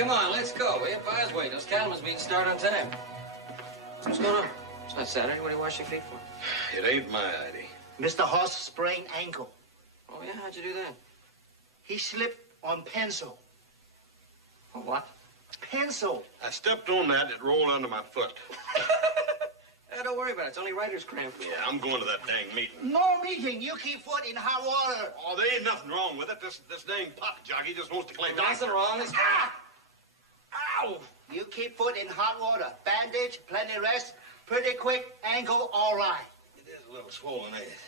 come on, let's go. We have Buzz wait. Those cattlemen's meetings start on time. What's going on? It's not Saturday. What do you wash your feet for? It ain't my idea. Mr. Hoss sprained ankle. Oh, yeah? How'd you do that? He slipped on pencil. Oh, what? Pencil. I stepped on that, it rolled under my foot. Don't worry about it. It's only writer's cramp. Yeah, I'm going to that dang meeting. No meeting. You keep foot in hot water. Oh, there ain't nothing wrong with it. This dang pocket jockey just wants to play doctor. Nothing wrong. It's... Ah! Ow! You keep foot in hot water. Bandage, plenty rest, pretty quick, ankle all right. It is a little swollen, ain't it?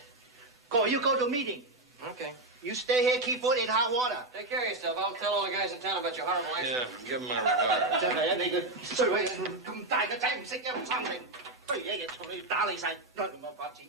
Go, you go to meeting. Okay. You stay here, keep foot in hot water. Take care of yourself. I'll tell all the guys in town about your horrible accident. Yeah, give him my regards. 真係啊！你個衰鬼咁大個仔唔識音心靈，不如一日同你打理晒，都係冇法子。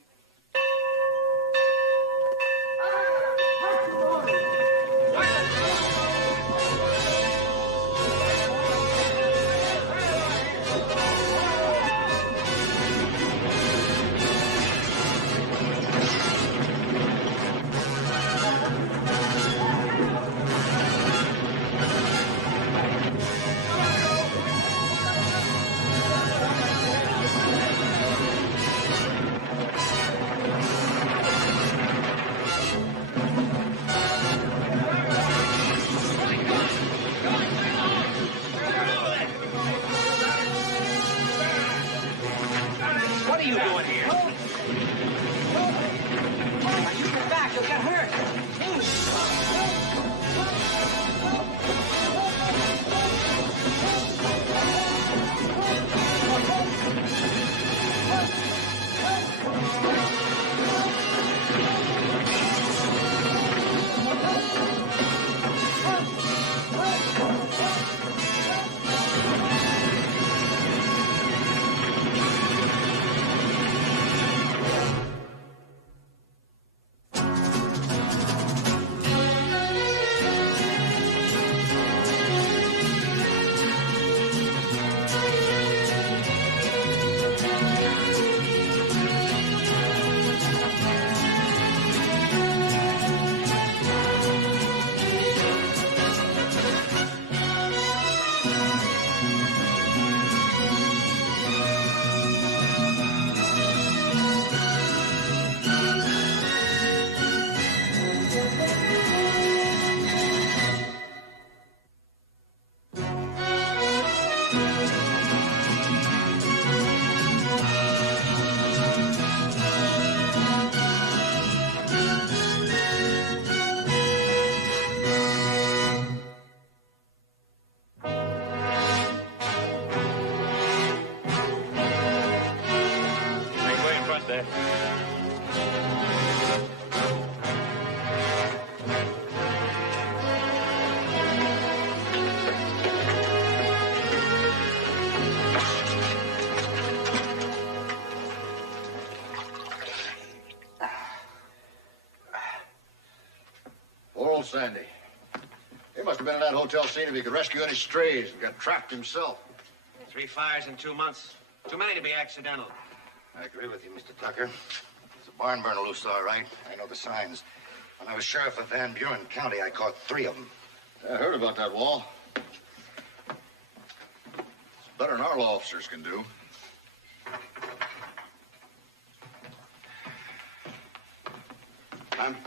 Sandy. He must have been in that hotel scene if he could rescue any strays and got trapped himself. 3 fires in 2 months. Too many to be accidental. I agree with you, Mr. Tucker. There's a barn burner loose, all right. I know the signs. When I was sheriff of Van Buren County, I caught 3 of them. I heard about that, Wall. It's better than our law officers can do. Tom,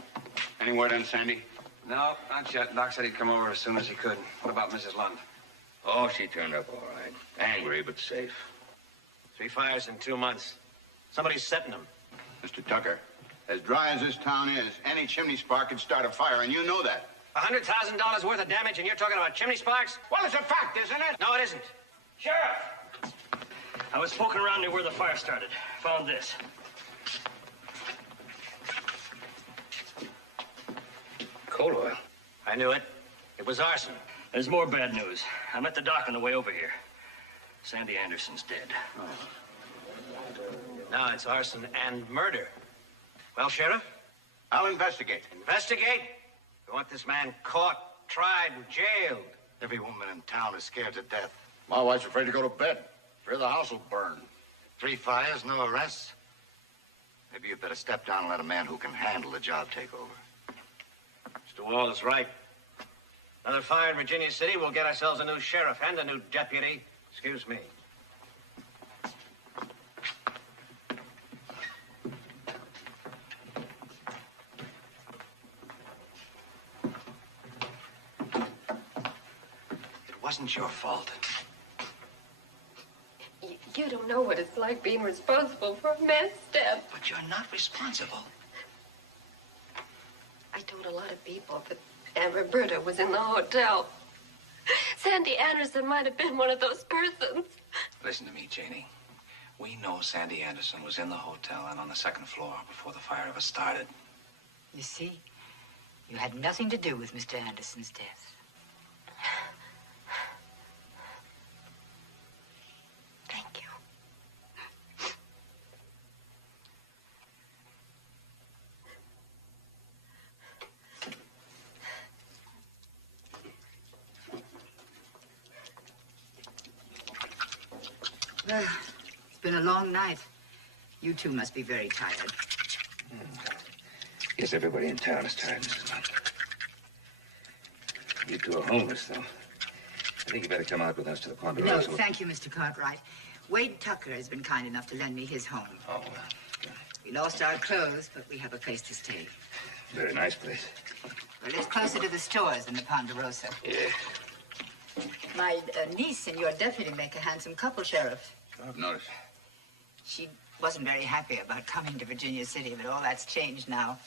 any word on Sandy? No, not yet. Doc said he'd come over as soon as he could. What about Mrs. Lund? Oh, she turned up all right. Angry, but safe. 3 fires in 2 months. Somebody's setting them. Mr. Tucker, as dry as this town is, any chimney spark could start a fire, and you know that. $100,000 worth of damage, and you're talking about chimney sparks? Well, it's a fact, isn't it? No, it isn't. Sheriff! I was poking around near where the fire started. Found this. Coal oil. I knew it. It was arson. There's more bad news. I'm at the dock on the way over here. Sandy Anderson's dead. No, it's arson and murder. Well, Sheriff? I'll investigate. Investigate? We want this man caught, tried, and jailed. Every woman in town is scared to death. My wife's afraid to go to bed. Fear the house will burn. 3 fires, no arrests? Maybe you better step down and let a man who can handle the job take over. Mr. Wall is right. Another fire in Virginia City, we'll get ourselves a new sheriff and a new deputy. Excuse me. It wasn't your fault. You don't know what it's like being responsible for a man's death. But you're not responsible. I told a lot of people that Aunt Roberta was in the hotel. Sandy Anderson might have been one of those persons. Listen to me, Janie. We know Sandy Anderson was in the hotel and on the second floor before the fire ever started. You see, you had nothing to do with Mr. Anderson's death. Thank you. Well, it's been a long night. You two must be very tired. Yes, everybody in town is tired, Mrs. Lund. You two are homeless, though. I think you better come out with us to the No, Ponderosa. thank you, Mr. Cartwright. Wade Tucker has been kind enough to lend me his home. Oh, well, We lost our clothes, but we have a place to stay. very nice place. Well, it's closer to the stores than the Ponderosa. Yeah. My niece and your deputy make a handsome couple, Sheriff. I've noticed. She wasn't very happy about coming to Virginia City, but all that's changed now.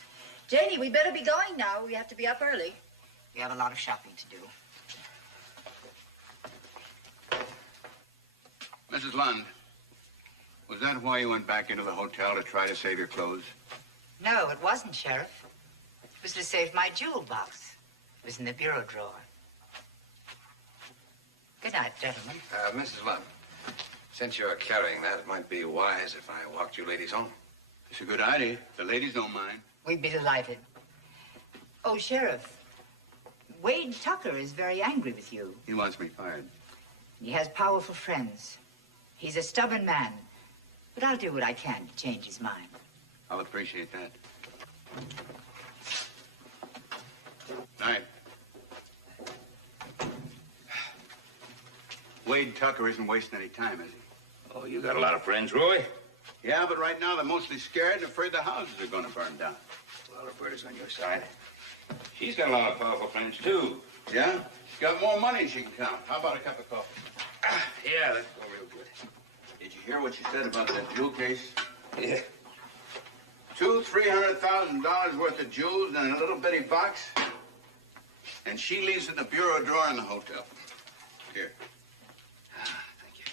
Janie, we better be going now. We have to be up early. We have a lot of shopping to do. Mrs. Lund, was that why you went back into the hotel to try to save your clothes? No, it wasn't, Sheriff. It was to save my jewel box. It was in the bureau drawer. Good night, gentlemen. Mrs. Lund, since you're carrying that, it might be wise if I walked you ladies home. It's a good idea. The ladies don't mind. We'd be delighted. Oh, Sheriff, Wade Tucker is very angry with you. He wants me fired. He has powerful friends. He's a stubborn man, but I'll do what I can to change his mind. I'll appreciate that. Night. Wade Tucker isn't wasting any time, is he? Oh, you got a lot of friends, Roy? Yeah, but right now they're mostly scared and afraid the houses are going to burn down. Well, Roberta's on your side. She's got a lot of powerful friends, too. Yeah? She's got more money than she can count. How about a cup of coffee? Yeah, that'd go real good. Did you hear what she said about that jewel case? Yeah. $300,000 worth of jewels in a little bitty box? And she leaves it in the bureau drawer in the hotel. Here. Thank you.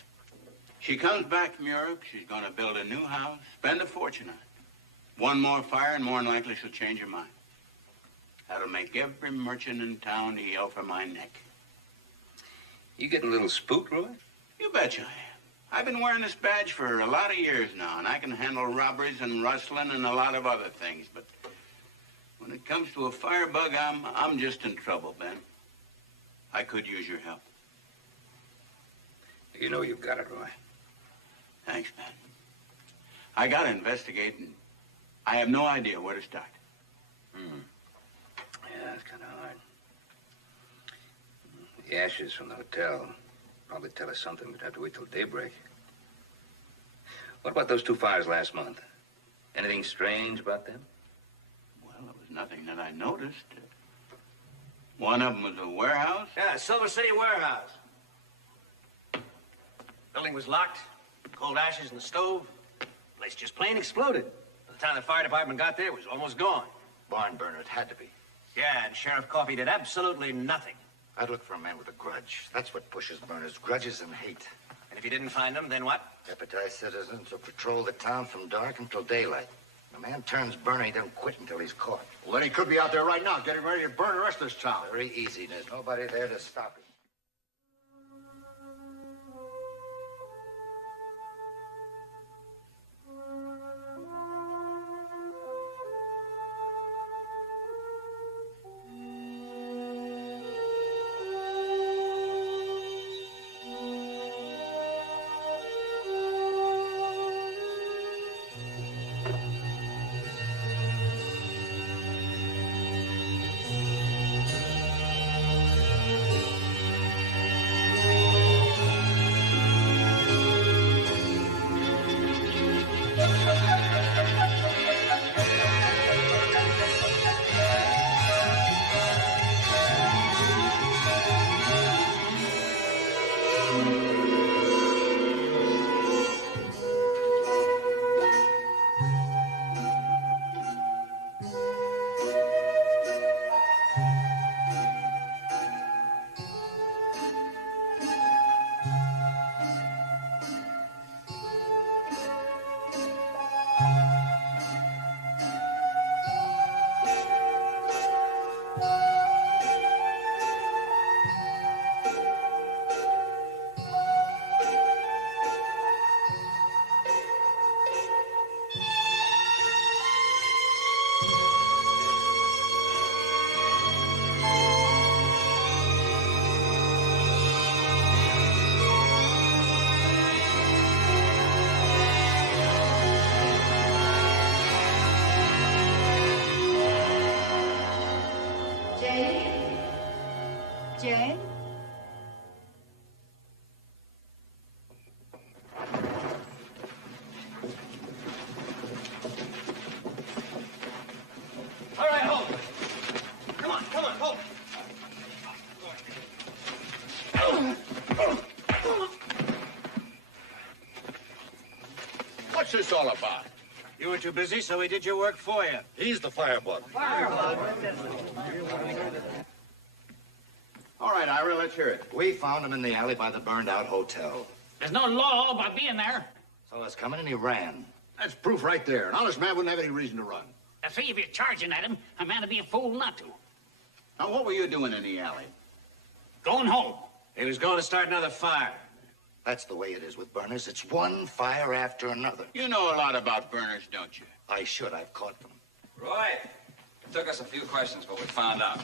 She comes back from Europe, she's gonna build a new house, spend a fortune on it. One more fire and more than likely she'll change her mind. That'll make every merchant in town yell for my neck. You getting a little spooked, Roy? You betcha I am. I've been wearing this badge for a lot of years now, and I can handle robberies and rustling and a lot of other things, but when it comes to a firebug, I'm just in trouble, Ben. I could use your help. You know you've got it, Roy. Thanks, Ben. I gotta investigate, and I have no idea where to start. Yeah, it's kind of hard. The ashes from the hotel probably tell us something. We'd have to wait till daybreak. What about those two fires last month? Anything strange about them? Well, there was nothing that I noticed. One of them was a warehouse. Yeah, Silver City warehouse. Building was locked. Cold ashes in the stove. Place just plain exploded. By the time the fire department got there, it was almost gone. Barn burner, it had to be. Yeah, and Sheriff Coffey did absolutely nothing. I'd look for a man with a grudge. That's what pushes burners, grudges and hate. And if you didn't find them, then what? Deputized citizens will patrol the town from dark until daylight. When a man turns burner, he doesn't quit until he's caught. Well, then he could be out there right now getting ready to burn the rest of this town. Very easy. There's nobody there to stop him. this all about? You were too busy, so we did your work for you. He's the firebug. All right, Ira, let's hear it. We found him in the alley by the burned-out hotel. There's no law about being there. Saw us coming and he ran. That's proof right there. An honest man wouldn't have any reason to run. I see if you're charging at him, a man would be a fool not to. Now, what were you doing in the alley? Going home. He was going to start another fire. That's the way it is with burners. It's one fire after another. You know a lot about burners, don't you? I should. I've caught them. Roy, it took us a few questions, but we found out.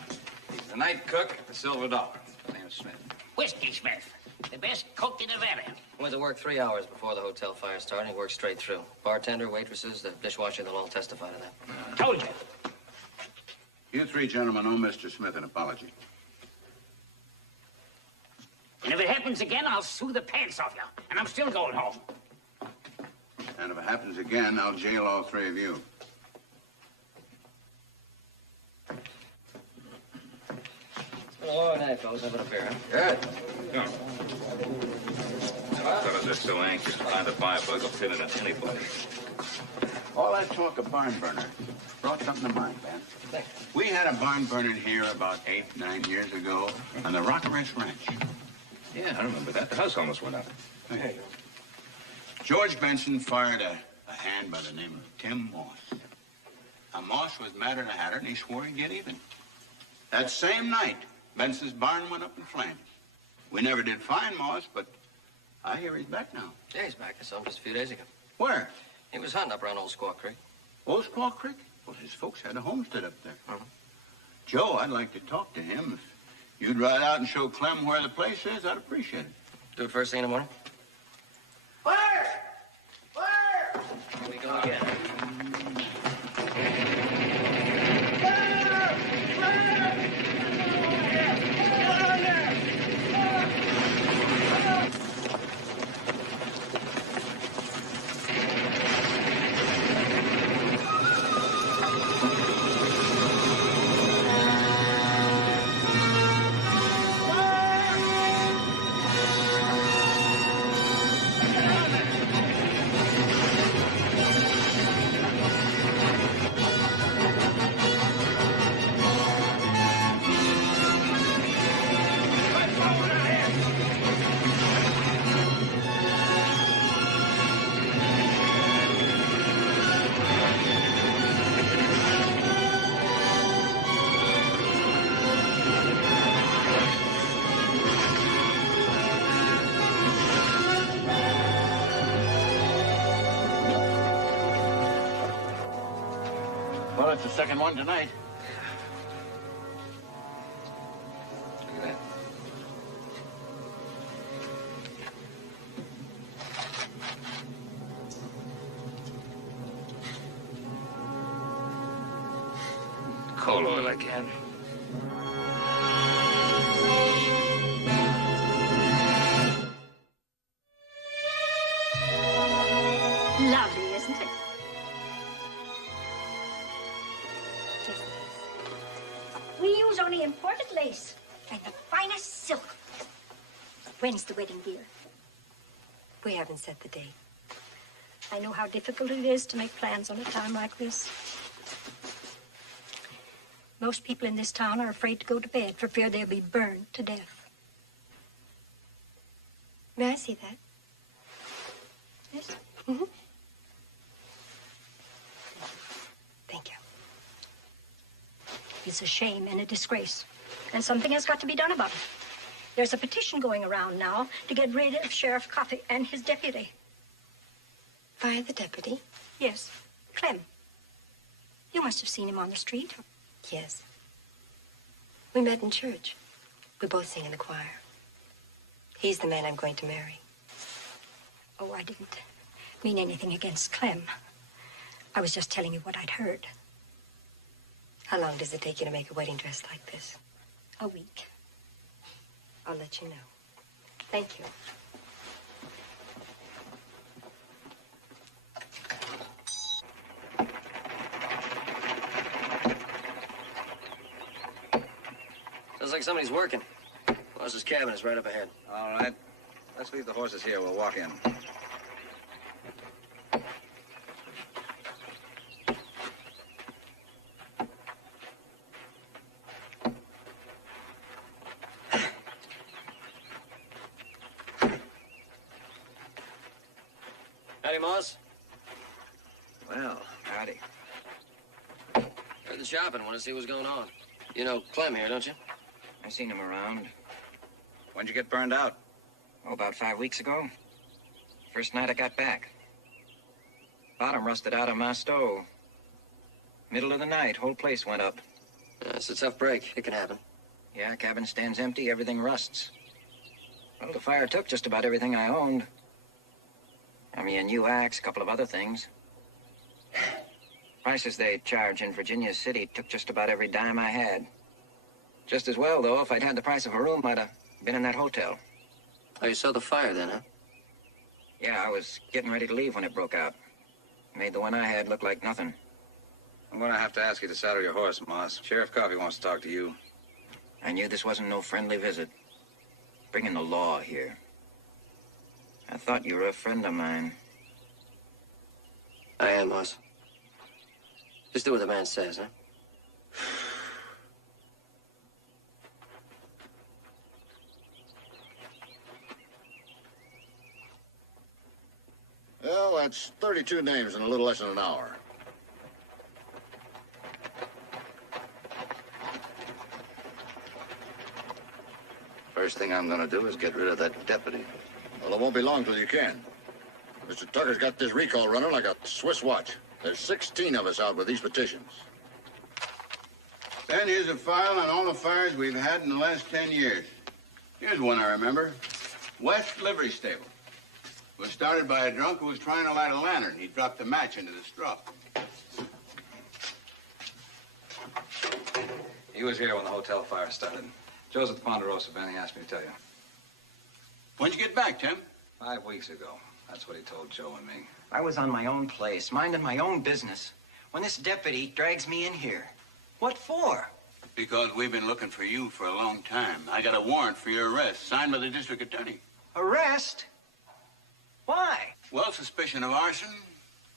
He's the night cook at the Silver Dollar. His name is Smith. Whiskey Smith. The best cook in Nevada. Went to work 3 hours before the hotel fire started. He worked straight through. Bartender, waitresses, the dishwasher, they'll all testify to that. Told you. You three gentlemen owe Mr. Smith an apology. And if it happens again, I'll sue the pants off you. And I'm still going home. And if it happens again, I'll jail all three of you. It's been a long night, fellas. How about a beer? Good. Come. Fellas are so anxious to find a firebug will fit in on anybody. All that talk of barn burner brought something to mind, Ben. We had a barn burner here about 8, 9 years ago on the Rock Ranch Ranch. Yeah, I remember that. The house almost went up. Hey. George Benson fired a hand by the name of Tim Moss. Now, Moss was madder than a hatter, and he swore he'd get even. That same night, Benson's barn went up in flames. We never did find Moss, but I hear he's back now. Yeah, he's back. I saw him just a few days ago. Where? He was hunting up around Old Squaw Creek. Old Squaw Creek? Well, his folks had a homestead up there. Uh-huh. Joe, I'd like to talk to him. If you'd ride out and show Clem where the place is, I'd appreciate it. Do it first thing in the morning? Fire! Fire! Here we go again. Well, it's the second one tonight. Look at that. Coal oil again. Lovely, isn't it? Yes, we use only imported lace and the finest silk. When's the wedding, dear? We haven't set the date. I know how difficult it is to make plans on a time like this. Most people in this town are afraid to go to bed for fear they'll be burned to death. May I see that? Yes? Mm-hmm. Thank you. It's a shame and a disgrace. And something has got to be done about it. There's a petition going around now to get rid of Sheriff Coffey and his deputy. Fire the deputy? Yes, Clem. You must have seen him on the street. Yes. We met in church. We both sing in the choir. He's the man I'm going to marry. Oh, I didn't mean anything against Clem. I was just telling you what I'd heard. How long does it take you to make a wedding dress like this? A week. I'll let you know. Thank you. Sounds like somebody's working. Boss's cabin is right up ahead. All right. Let's leave the horses here. We'll walk in. Moss. Well, howdy. Heard the shopping. Want to see what's going on. You know Clem here, don't you? I seen him around. When'd you get burned out? Oh, about 5 weeks ago. First night I got back. Bottom rusted out on my stove. Middle of the night, whole place went up. Yeah, it's a tough break. It can happen. Yeah, cabin stands empty, everything rusts. Well, the fire took just about everything I owned. I mean, a new axe, a couple of other things. Prices they charge in Virginia City took just about every dime I had. Just as well, though, if I'd had the price of a room, I'd have been in that hotel. Oh, you saw the fire then, huh? Yeah, I was getting ready to leave when it broke out. Made the one I had look like nothing. I'm gonna have to ask you to saddle your horse, Moss. Sheriff Coffey wants to talk to you. I knew this wasn't no friendly visit. Bringing the law here. I thought you were a friend of mine. I am, Moss. Just do what the man says, huh? Well, that's 32 names in a little less than an hour. First thing I'm gonna do is get rid of that deputy. Well, it won't be long till you can. Mr. Tucker's got this recall running like a Swiss watch. There's 16 of us out with these petitions. Then here's a file on all the fires we've had in the last 10 years. Here's one I remember. West Livery Stable. It was started by a drunk who was trying to light a lantern. He dropped a match into the straw. He was here when the hotel fire started. Joe's at the Ponderosa, Ben. He asked me to tell you. When'd you get back, Tim? 5 weeks ago. That's what he told Joe and me. I was on my own place, minding my own business, when this deputy drags me in here. What for? Because we've been looking for you for a long time. I got a warrant for your arrest, signed by the district attorney. Arrest? Why? Well, suspicion of arson,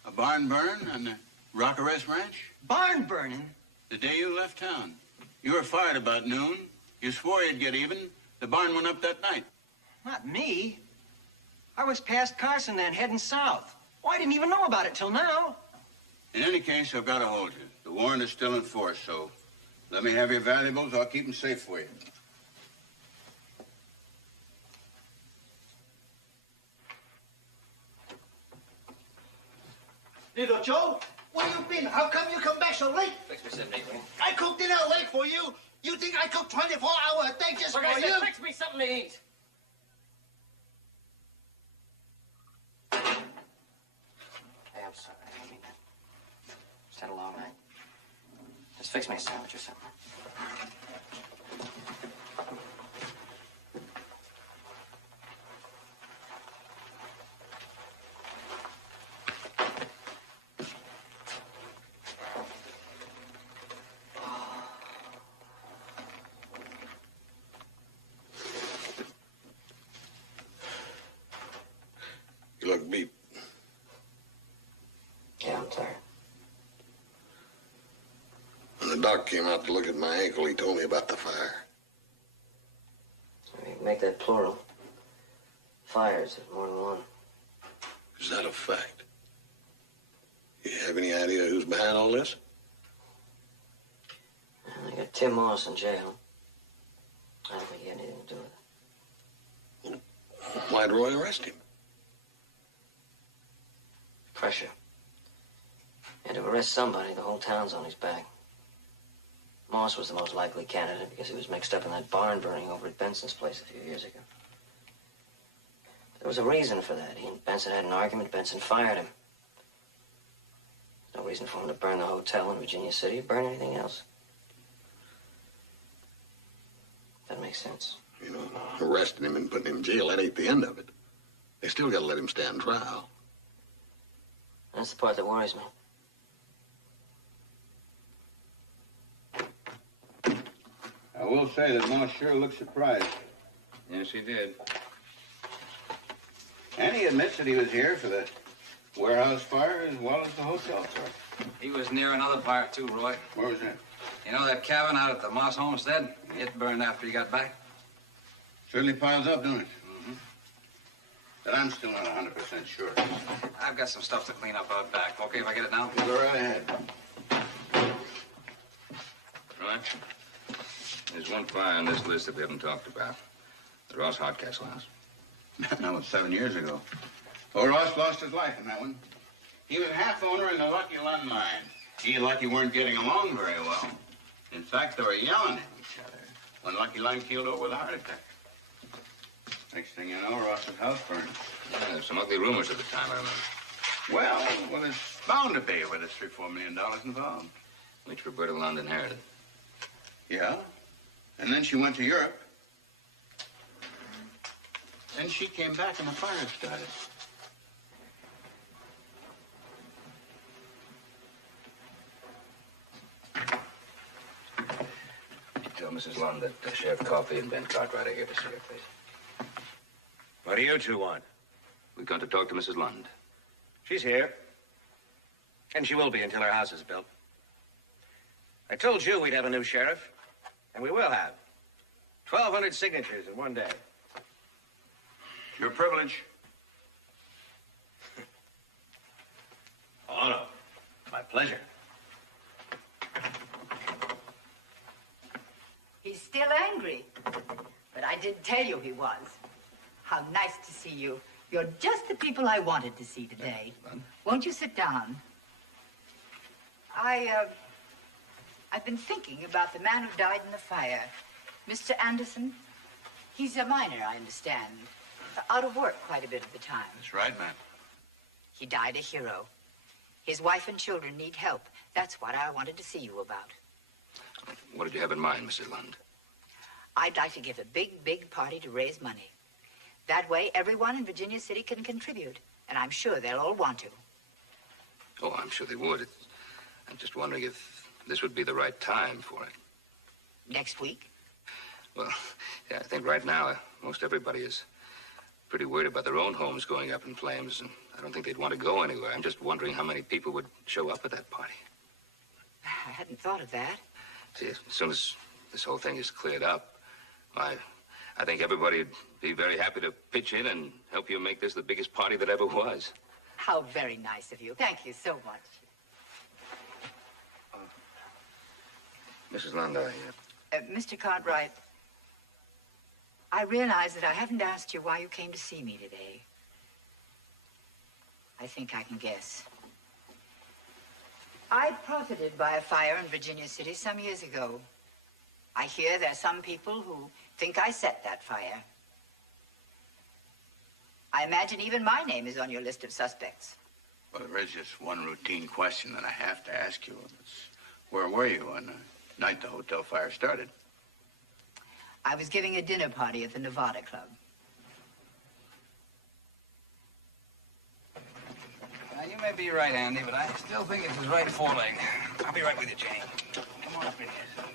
a barn burn, and the Rock Arrest Ranch. Barn burning? The day you left town. You were fired about noon. You swore you'd get even. The barn went up that night. Not me. I was past Carson then, heading south. Oh, I didn't even know about it till now. In any case, I've got to hold you. The warrant is still in force, so let me have your valuables. I'll keep them safe for you. Little Joe, where you been? How come you come back so late? Fix me something to eat, will you? I cooked dinner late for you. You think I cook 24 hours a day just Look, for I said, you? fix me something to eat. Hey, I'm sorry. I didn't mean that. Just had a long night. Just fix me a sandwich or something. You look beat. Yeah, I'm tired. When the doc came out to look at my ankle, he told me about the fire. I mean, make that plural. Fires, more than one. Is that a fact? You have any idea who's behind all this? They got Tim Moss in jail. I don't think he had anything to do with it. Why'd Roy arrest him? Pressure. And to arrest somebody, the whole town's on his back. Moss was the most likely candidate because he was mixed up in that barn burning over at Benson's place a few years ago. There was a reason for that. He and Benson had an argument. Benson fired him. No reason for him to burn the hotel in Virginia City or burn anything else. That makes sense. You know, arresting him and putting him in jail, that ain't the end of it. They still gotta let him stand trial. That's the part that worries me. I will say that Moss sure looked surprised. Yes, he did. And he admits that he was here for the warehouse fire as well as the hotel fire. He was near another fire, too, Roy. Where was that? You know that cabin out at the Moss homestead? It burned after he got back. Certainly piles up, don't it? But I'm still not 100% sure. I've got some stuff to clean up out back. Okay if I get it now? Go right ahead. Right. There's one fire on this list that we haven't talked about. The Ross Hardcastle house. That was 7 years ago. Oh, Ross lost his life in that one. He was half owner in the Lucky Lund mine. He and Lucky weren't getting along very well. In fact, they were yelling at each other when Lucky Lund keeled over with a heart attack. Next thing you know, Ross's house burned. Yeah, there's some ugly rumors at the time, I remember. Well, it's bound to be with $3 or $4 million involved. Which Roberta Lund inherited. Yeah. And then she went to Europe. Then she came back and the fire started. Tell Mrs. Lund that Sheriff Coffey and Ben Cartwright are here to see her, please. What do you two want? We've got to talk to Mrs. Lund. She's here. And she will be until her house is built. I told you we'd have a new sheriff. And we will have. 1,200 signatures in one day. It's your privilege. Oh, no. My pleasure. He's still angry. But I did tell you he was. How nice to see you. You're just the people I wanted to see today. Won't you sit down? I've been thinking about the man who died in the fire. Mr. Anderson. He's a miner, I understand. Out of work quite a bit of the time. That's right, ma'am. He died a hero. His wife and children need help. That's what I wanted to see you about. What did you have in mind, Mrs. Lund? I'd like to give a big, big party to raise money. That way, everyone in Virginia City can contribute. And I'm sure they'll all want to. Oh, I'm sure they would. I'm just wondering if this would be the right time for it. Next week? Well, yeah, I think right now, most everybody is pretty worried about their own homes going up in flames, and I don't think they'd want to go anywhere. I'm just wondering how many people would show up at that party. I hadn't thought of that. See, as soon as this whole thing is cleared up, I think everybody would be very happy to pitch in and help you make this the biggest party that ever was. How very nice of you. Thank you so much. Mrs. Lund, Mr. Cartwright, I realize that I haven't asked you why you came to see me today. I think I can guess. I profited by a fire in Virginia City some years ago. I hear there are some people who think I set that fire. I imagine even my name is on your list of suspects. Well, there is just one routine question that I have to ask you. It's, where were you on the night the hotel fire started? I was giving a dinner party at the Nevada Club. You may be right, Andy, but I still think it's his right foreleg. I'll be right with you, Jane. Come on up in here.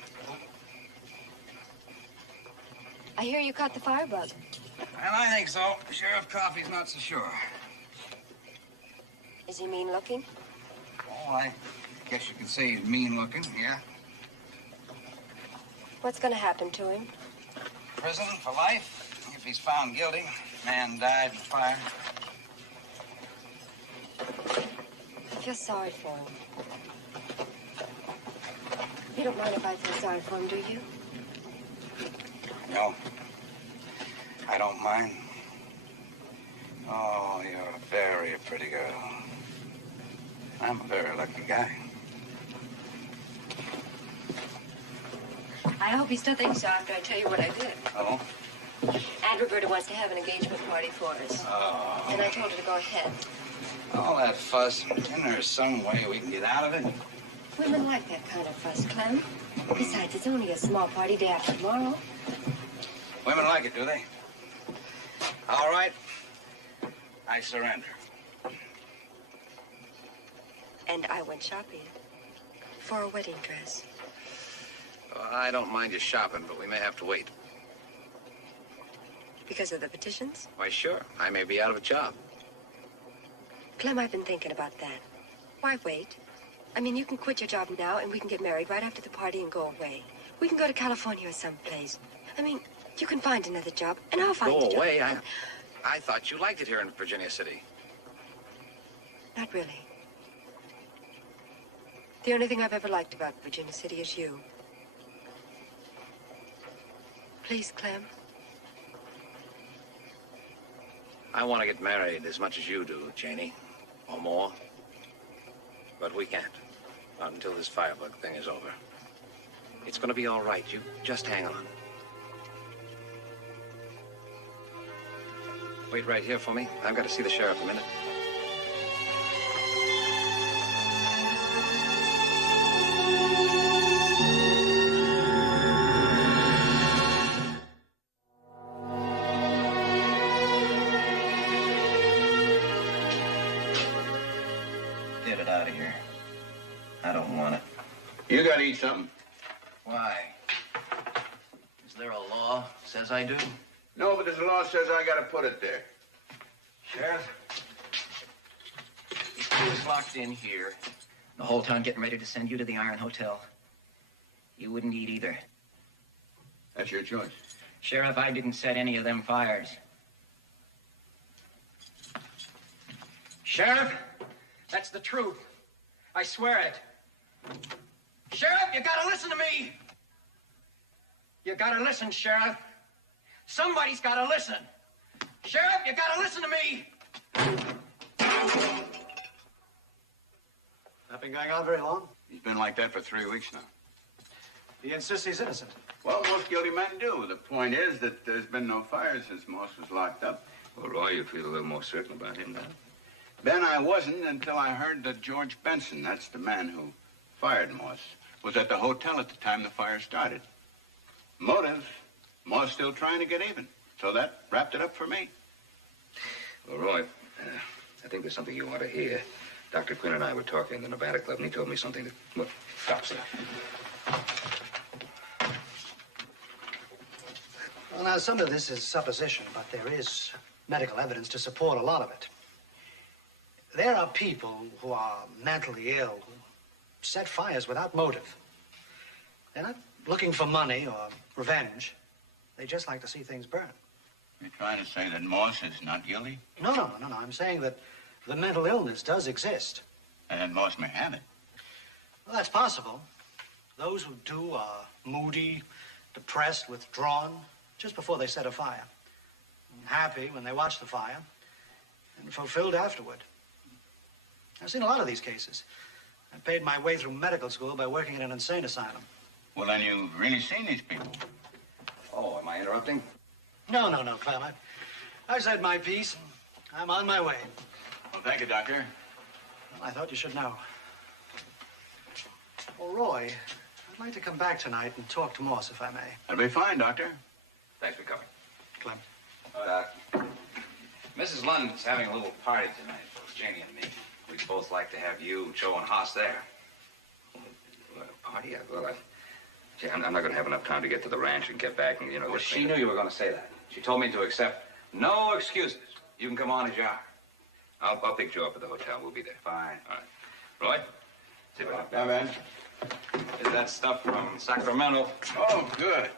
I hear you caught the firebug. Well, I think so. Sheriff Coffey's not so sure. Is he mean looking? Oh, I guess you could say he's mean looking, yeah. What's going to happen to him? Prison for life, if he's found guilty. Man died in a fire. I feel sorry for him. You don't mind if I feel sorry for him, do you? No, I don't mind. Oh, you're a very pretty girl. I'm a very lucky guy. I hope he still thinks so after I tell you what I did. Oh? Aunt Roberta wants to have an engagement party for us. Oh. And I told her to go ahead. All that fuss. Isn't there some way we can get out of it? Women like that kind of fuss, Clem. Besides, it's only a small party day after tomorrow. Women like it, do they? All right. I surrender. And I went shopping for a wedding dress. I don't mind you shopping, but we may have to wait. Because of the petitions? Why, sure. I may be out of a job. Clem, I've been thinking about that. Why wait? I mean, you can quit your job now and we can get married right after the party and go away. We can go to California or someplace. I mean, you can find another job and I'll find a job. Go away? I thought you liked it here in Virginia City. Not really. The only thing I've ever liked about Virginia City is you. Please, Clem. I want to get married as much as you do, Janie, or more. But we can't. Not until this firebug thing is over. It's going to be all right. You just hang on. Wait right here for me. I've got to see the sheriff a minute. Get it out of here. I don't want it. You gotta eat something. Why? Is there a law that says I do? No, but there's a law says I gotta put it there. Sheriff? If you was locked in here, the whole town getting ready to send you to the Iron Hotel, you wouldn't eat either. That's your choice. Sheriff, I didn't set any of them fires. Sheriff, that's the truth. I swear it. Sheriff, you gotta listen to me. You gotta listen, Sheriff. Somebody's gotta listen. Sheriff, you gotta listen to me. That been going on very long? He's been like that for 3 weeks now. He insists he's innocent. Well, most guilty men do. The point is that there's been no fire since Moss was locked up. Well, Roy, you feel a little more certain about him now? Ben, I wasn't until I heard that George Benson, that's the man who fired Moss, was at the hotel at the time the fire started. Motive, Moss still trying to get even. So that wrapped it up for me. Well, Roy, I think there's something you want to hear. Dr. Quinn and I were talking in the Nevada Club, and he told me something that... Well, stop, sir. Well, now, some of this is supposition, but there is medical evidence to support a lot of it. There are people who are mentally ill who set fires without motive. They're not looking for money or revenge. They just like to see things burn. You're trying to say that Moss is not guilty? No. I'm saying that the mental illness does exist. And Moss may have it. Well, that's possible. Those who do are moody, depressed, withdrawn, just before they set a fire. Happy when they watch the fire, and fulfilled afterward. I've seen a lot of these cases. I paid my way through medical school by working in an insane asylum. Well, then you've really seen these people. Oh, am I interrupting? No, Clem. I said my piece. I'm on my way. Well, thank you, Doctor. Well, I thought you should know. Well, Roy, I'd like to come back tonight and talk to Moss, if I may. That'll be fine, Doctor. Thanks for coming. Clem. Mrs. Lund's having a little party tonight for Janie and me. We'd both like to have you, Joe, and Haas there. Well, a party? Gee, I'm not going to have enough time to get to the ranch and get back and, Well, she knew you were going to say that. She told me to accept no excuses. You can come on as you are. I'll pick Joe up at the hotel. We'll be there. Fine. All right. Roy? See you later. Yeah, man. Is that stuff from Sacramento? Oh, good.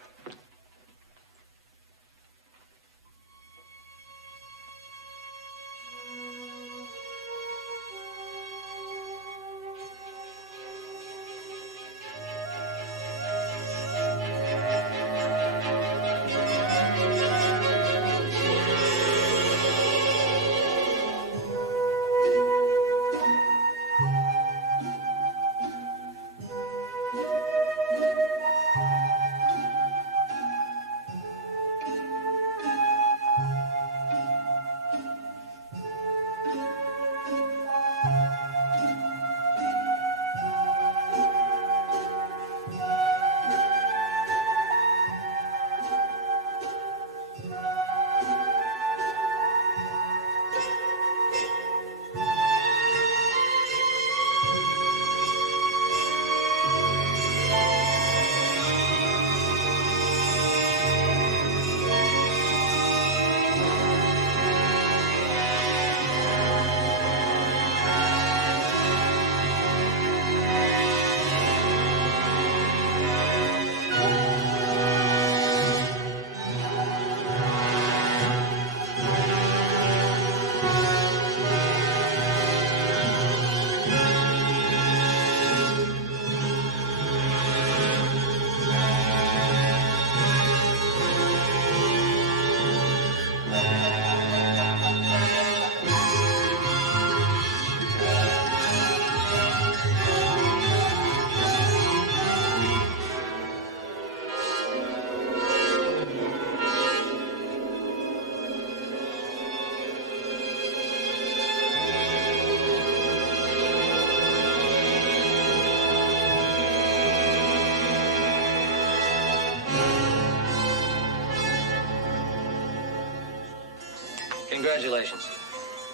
Congratulations.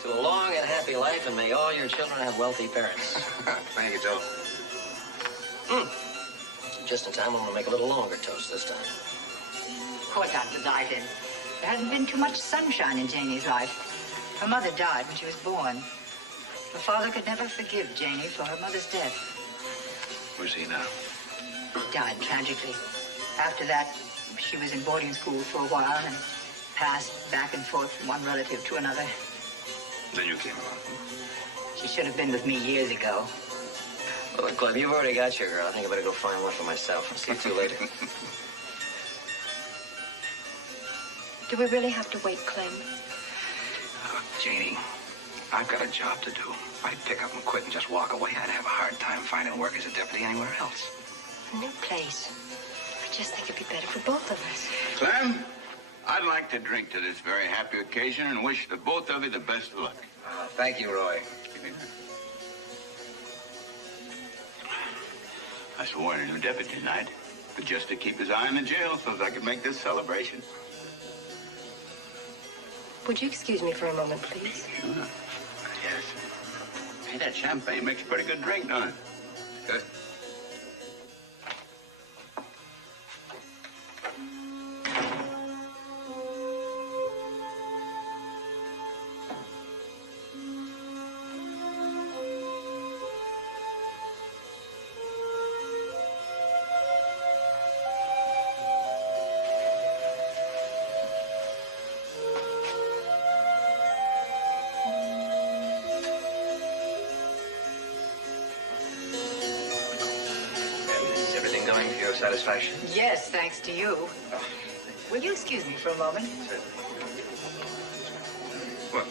To a long and happy life, and may all your children have wealthy parents. Thank you, Joe. Just in time, I'm going to make a little longer toast this time. Poor Dr. Dyken. There hasn't been too much sunshine in Janie's life. Her mother died when she was born. Her father could never forgive Janie for her mother's death. Where's he now? He died tragically. After that, she was in boarding school for a while and passed back and forth from one relative to another. Then you came along. She should have been with me years ago. Well, look, Clem, you've already got your girl. I think I better go find one for myself. I'll see you two later. Do we really have to wait, Clem? Oh, Janie, I've got a job to do. If I pick up and quit and just walk away, I'd have a hard time finding work as a deputy anywhere else. A new place. I just think it'd be better for both of us. Clem, I'd like to drink to this very happy occasion and wish the both of you the best of luck. Thank you, Roy. I swore in a new deputy tonight, but just to keep his eye on the jail so that I could make this celebration. Would you excuse me for a moment, please? Sure. Yes. Hey, that champagne makes a pretty good drink, don't it? Good. Going for your satisfaction? Yes, thanks to you. Will you excuse me for a moment? What?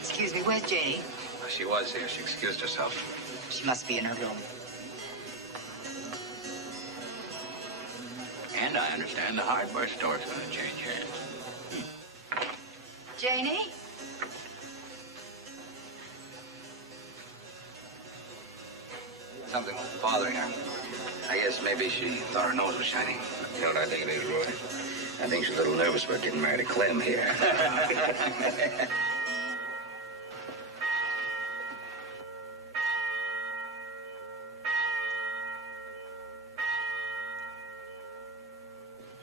Excuse me, where's Janie? She was here. She excused herself. She must be in her room. And I understand the hardware store's going to change hands. Janie? Something was bothering her. I guess maybe she thought her nose was shining. You know what I think it is, Roy? I think she's a little nervous about getting married to Clem here.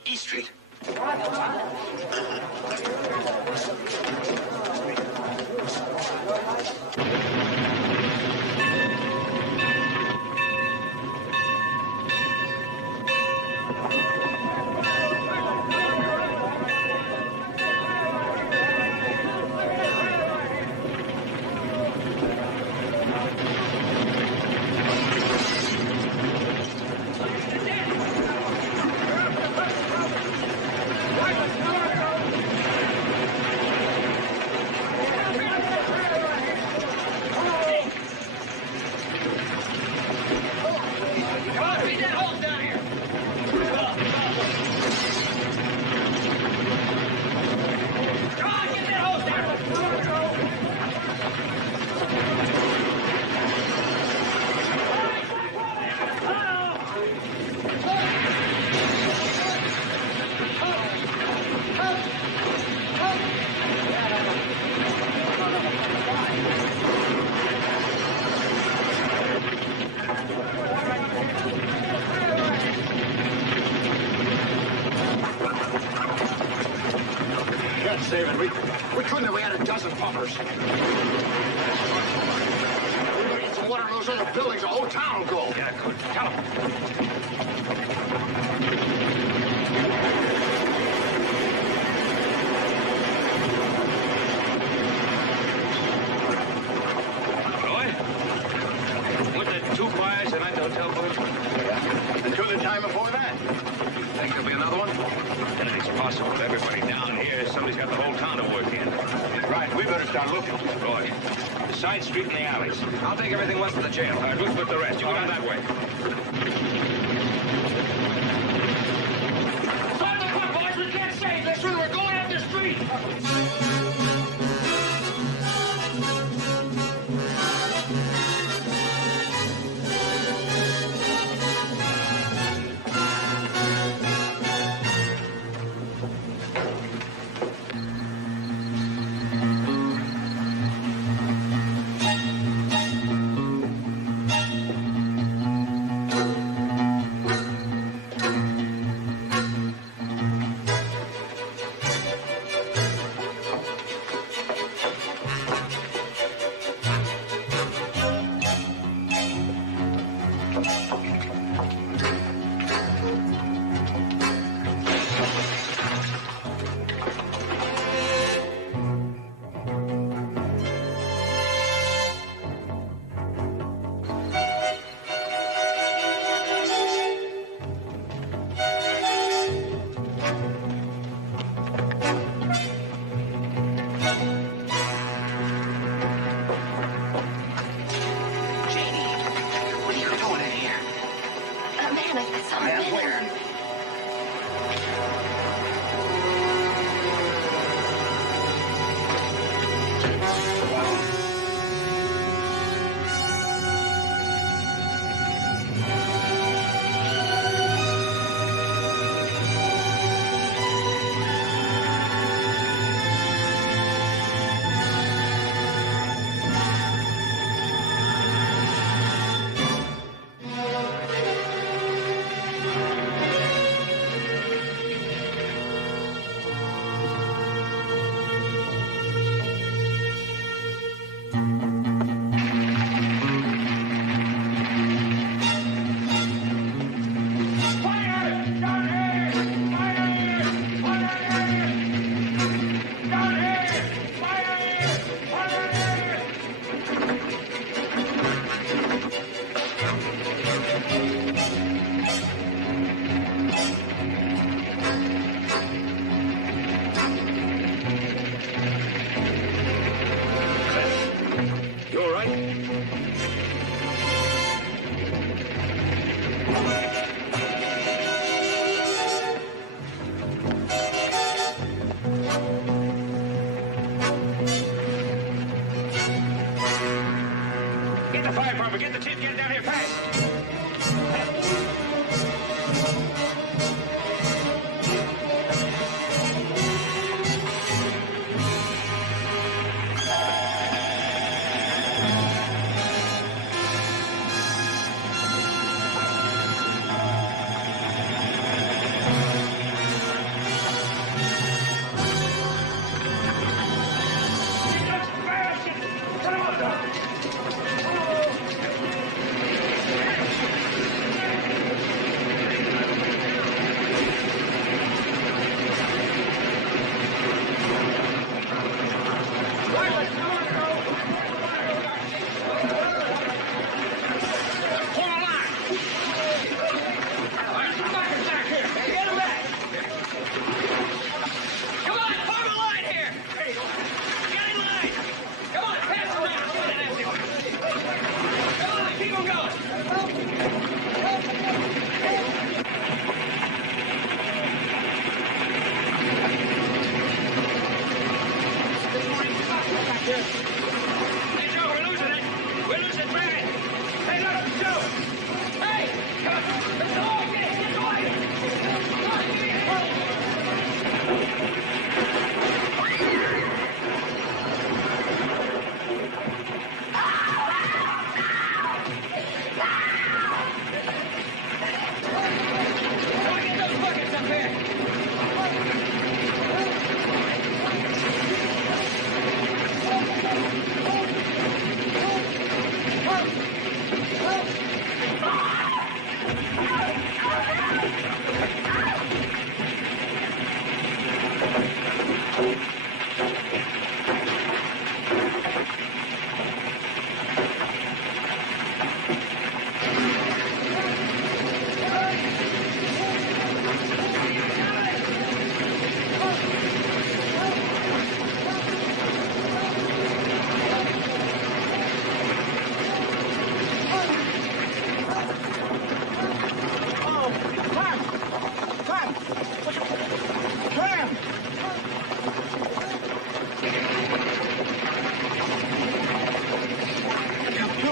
East Street. David, we couldn't have. We had a dozen pumpers. We gotta get some water in those other buildings. The whole town will go. Yeah, good. Tell him. Roy? Was there 2 fires tonight, the hotel booth? Yeah. And 2 the time before that? You think there'll be another one? Anything's possible with everybody down here. Somebody's got the whole town to work in. Right, we better start looking. Roy, the side street and the alleys. I'll take everything west of the jail. All right, we'll split the rest. You go down that way. Start the car, boys. We can't save this. We're going up the street. Can I get some? Where? You all right? Get the fire department, get the chief, get it down here fast.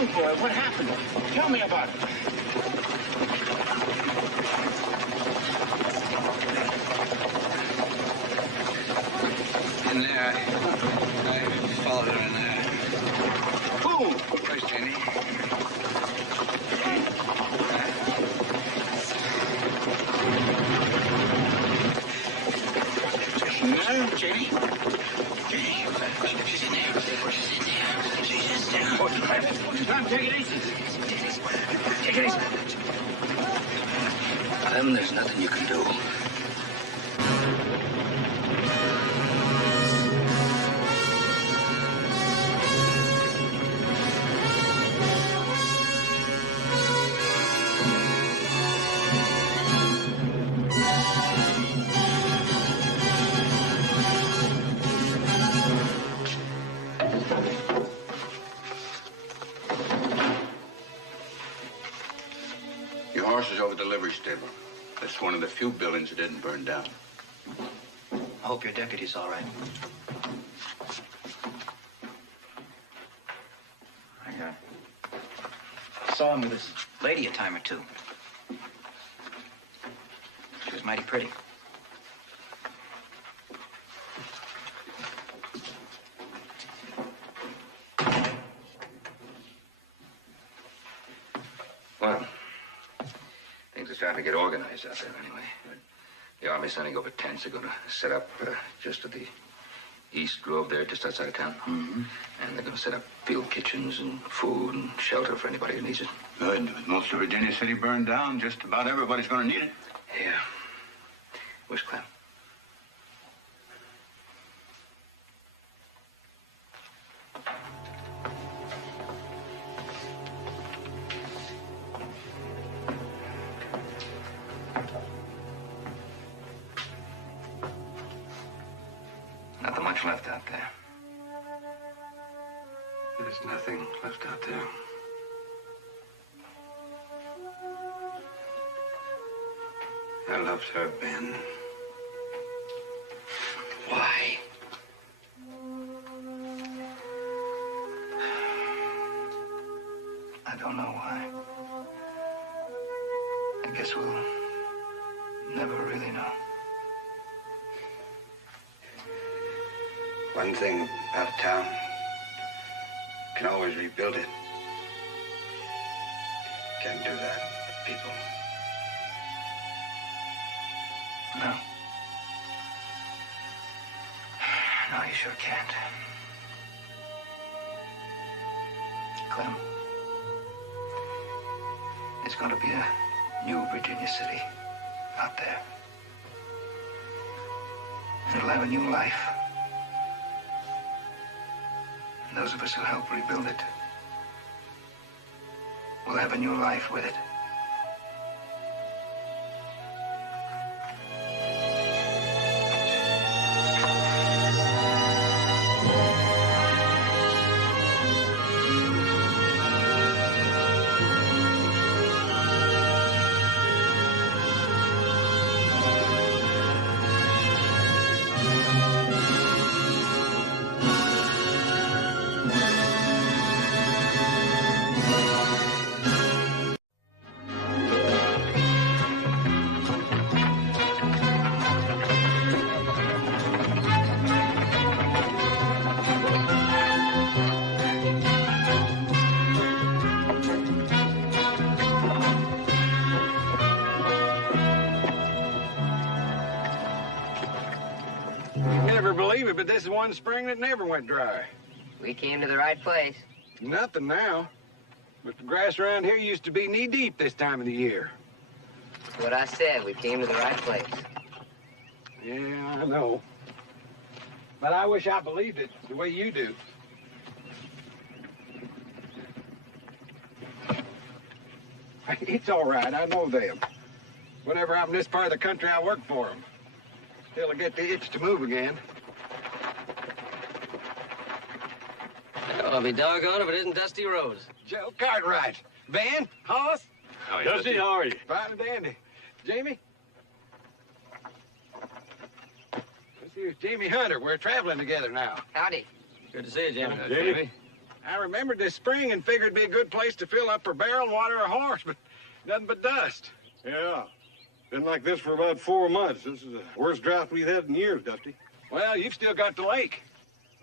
Boy, what happened? Tell me about it. In there, I followed her in there. Who? Where's Jenny? No, Jenny? Jenny? She's in there. She's in there. She's in there. Oh, Tom, take it easy. Take it easy. Clem, there's nothing you can do. Your horse is over the livery stable. That's one of the few buildings that didn't burn down. I hope your deputy's all right. I saw him with this lady a time or two. She was mighty pretty. Well, things are starting to get organized out there anyway. The Army's sending over tents. They're going to set up just to the east grove there, just outside of town. Mm-hmm. And they're going to set up field kitchens and food and shelter for anybody who needs it. Good. With most of Virginia City burned down, just about everybody's going to need it. Yeah. Where's Clem? Nothing much left out there. There's nothing left out there. I loved her, Ben. Why? I don't know why. I guess we'll never really know. One thing about a town, can always rebuild it. Can't do that with people. No. No, you sure can't. Clem, there's going to be a new Virginia City out there. And it'll have a new life. And those of us who help rebuild it will have a new life with it. Never believe it, but this is one spring that never went dry. We came to the right place. Nothing now. But the grass around here used to be knee-deep this time of the year. That's what I said. We came to the right place. Yeah, I know. But I wish I believed it the way you do. It's all right. I know them. Whenever I'm in this part of the country, I work for them. Till I get the itch to move again. Well, I'll be doggone if it isn't Dusty Rhodes. Joe Cartwright. Ben, Hollis. Dusty, how are you? Fine and dandy. Jamie? This here's Jamie Hunter. We're traveling together now. Howdy. Good to see you, Jamie. Jamie? I remembered this spring and figured it'd be a good place to fill up her barrel and water her horse, but nothing but dust. Yeah. Been like this for about 4 months. This is the worst drought we've had in years, Dusty. Well, you've still got the lake.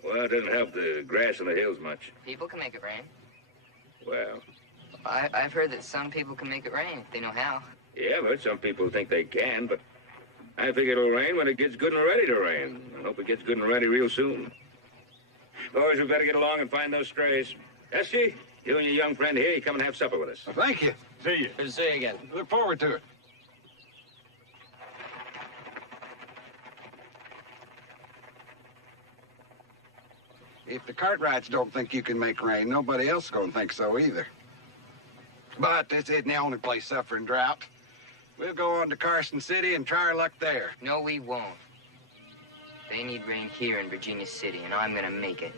Well, it doesn't help the grass in the hills much. People can make it rain. Well, I've heard that some people can make it rain if they know how. yeah, but some people think they can, but I figure it'll rain when it gets good and ready to rain. I hope it gets good and ready real soon. Boys, we better get along and find those strays. Dusty, you and your young friend here, you come and have supper with us. Well, thank you. See you. Good to see you again. Look forward to it. If the Cartwrights don't think you can make rain, nobody else is going to think so either. But this isn't the only place suffering drought. We'll go on to Carson City and try our luck there. No, we won't. They need rain here in Virginia City, and I'm gonna make it.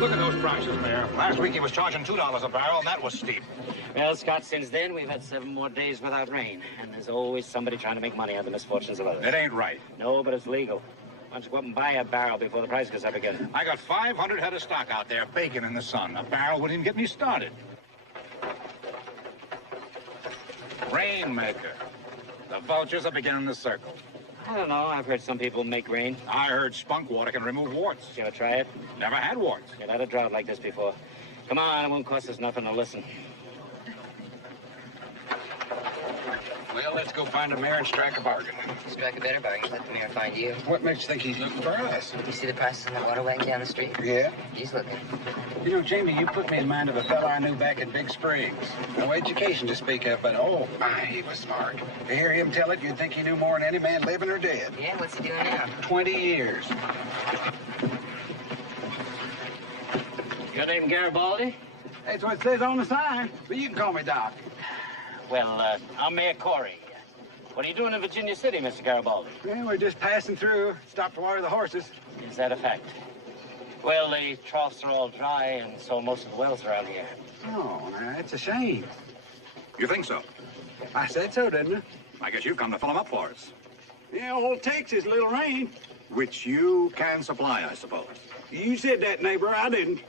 Look at those prices, Mayor. Last week he was charging $2 a barrel, and that was steep. Well, Scott, since then, we've had 7 more days without rain. And there's always somebody trying to make money on the misfortunes of others. It ain't right. No, but it's legal. Why don't you go up and buy a barrel before the price goes up again? I got 500 head of stock out there baking in the sun. A barrel wouldn't even get me started. Rainmaker. The vultures are beginning to circle. I don't know. I've heard some people make rain. I heard spunk water can remove warts. Did you ever try it? Never had warts. You've had a drought like this before. Come on, it won't cost us nothing to listen. Well, let's go find the mayor and strike a bargain. Strike a better bargain. Let the mayor find you. What makes you think he's looking for us? You see the prices on that water wagon down the street? Yeah. He's looking. You know, Jamie, you put me in mind of a fella I knew back in Big Springs. No education to speak of, but oh, my, he was smart. To hear him tell it, you'd think he knew more than any man living or dead. Yeah, what's he doing now? 20 years. Your name Garibaldi? That's what it says on the sign, but you can call me Doc. Well, I'm Mayor Corey. What are you doing in Virginia City, Mr. Garibaldi? Well, we're just passing through. Stopped to water the horses. Is that a fact? Well, the troughs are all dry, and so are most of the wells around here. Oh, now, that's a shame. You think so? I said so, didn't I? I guess you've come to fill them up for us. Yeah, all it takes is a little rain. Which you can supply, I suppose. You said that, neighbor. I didn't.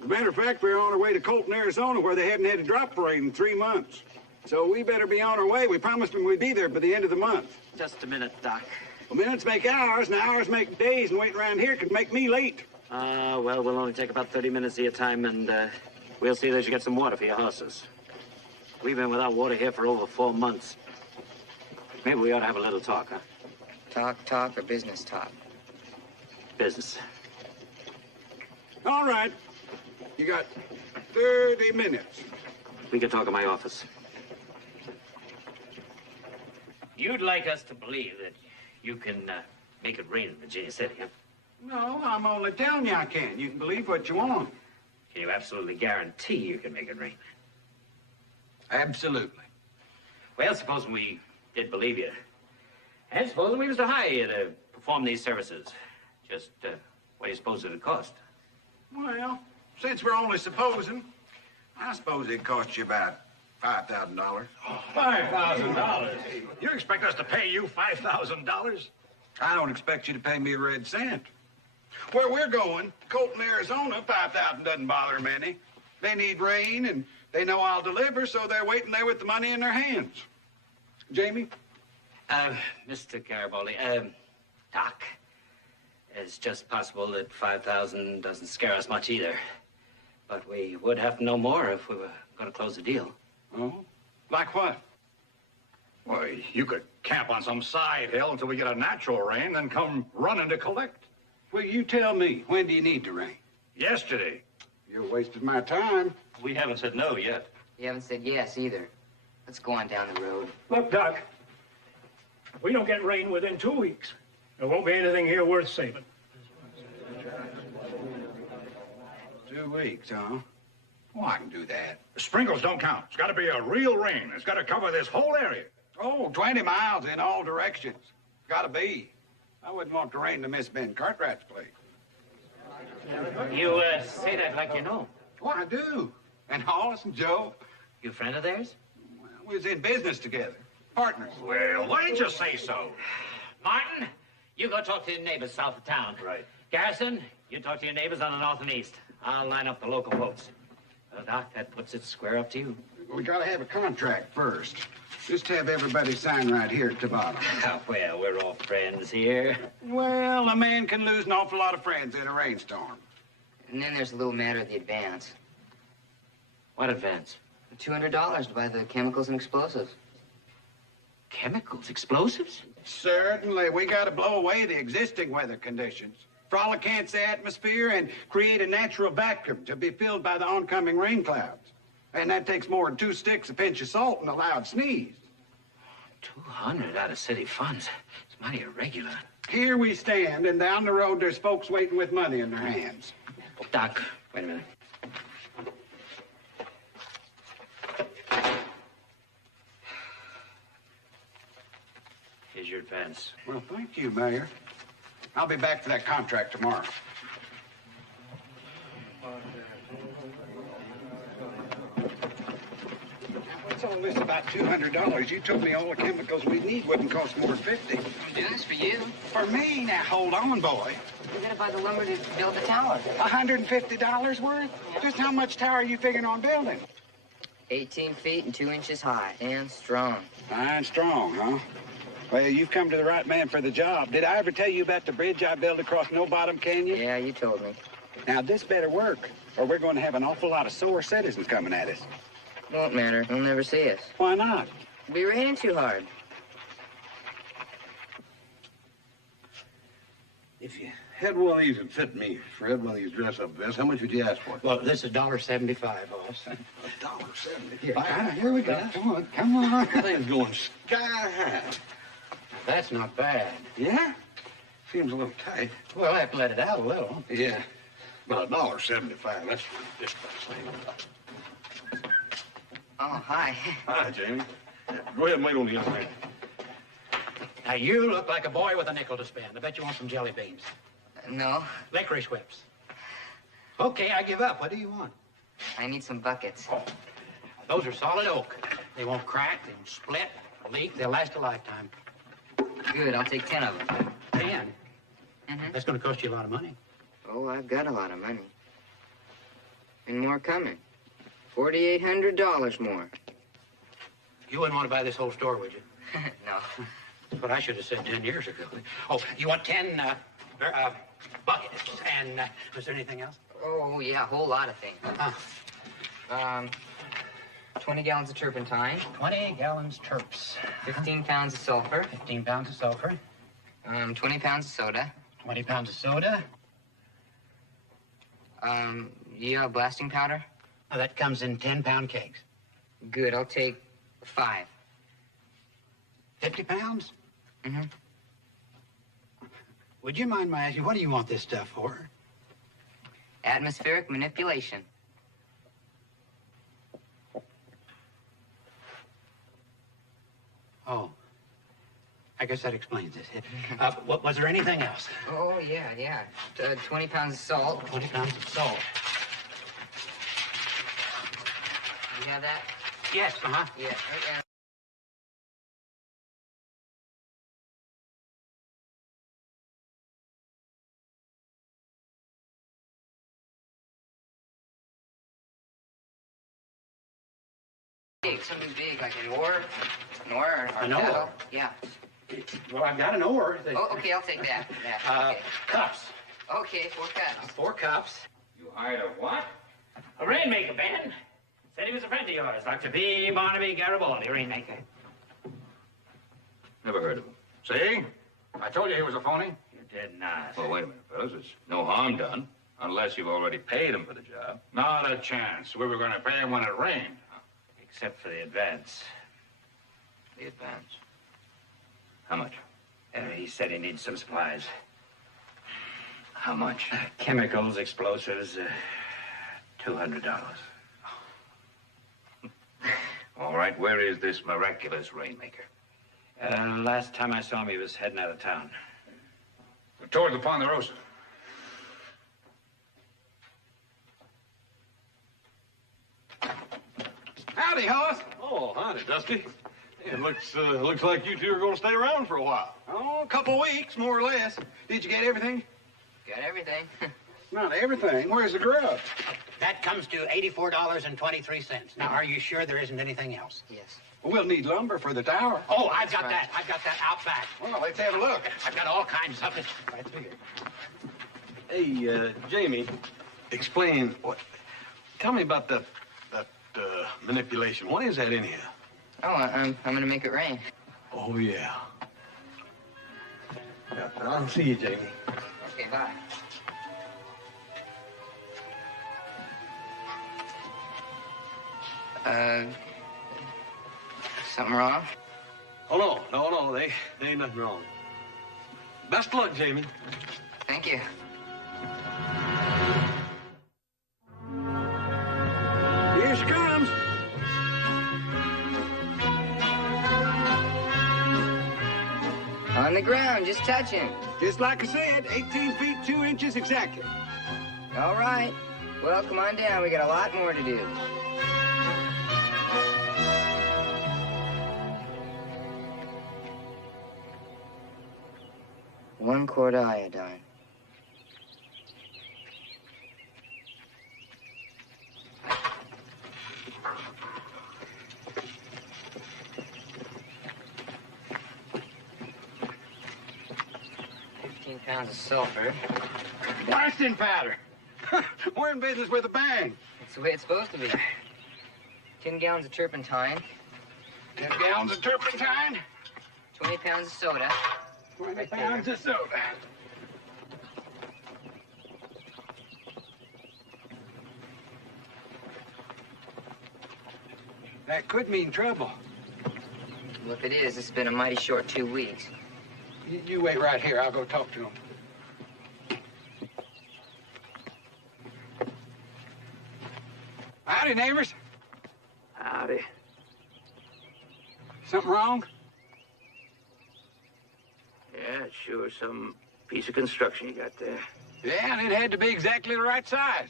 As a matter of fact, we're on our way to Colton, Arizona, where they hadn't had a drop for rain in 3 months. So we better be on our way. We promised them we'd be there by the end of the month. Just a minute, Doc. Well, minutes make hours, and hours make days, and waiting around here could make me late. Well, we'll only take about 30 minutes of your time, and we'll see that you get some water for your horses. We've been without water here for over 4 months. Maybe we ought to have a little talk, huh? Talk, or business talk? Business. All right. You got 30 minutes. We can talk in my office. You'd like us to believe that you can make it rain in Virginia City, huh? No, I'm only telling you I can. You can believe what you want. Can you absolutely guarantee you can make it rain? Absolutely. Well, supposing we did believe you. And supposing we was to hire you to perform these services. Just, what do you suppose it'd cost? Well, since we're only supposing, I suppose it'd cost you about $5,000. $5,000? You expect us to pay you $5,000? I don't expect you to pay me a red cent. Where we're going, Colton, Arizona, $5,000 doesn't bother them any. They need rain, and they know I'll deliver, so they're waiting there with the money in their hands. Jamie? Mr. Garibaldi, Doc, it's just possible that 5,000 doesn't scare us much either. But we would have to know more if we were going to close the deal. Oh? Like what? Why, you could camp on some side hill until we get a natural rain, then come running to collect. Well, you tell me. When do you need the rain? Yesterday. You wasted my time. We haven't said no yet. You haven't said yes either. Let's go on down the road. Look, Doc, if we don't get rain within 2 weeks, there won't be anything here worth saving. 2 weeks, huh? Oh, I can do that. The sprinkles don't count. It's got to be a real rain. It's got to cover this whole area. Oh, 20 miles in all directions. Gotta be. I wouldn't want the rain to miss Ben Cartwright's place. You say that like you know. Oh, I do. And Hollis and Joe. You a friend of theirs? We was in business together. Partners. Well, why didn't you say so? Martin, you go talk to your neighbors south of town. Right. Garrison, you talk to your neighbors on the north and east. I'll line up the local votes. Well, Doc, that puts it square up to you. We gotta have a contract first. Just have everybody sign right here at the bottom. Well, we're all friends here. Well, a man can lose an awful lot of friends in a rainstorm. And then there's a little matter of the advance. What advance? $200 to buy the chemicals and explosives. Chemicals? Explosives? Certainly. We gotta blow away the existing weather conditions, frolic the atmosphere, and create a natural vacuum to be filled by the oncoming rain clouds. And that takes more than 2 sticks, a pinch of salt, and a loud sneeze. 200 out of city funds. It's mighty irregular. Here we stand, and down the road there's folks waiting with money in their hands. Doc, wait a minute. Here's your advance. Well, thank you, Mayor. I'll be back for that contract tomorrow. What's all this about $200? You told me all the chemicals we need wouldn't cost more than $50. I'm doing this for you. For me? Now, hold on, boy. We're gonna buy the lumber to build the tower. $150 worth? Yep. Just how much tower are you figuring on building? 18 feet and 2 inches high and strong. Fine, strong, huh? Well, you've come to the right man for the job. Did I ever tell you about the bridge I built across No Bottom Canyon? Yeah, you told me. Now, this better work, or we're going to have an awful lot of sore citizens coming at us. Won't matter. They'll never see us. Why not? It'll be raining too hard. If you had one of these that fit me, Fred, one of these dress-up vests, how much would you ask for it? Well, this is $1.75, boss. $1.75. Here we go. Yeah. Come on. Thing's going sky high. That's not bad. Yeah? Seems a little tight. Well, I have to let it out a little. Yeah. About $1.75. That's just the same. Oh, hi. Hi, Jamie. Go ahead and wait on the other end. Now, you look like a boy with a nickel to spend. I bet you want some jelly beans. No, Licorice whips. Okay, I give up. What do you want? I need some buckets. Oh, those are solid oak. They won't crack, they won't split, leak. They'll last a lifetime. Good, I'll take 10 of them. 10? Mm-hmm. That's going to cost you a lot of money. Oh, I've got a lot of money. And more coming. $4,800 more. You wouldn't want to buy this whole store, would you? No. That's what I should have said 10 years ago. Oh, you want 10 buckets. And was there anything else? Oh, yeah, a whole lot of things. Huh. 20 gallons of turpentine. 20 gallons terps. 15 pounds of sulfur. 15 pounds of sulfur. 20 pounds of soda. 20 pounds of soda. You have blasting powder? Oh, that comes in 10-pound kegs. Good, I'll take 5. 50 pounds? Mm-hmm. Would you mind my asking, what do you want this stuff for? Atmospheric manipulation. Oh. I guess that explains it. Was there anything else? Oh, yeah. 20 pounds of salt. 20 pounds of salt. You have that? Yes, uh-huh. Yeah, right there. Something big, like an oar or An oar? paddle. Yeah. Well, I've got an oar. Oh, okay, I'll take that. Okay. Cups. Okay, 4 cups. 4 cups. You hired a what? A rainmaker, Ben. Said he was a friend of yours, Dr. B. Barnaby Garibaldi, rainmaker. Never heard of him. See? I told you he was a phony. You did not. Well, wait a minute, fellas. There's no harm done. Unless you've already paid him for the job. Not a chance. We were going to pay him when it rained. Except for the advance. The advance. How much? He said he needs some supplies. How much? Chemicals, explosives, $200. All right, where is this miraculous rainmaker? Last time I saw him, he was heading out of town. Toward the Ponderosa. Howdy, Hoss. Oh, howdy, Dusty. It looks like you two are going to stay around for a while. Oh, a couple weeks, more or less. Did you get everything? Got everything. Not everything. Where's the grub? That comes to $84.23. Now, are you sure there isn't anything else? Yes. We'll need lumber for the tower. Oh, I've got that. I've got that out back. Well, let's have a look. I've got all kinds of it. Right here. Hey, Jamie, explain what. Tell me about that manipulation. What is that anyhow? Oh, I'm gonna make it rain. Oh, yeah. I'll see you, Jamie. Okay, bye. Something wrong? Oh, no, they ain't nothing wrong. Best of luck, Jamie. Thank you. Here she comes. On the ground, just touching. Just like I said, 18 feet 2 inches exactly. All right. Well, come on down. We got a lot more to do. One quart of iodine. Pounds of sulfur. Blasting powder. We're in business with a bang. That's the way it's supposed to be. 10 gallons of turpentine. 10 gallons of turpentine. 20 pounds of soda. 20 pounds of soda. That could mean trouble. Well, if it is, it's been a mighty short 2 weeks. You wait right here. I'll go talk to him. Howdy, neighbors. Howdy. Something wrong? Yeah, it's sure some piece of construction you got there. Yeah, and it had to be exactly the right size.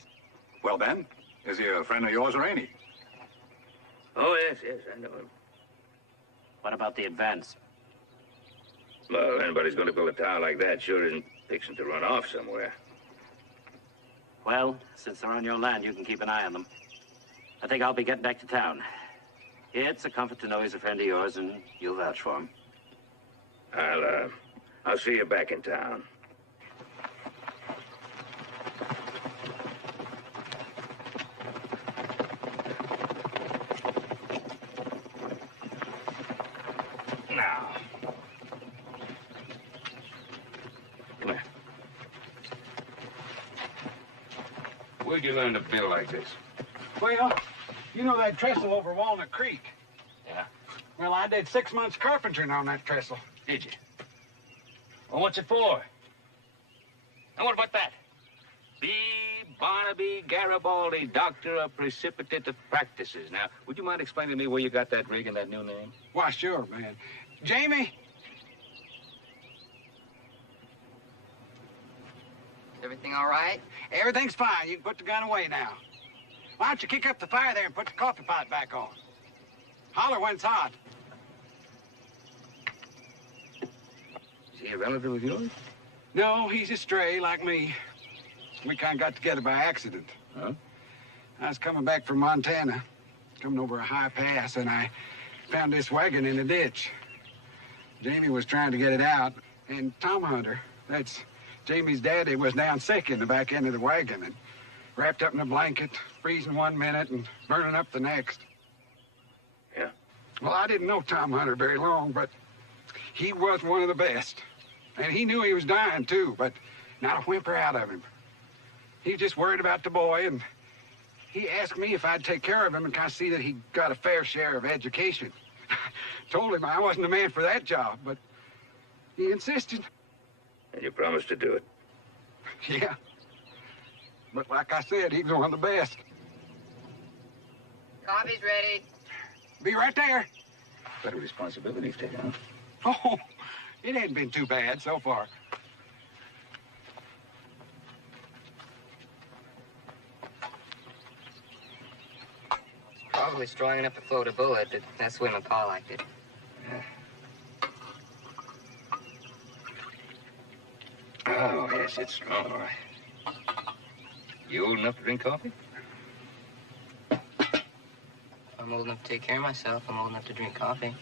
Well, Ben, is he a friend of yours or ain't he? Oh, yes, I know him. What about the advance? Well, anybody's going to build a tower like that sure isn't fixing to run off somewhere. Well, since they're on your land, you can keep an eye on them. I think I'll be getting back to town. It's a comfort to know he's a friend of yours, and you'll vouch for him. I'll see you back in town. Now. Come here. Where'd you learn to build like this? Well, you know that trestle over Walnut Creek? Yeah. Well, I did 6 months carpentering on that trestle. Did you? Well, what's it for? And what about that? B. Barnaby Garibaldi, Doctor of Precipitative Practices. Now, would you mind explaining to me where you got that rig and that new name? Why, sure, man. Jamie? Everything all right? Everything's fine. You can put the gun away now. Why don't you kick up the fire there and put the coffee pot back on? Holler when it's hot. Is he a relative of yours? No, he's a stray like me. We kind of got together by accident. Huh? I was coming back from Montana, coming over a high pass, and I found this wagon in a ditch. Jamie was trying to get it out, and Tom Hunter, that's Jamie's daddy, was down sick in the back end of the wagon and wrapped up in a blanket, freezing 1 minute and burning up the next. Yeah? Well, I didn't know Tom Hunter very long, but he was one of the best. And he knew he was dying, too, but not a whimper out of him. He was just worried about the boy, and he asked me if I'd take care of him and kind of see that he got a fair share of education. Told him I wasn't the man for that job, but he insisted. And you promised to do it? Yeah. But like I said, he was one of the best. Coffee's ready. Be right there. Better responsibilities taken, huh? Oh, it ain't been too bad so far. probably strong enough to float a bullet, but that's the way my pa liked it. Oh, yes, it's strong, all right. You old enough to drink coffee? I'm old enough to take care of myself. I'm old enough to drink coffee.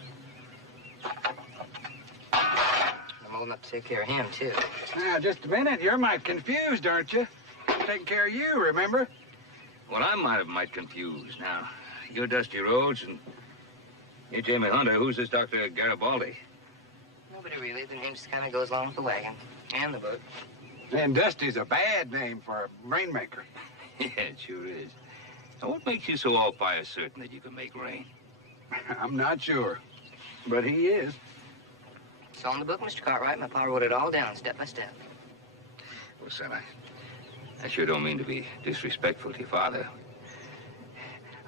I'm old enough to take care of him, too. Now, just a minute. You're might confused, aren't you? I'm taking care of you, remember? Well, I might confused. Now, you're Dusty Rhodes, and you're Jamie Hunter. Who's this Dr. Garibaldi? Nobody really. The name just kind of goes along with the wagon and the book. And Dusty's a bad name for a rainmaker. Yeah, it sure is. Now, what makes you so all-fire certain that you can make rain? I'm not sure, but he is. It's all in the book, Mr. Cartwright. My pa wrote it all down, step by step. Well, son, I sure don't mean to be disrespectful to your father.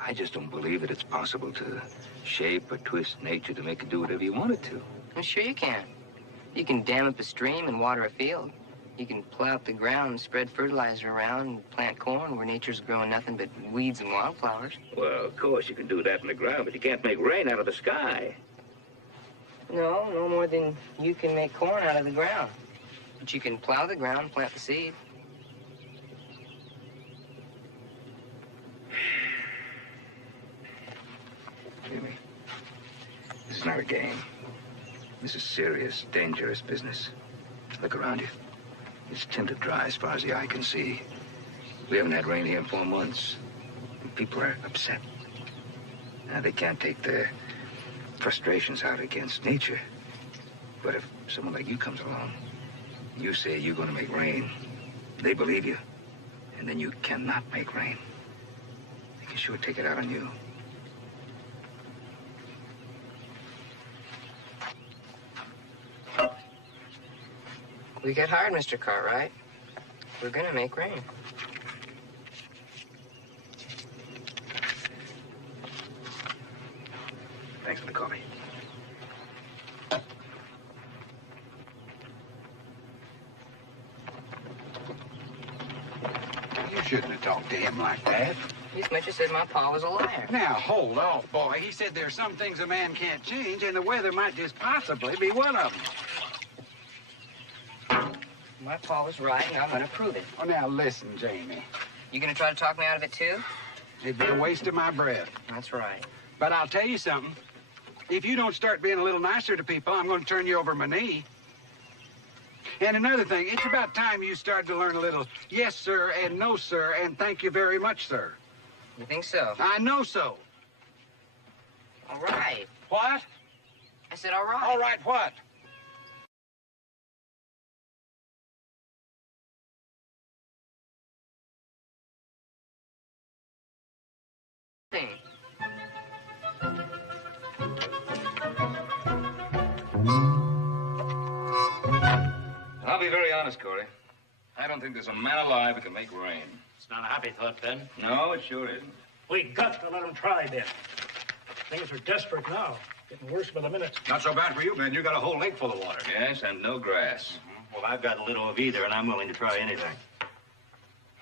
I just don't believe that it's possible to shape or twist nature to make it do whatever you want it to. I'm sure you can. You can dam up a stream and water a field. You can plow up the ground and spread fertilizer around and plant corn where nature's growing nothing but weeds and wildflowers. Well, of course, you can do that in the ground, but you can't make rain out of the sky. No, no more than you can make corn out of the ground. But you can plow the ground and plant the seed. Jimmy, this is not a game. This is serious, dangerous business. Look around you. It's tinted dry as far as the eye can see. We haven't had rain here in 4 months. And people are upset. Now, they can't take their frustrations out against nature. But if someone like you comes along, you say you're going to make rain, they believe you, and then you cannot make rain. They can sure take it out on you. We get hard, Mr. Cartwright. We're gonna make rain. Thanks for the coffee. You shouldn't have talked to him like that. He's much as said my pa was a liar. Now, hold off, boy. He said there's some things a man can't change, and the weather might just possibly be one of them. My pa was right, and I'm gonna prove it. Oh, now listen, Jamie. You gonna try to talk me out of it, too? It'd be a waste of my breath. That's right. But I'll tell you something. If you don't start being a little nicer to people, I'm going to turn you over my knee. And another thing, it's about time you started to learn a little yes, sir, and no, sir, and thank you very much, sir. You think so? I know so. All right. What? I said all right. All right, what? Thing. I'll be very honest, Corey. I don't think there's a man alive who can make rain. It's not a happy thought, Ben. No, it sure isn't. We got to let him try, Ben. Things are desperate now. Getting worse by the minute. Not so bad for you, man. You got a whole lake full of water. Yes, and no grass. Well, I've got a little of either, and I'm willing to try anything.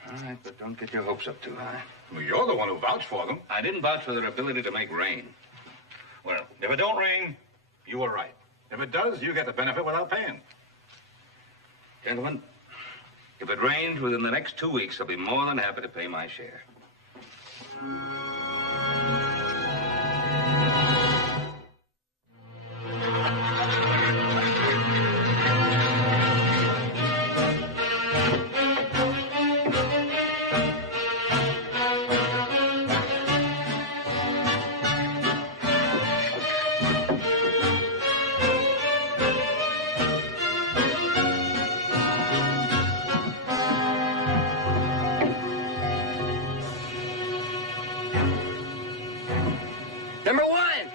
All right, but don't get your hopes up too high. Well, you're the one who vouched for them. I didn't vouch for their ability to make rain. Well, if it don't rain, you were right. If it does, you get the benefit without paying. Gentlemen, if it rains within the next 2 weeks, I'll be more than happy to pay my share. Number one.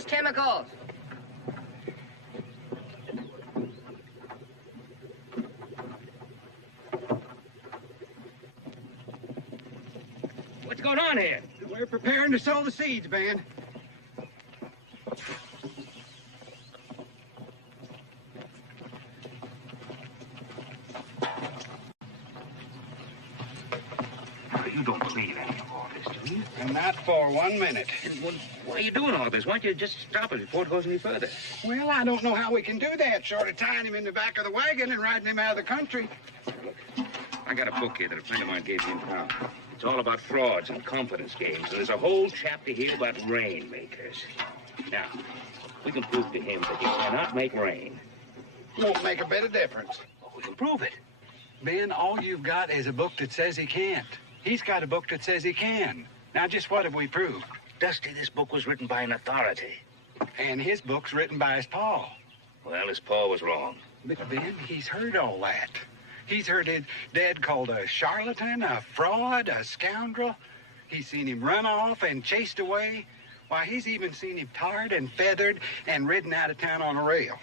those chemicals. What's going on here? We're preparing to sow the seeds, Ben. You don't believe any of all this, do you? And not for 1 minute. Well, why are you doing all this? Why don't you just stop it before it goes any further? Well, I don't know how we can do that, short of tying him in the back of the wagon and riding him out of the country. I got a book here that a friend of mine gave me in town. It's all about frauds and confidence games, and there's a whole chapter here about rainmakers. Now, we can prove to him that you cannot make rain. Won't make a bit of difference. Well, we can prove it. Ben, all you've got is a book that says he can't. He's got a book that says he can. Now, just what have we proved? Dusty, this book was written by an authority. And his book's written by his pa. Well, his pa was wrong. But Ben, he's heard all that. He's heard his dad called a charlatan, a fraud, a scoundrel. He's seen him run off and chased away. Why, he's even seen him tarred and feathered and ridden out of town on a rail.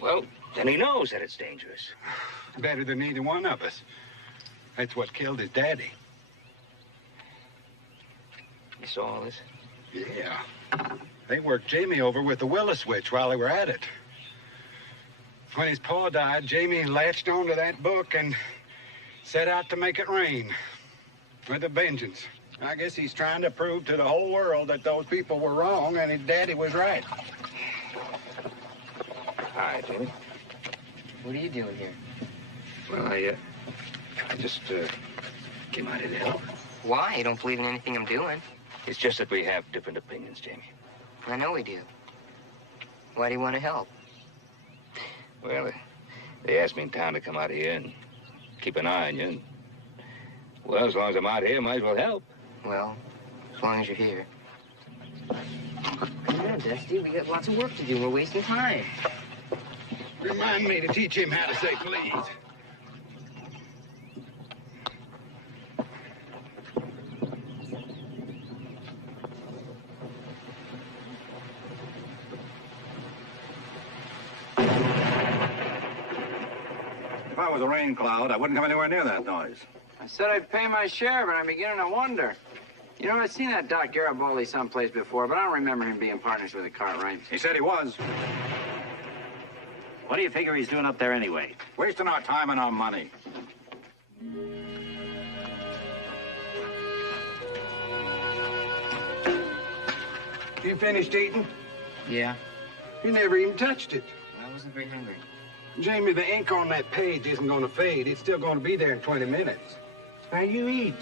Well, then he knows that it's dangerous. Better than either one of us. That's what killed his daddy. You saw all this? Yeah. They worked Jamie over with the Willis switch while they were at it. When his pa died, Jamie latched onto that book and set out to make it rain. With a vengeance. I guess he's trying to prove to the whole world that those people were wrong and his daddy was right. Hi, Jamie. What are you doing here? Well, I just came out here to help. Why? You don't believe in anything I'm doing. It's just that we have different opinions, Jamie. I know we do. Why do you want to help? Well, they asked me in town to come out here and keep an eye on you. And, well, as long as I'm out here, might as well help. Well, as long as you're here. Come on, Dusty. We got lots of work to do. We're wasting time. Remind me to teach him how to say please. If I was a rain cloud, I wouldn't come anywhere near that noise. I said I'd pay my share, but I'm beginning to wonder. You know, I've seen that Doc Garibaldi someplace before, but I don't remember him being partners with a Cartwright. He said he was. What do you figure he's doing up there anyway? Wasting our time and our money. You finished eating? Yeah. You never even touched it. I wasn't very hungry. Jamie, the ink on that page isn't going to fade. It's still going to be there in 20 minutes. Now you eat.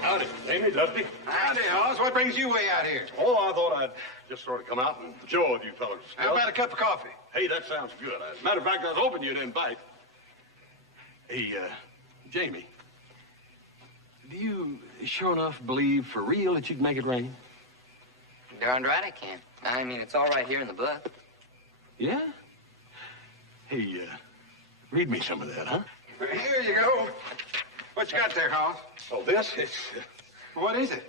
Howdy, Jamie, Dusty. Howdy, Hoss. What brings you way out here? Oh, I thought I'd just sort of come out and show with you fellas. How about a cup of coffee? Hey, that sounds good. As a matter of fact, I was hoping you'd invite. Hey, Jamie, do you sure enough believe for real that you can make it rain? Darned right I can. I mean, it's all right here in the book. Yeah? Hey, read me some of that, huh? Here you go. What you got there, Hoss? Oh, this? It's... What is it?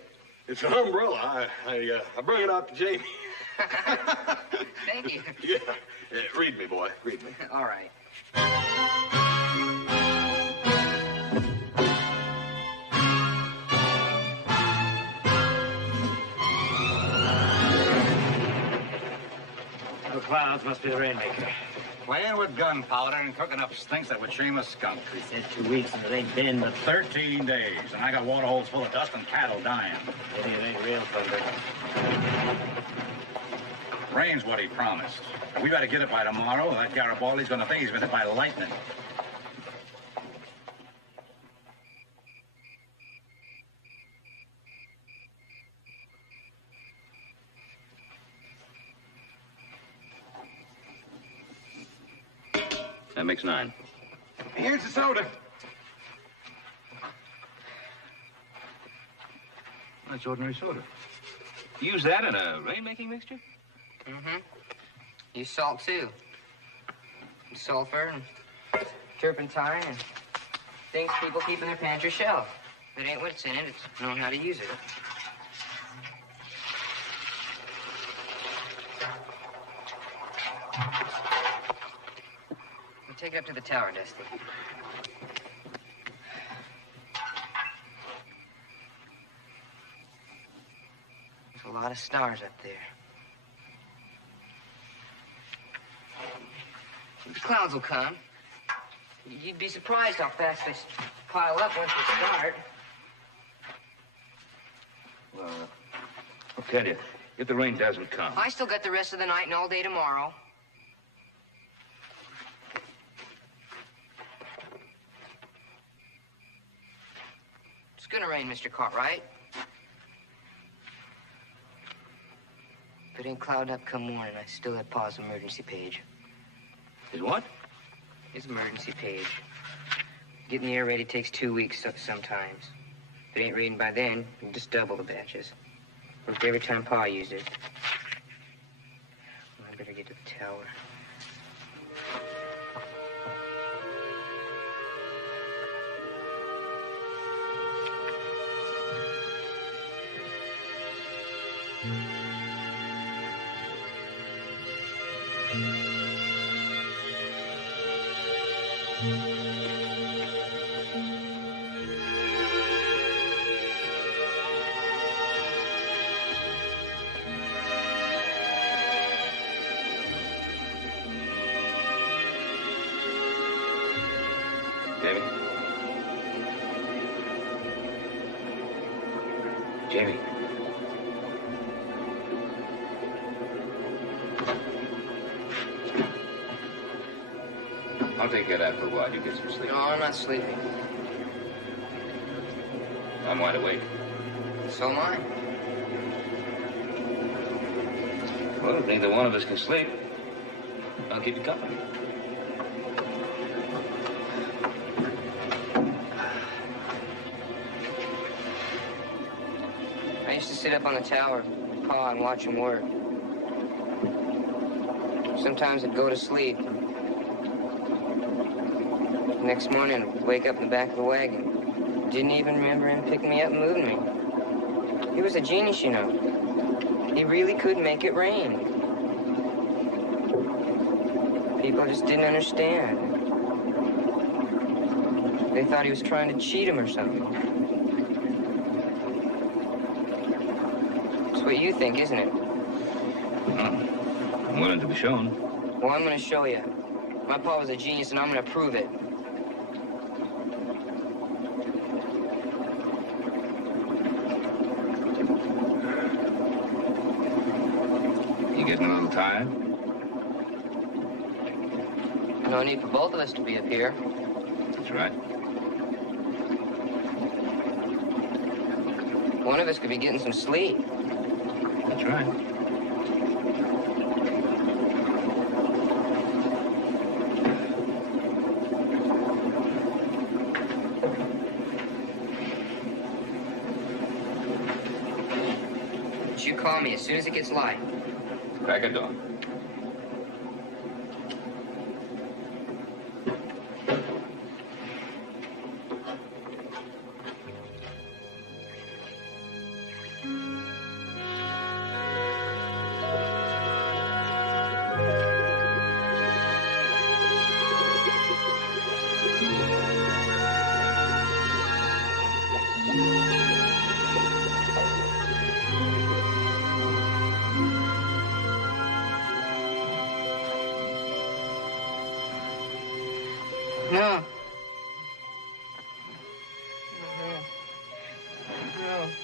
It's an umbrella. I bring it out to Jamie. Thank you. Yeah. Read me, boy. Read me. All right. The clouds must be the rainmaker. Playing with gunpowder and cooking up stinks that would shame a skunk. He said 2 weeks, and it ain't been but 13 days, and I got water holes full of dust and cattle dying. Maybe it ain't real thunder. Rain's what he promised. We better get it by tomorrow, or that Garibaldi's gonna think he's been hit by lightning. That makes 9. Here's the soda. That's ordinary soda. Use that in a rain-making mixture? Mm-hmm. Use salt, too. And sulfur and turpentine and Things people keep in their pantry shelf. If it ain't what's in it, it's knowing how to use it. We'll take it up to the tower, Dusty. There's a lot of stars up there. The clouds will come. You'd be surprised how fast they pile up once they start. Well, I'll tell you, if the rain doesn't come. I still got the rest of the night and all day tomorrow. It's gonna rain, Mr. Cartwright. If it ain't clouded up come morning, I still have Pa's emergency page. Is what? His emergency page. Getting the air ready takes 2 weeks sometimes. If it ain't raining by then, you can just double the batches. Worked every time Pa used it. Well, I better get to the tower. Jamie? Jamie? I'll take care of that for a while. You get some sleep. No, I'm not sleeping. I'm wide awake. So am I. Well, if neither one of us can sleep, I'll keep you company. I used to sit up on the tower with Pa and watch him work. Sometimes I'd go to sleep. Next morning, I'd wake up in the back of the wagon. Didn't even remember him picking me up and moving me. He was a genius, you know. He really could make it rain. People just didn't understand. They thought he was trying to cheat him or something. It's what you think, isn't it? I'm willing to be shown. Well, I'm gonna show you. My pa was a genius, and I'm gonna prove it. You getting a little tired? No need for both of us to be up here. That's right. One of us could be getting some sleep. That's right. But you call me as soon as it gets light. Crack of dawn. No.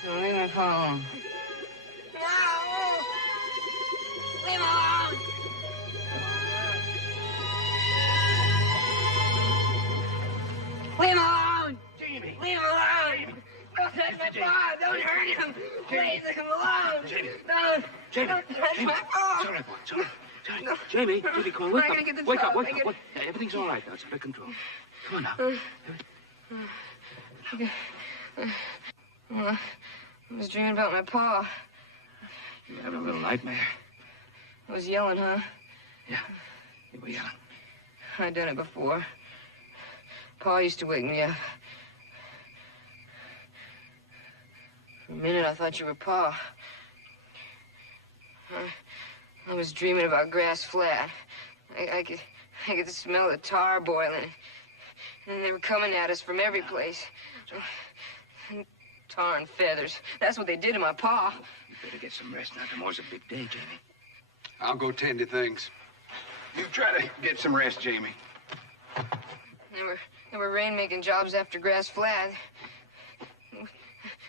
No, leave me alone. No! Leave him alone! Leave him alone! Jamie! Leave him alone! Don't touch my paw! Don't hurt him! Please leave him alone! Jamie! Don't! Jamie! Don't touch my paw! It's all right, boy. It's all right. Jamie, Jamie, come on, wake I'm up. gonna get the Wake up, towel. wake up. Wake. Yeah, everything's all right now. It's under control. Come on now. Okay. Well, I was dreaming about my paw. You were having a little nightmare. I was yelling, huh? Yeah, you were yelling. I'd done it before. Pa used to wake me up. For a minute, I thought you were Pa. I was dreaming about grass flat. I could smell the tar boiling. And they were coming at us from every place. Tar and feathers. That's what they did to my pa. You better get some rest now. Tomorrow's a big day, Jamie. I'll go tend to things. You try to get some rest, Jamie. There were rain-making jobs after grass flat.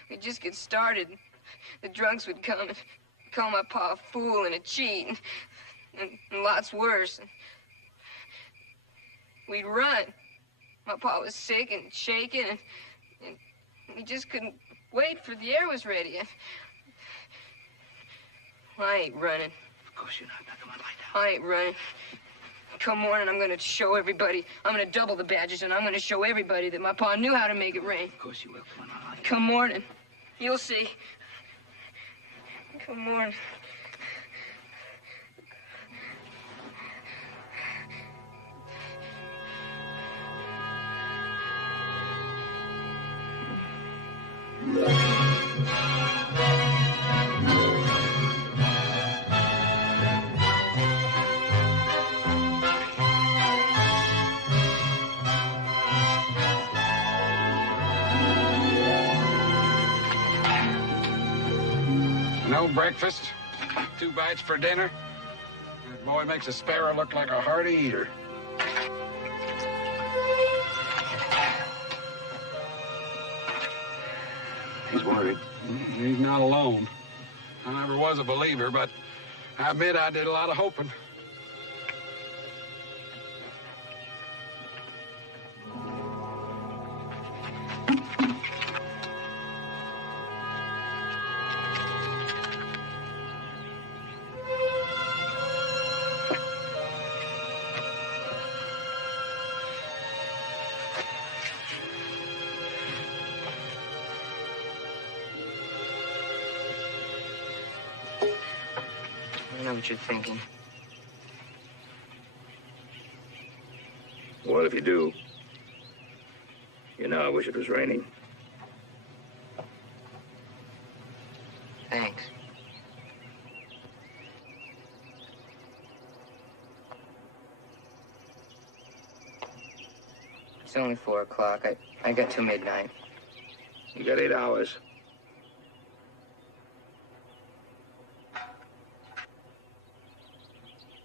We'd just get started. The drunks would come and call my pa a fool and a cheat. And lots worse. We'd run. My pa was sick and shaking, and he just couldn't wait for the air was ready. I ain't running. Of course you're not. Now, come on, lie down. I ain't running. Come morning, I'm gonna show everybody. I'm gonna double the badges, and I'm gonna show everybody that my pa knew how to make it rain. Of course you will. Come on, lie down. Come morning. You'll see. Come morning. No breakfast, 2 bites for dinner. That boy makes a sparrow look like a hearty eater. He's worried. He's not alone. I never was a believer, but I admit I did a lot of hoping. I know what you're thinking. Well, if you do, you know I wish it was raining. Thanks. It's only 4 o'clock. I got till midnight. You got 8 hours.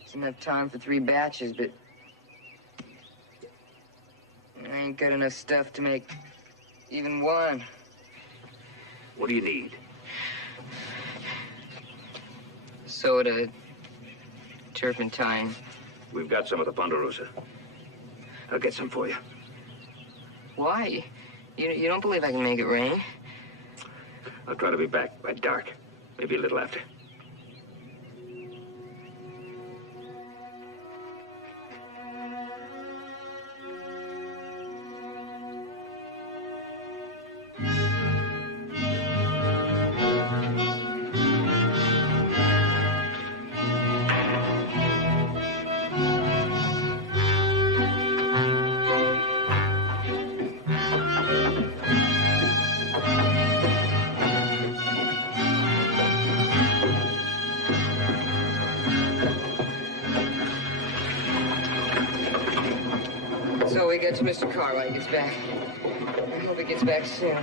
It's enough time for 3 batches, but I ain't got enough stuff to make even one. What do you need? Soda, turpentine. We've got some of the Ponderosa. I'll get some for you. Why? You don't believe I can make it rain? I'll try to be back by dark. Maybe a little after. So we get to Mr. Cartwright gets back. I hope he gets back soon.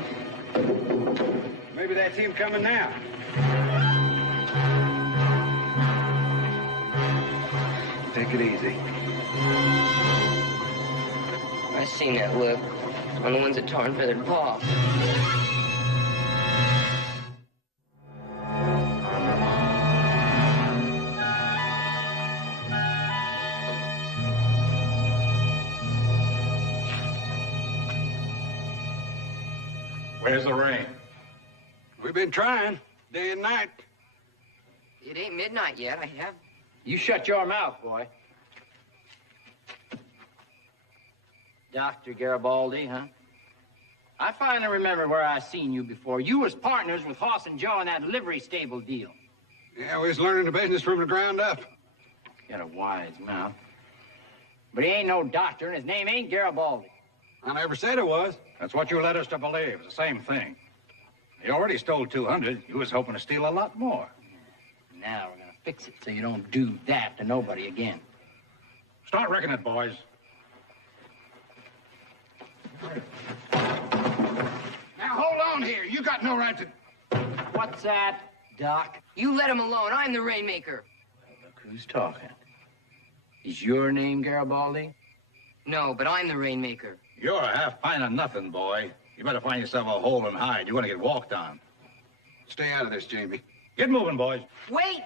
Maybe that's him coming now. Take it easy. I seen that look on the ones that tar and feathered paw. Where's the rain? We've been trying, day and night. It ain't midnight yet. I have. You shut your mouth, boy. Dr. Garibaldi, huh? I finally remember where I seen you before. You was partners with Hoss and Joe in that livery stable deal. Yeah, we was learning the business from the ground up. Got a wise mouth. But he ain't no doctor, and his name ain't Garibaldi. I never said it was. That's what you led us to believe. It's the same thing. You already stole 200. You was hoping to steal a lot more. Now we're gonna fix it so you don't do that to nobody again. Start reckoning it, boys. Now, hold on here. You got no right to... What's that, Doc? You let him alone. I'm the rainmaker. Look who's talking. Is your name Garibaldi? No, but I'm the rainmaker. You're a half pint of nothing, boy. You better find yourself a hole and hide. You're gonna get walked on. Stay out of this, Jamie. Get moving, boys. Wait!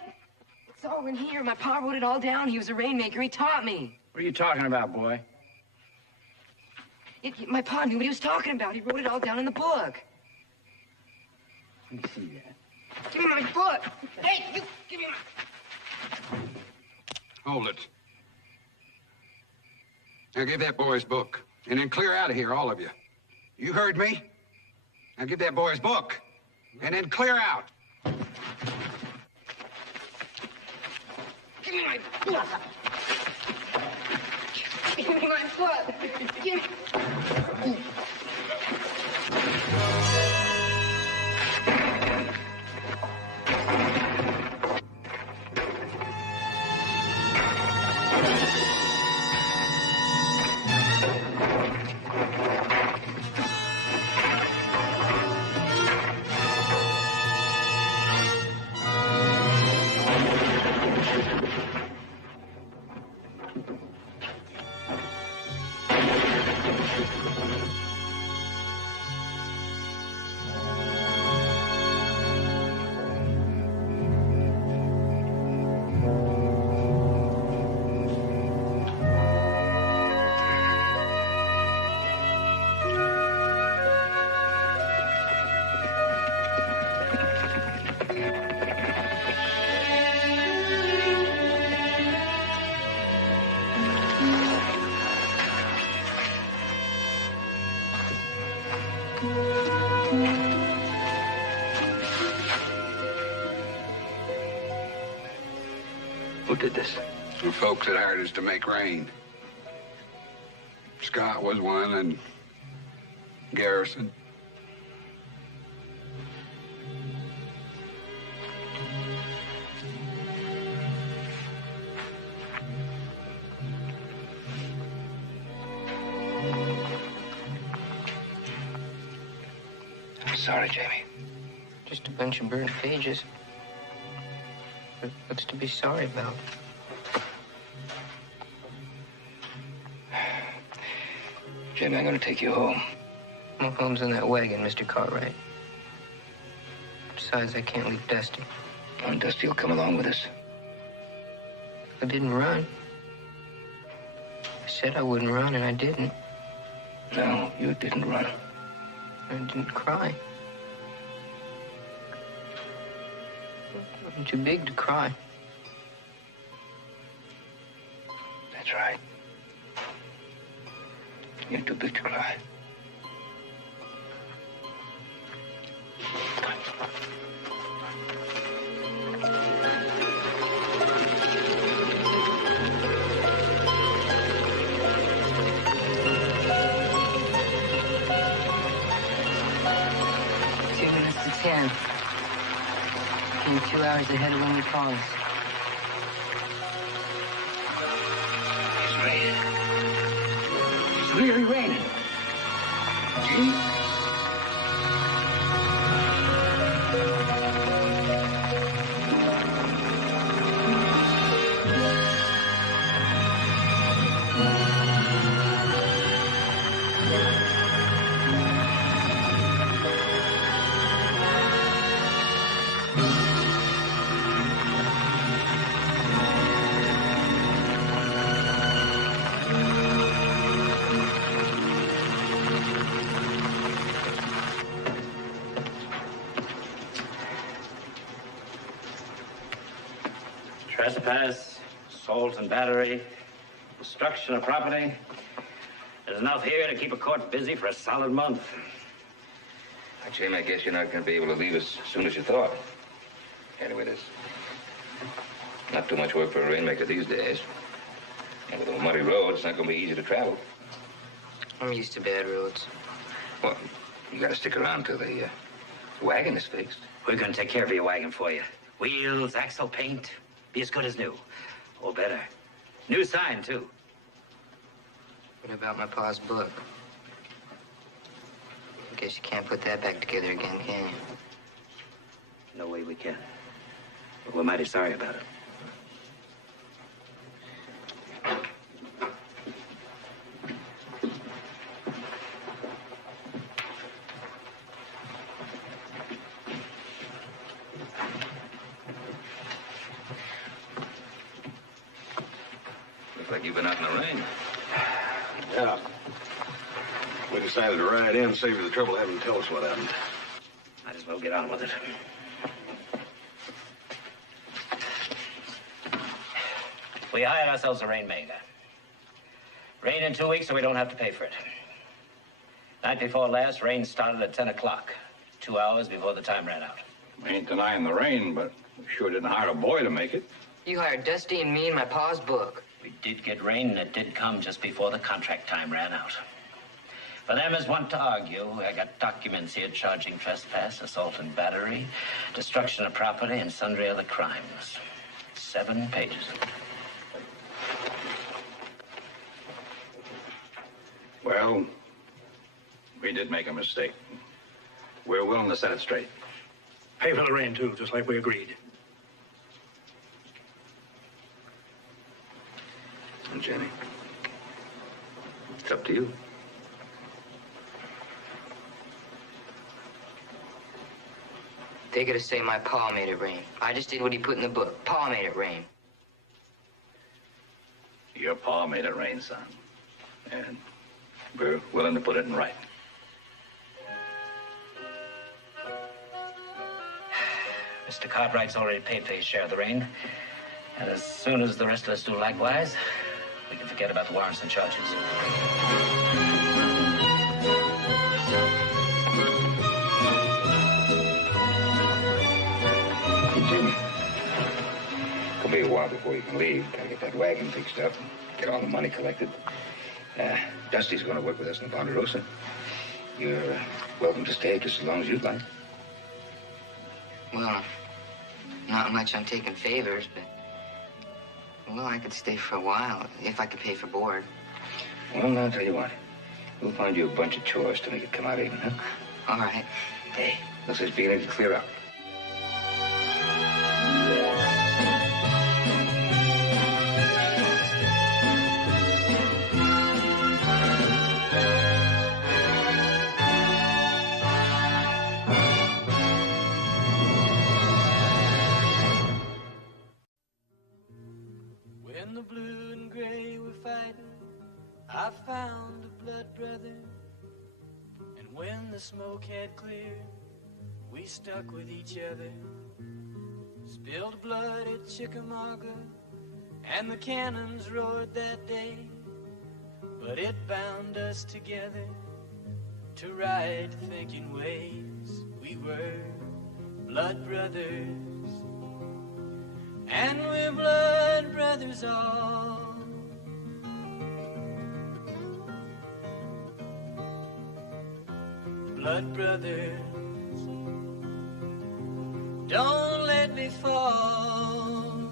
It's all in here. My pa wrote it all down. He was a rainmaker. He taught me. What are you talking about, boy? My pa knew what he was talking about. He wrote it all down in the book. Let me see that. Give me my book. Hey, you give me my... Hold it. Now give that boy his book. And then clear out of here, all of you. You heard me? Now give that boy his book. And then clear out. Give me my book. Give me my book. Give me... Who did this? The folks that hired us to make rain. Scott was one, and Garrison. I'm sorry, Jamie. Just a bunch of burnt pages. What's to be sorry about? Jamie, I'm going to take you home. My home's in that wagon, Mr. Cartwright. Besides, I can't leave Dusty. And Dusty will come along with us. I didn't run. I said I wouldn't run, and I didn't. No, you didn't run. I didn't cry. I'm too big to cry. That's right. You're too big to cry. Came 2 hours ahead of when we called us. It's raining. It's really raining. Gee. Trespass, assault and battery, destruction of property. There's enough here to keep a court busy for a solid month. Jim, I guess you're not going to be able to leave us as soon as you thought. Anyway, there's not too much work for a rainmaker these days. And with a muddy road, it's not going to be easy to travel. I'm used to bad roads. Well, you gotta stick around till the wagon is fixed. We're gonna take care of your wagon for you. Wheels, axle, paint, be as good as new. Or better. New sign, too. What about my pa's book? I guess you can't put that back together again, can you? No way we can. But we're mighty sorry about it. Looks like you've been out in the rain. Yeah. We decided to ride in, save you the trouble of having to tell us what happened. Might as well get on with it. We hired ourselves a rainmaker. Rain in 2 weeks so we don't have to pay for it. Night before last, rain started at 10 o'clock. 2 hours before the time ran out. We ain't denying the rain, but we sure didn't hire a boy to make it. You hired Dusty and me and my pa's book. We did get rain, and it did come just before the contract time ran out. For them as want to argue, I got documents here charging trespass, assault and battery, destruction of property, and sundry other crimes. 7 pages. Well, we did make a mistake. We're willing to set it straight. Pay for the rain, too, just like we agreed. And Jenny, it's up to you. They gotta say my pa made it rain. I just did what he put in the book. Pa made it rain. Your pa made it rain, son. And we're willing to put it in writing. Mr. Cartwright's already paid for his share of the rain. And as soon as the rest of us do likewise, we can forget about the warrants and charges. Hey, Jimmy, it'll be a while before you can leave. Gotta get that wagon fixed up and get all the money collected. Dusty's gonna work with us in Ponderosa. You're welcome to stay just as long as you'd like. Well, not much on taking favors, but... Well, I could stay for a while, if I could pay for board. Well, I'll tell you what. We'll find you a bunch of chores to make it come out even, huh? All right. Hey, looks like it's beginning to clear up. When the blue and gray were fighting, I found a blood brother. And when the smoke had cleared, we stuck with each other. Spilled blood at Chickamauga, and the cannons roared that day. But it bound us together to right thinking ways. We were blood brothers. And we're blood brothers all. Blood brothers, don't let me fall.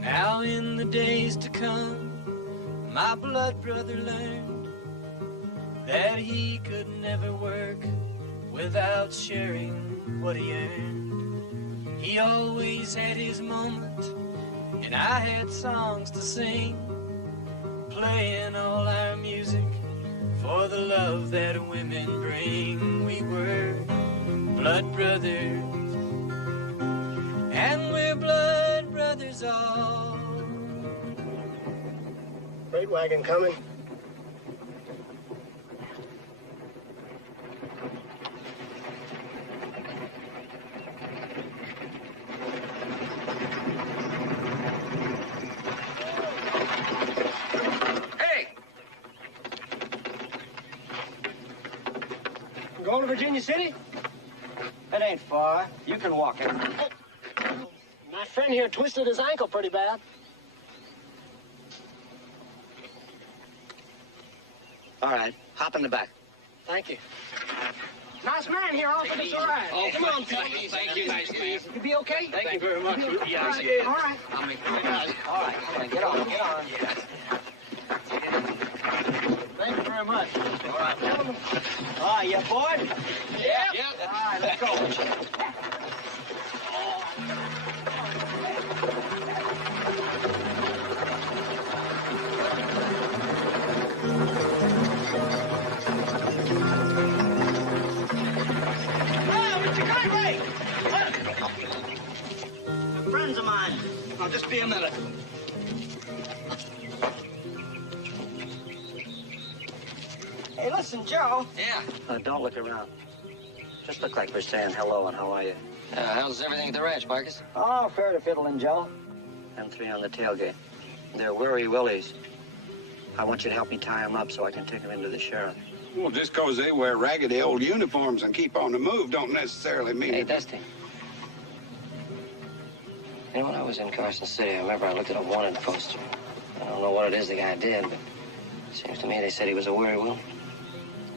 Now in the days to come, my blood brother learned that he could never work without sharing what he earned. He always had his moment, and I had songs to sing, playing all our music for the love that women bring. We were blood brothers, and we're blood brothers all. Freight wagon coming. Going to Virginia City? It ain't far. You can walk it. My friend here twisted his ankle pretty bad. All right, hop in the back. Thank you. Nice man here, often it's all right. Oh, come on, thank you, nice man. You be okay? Thank you very much. Yeah, All right. all right. I'll make All right, come on, get on. Thank you very much. All right, gentlemen. All right, you bored? Yep. All right, let's go. Friends of mine. I'll just be a minute. Hey, listen, Joe. Yeah. Don't look around. Just look like we're saying hello and how are you? How's everything at the ranch, Marcus? Oh, fair to fiddling, Joe. Them three on the tailgate. They're worry willies. I want you to help me tie them up so I can take them into the sheriff. Well, just because they wear raggedy old uniforms and keep on the move don't necessarily mean... Hey, Dusty. You know, when I was in Carson City, I remember I looked at a wanted poster. I don't know what it is the guy did, but it seems to me they said he was a worry will.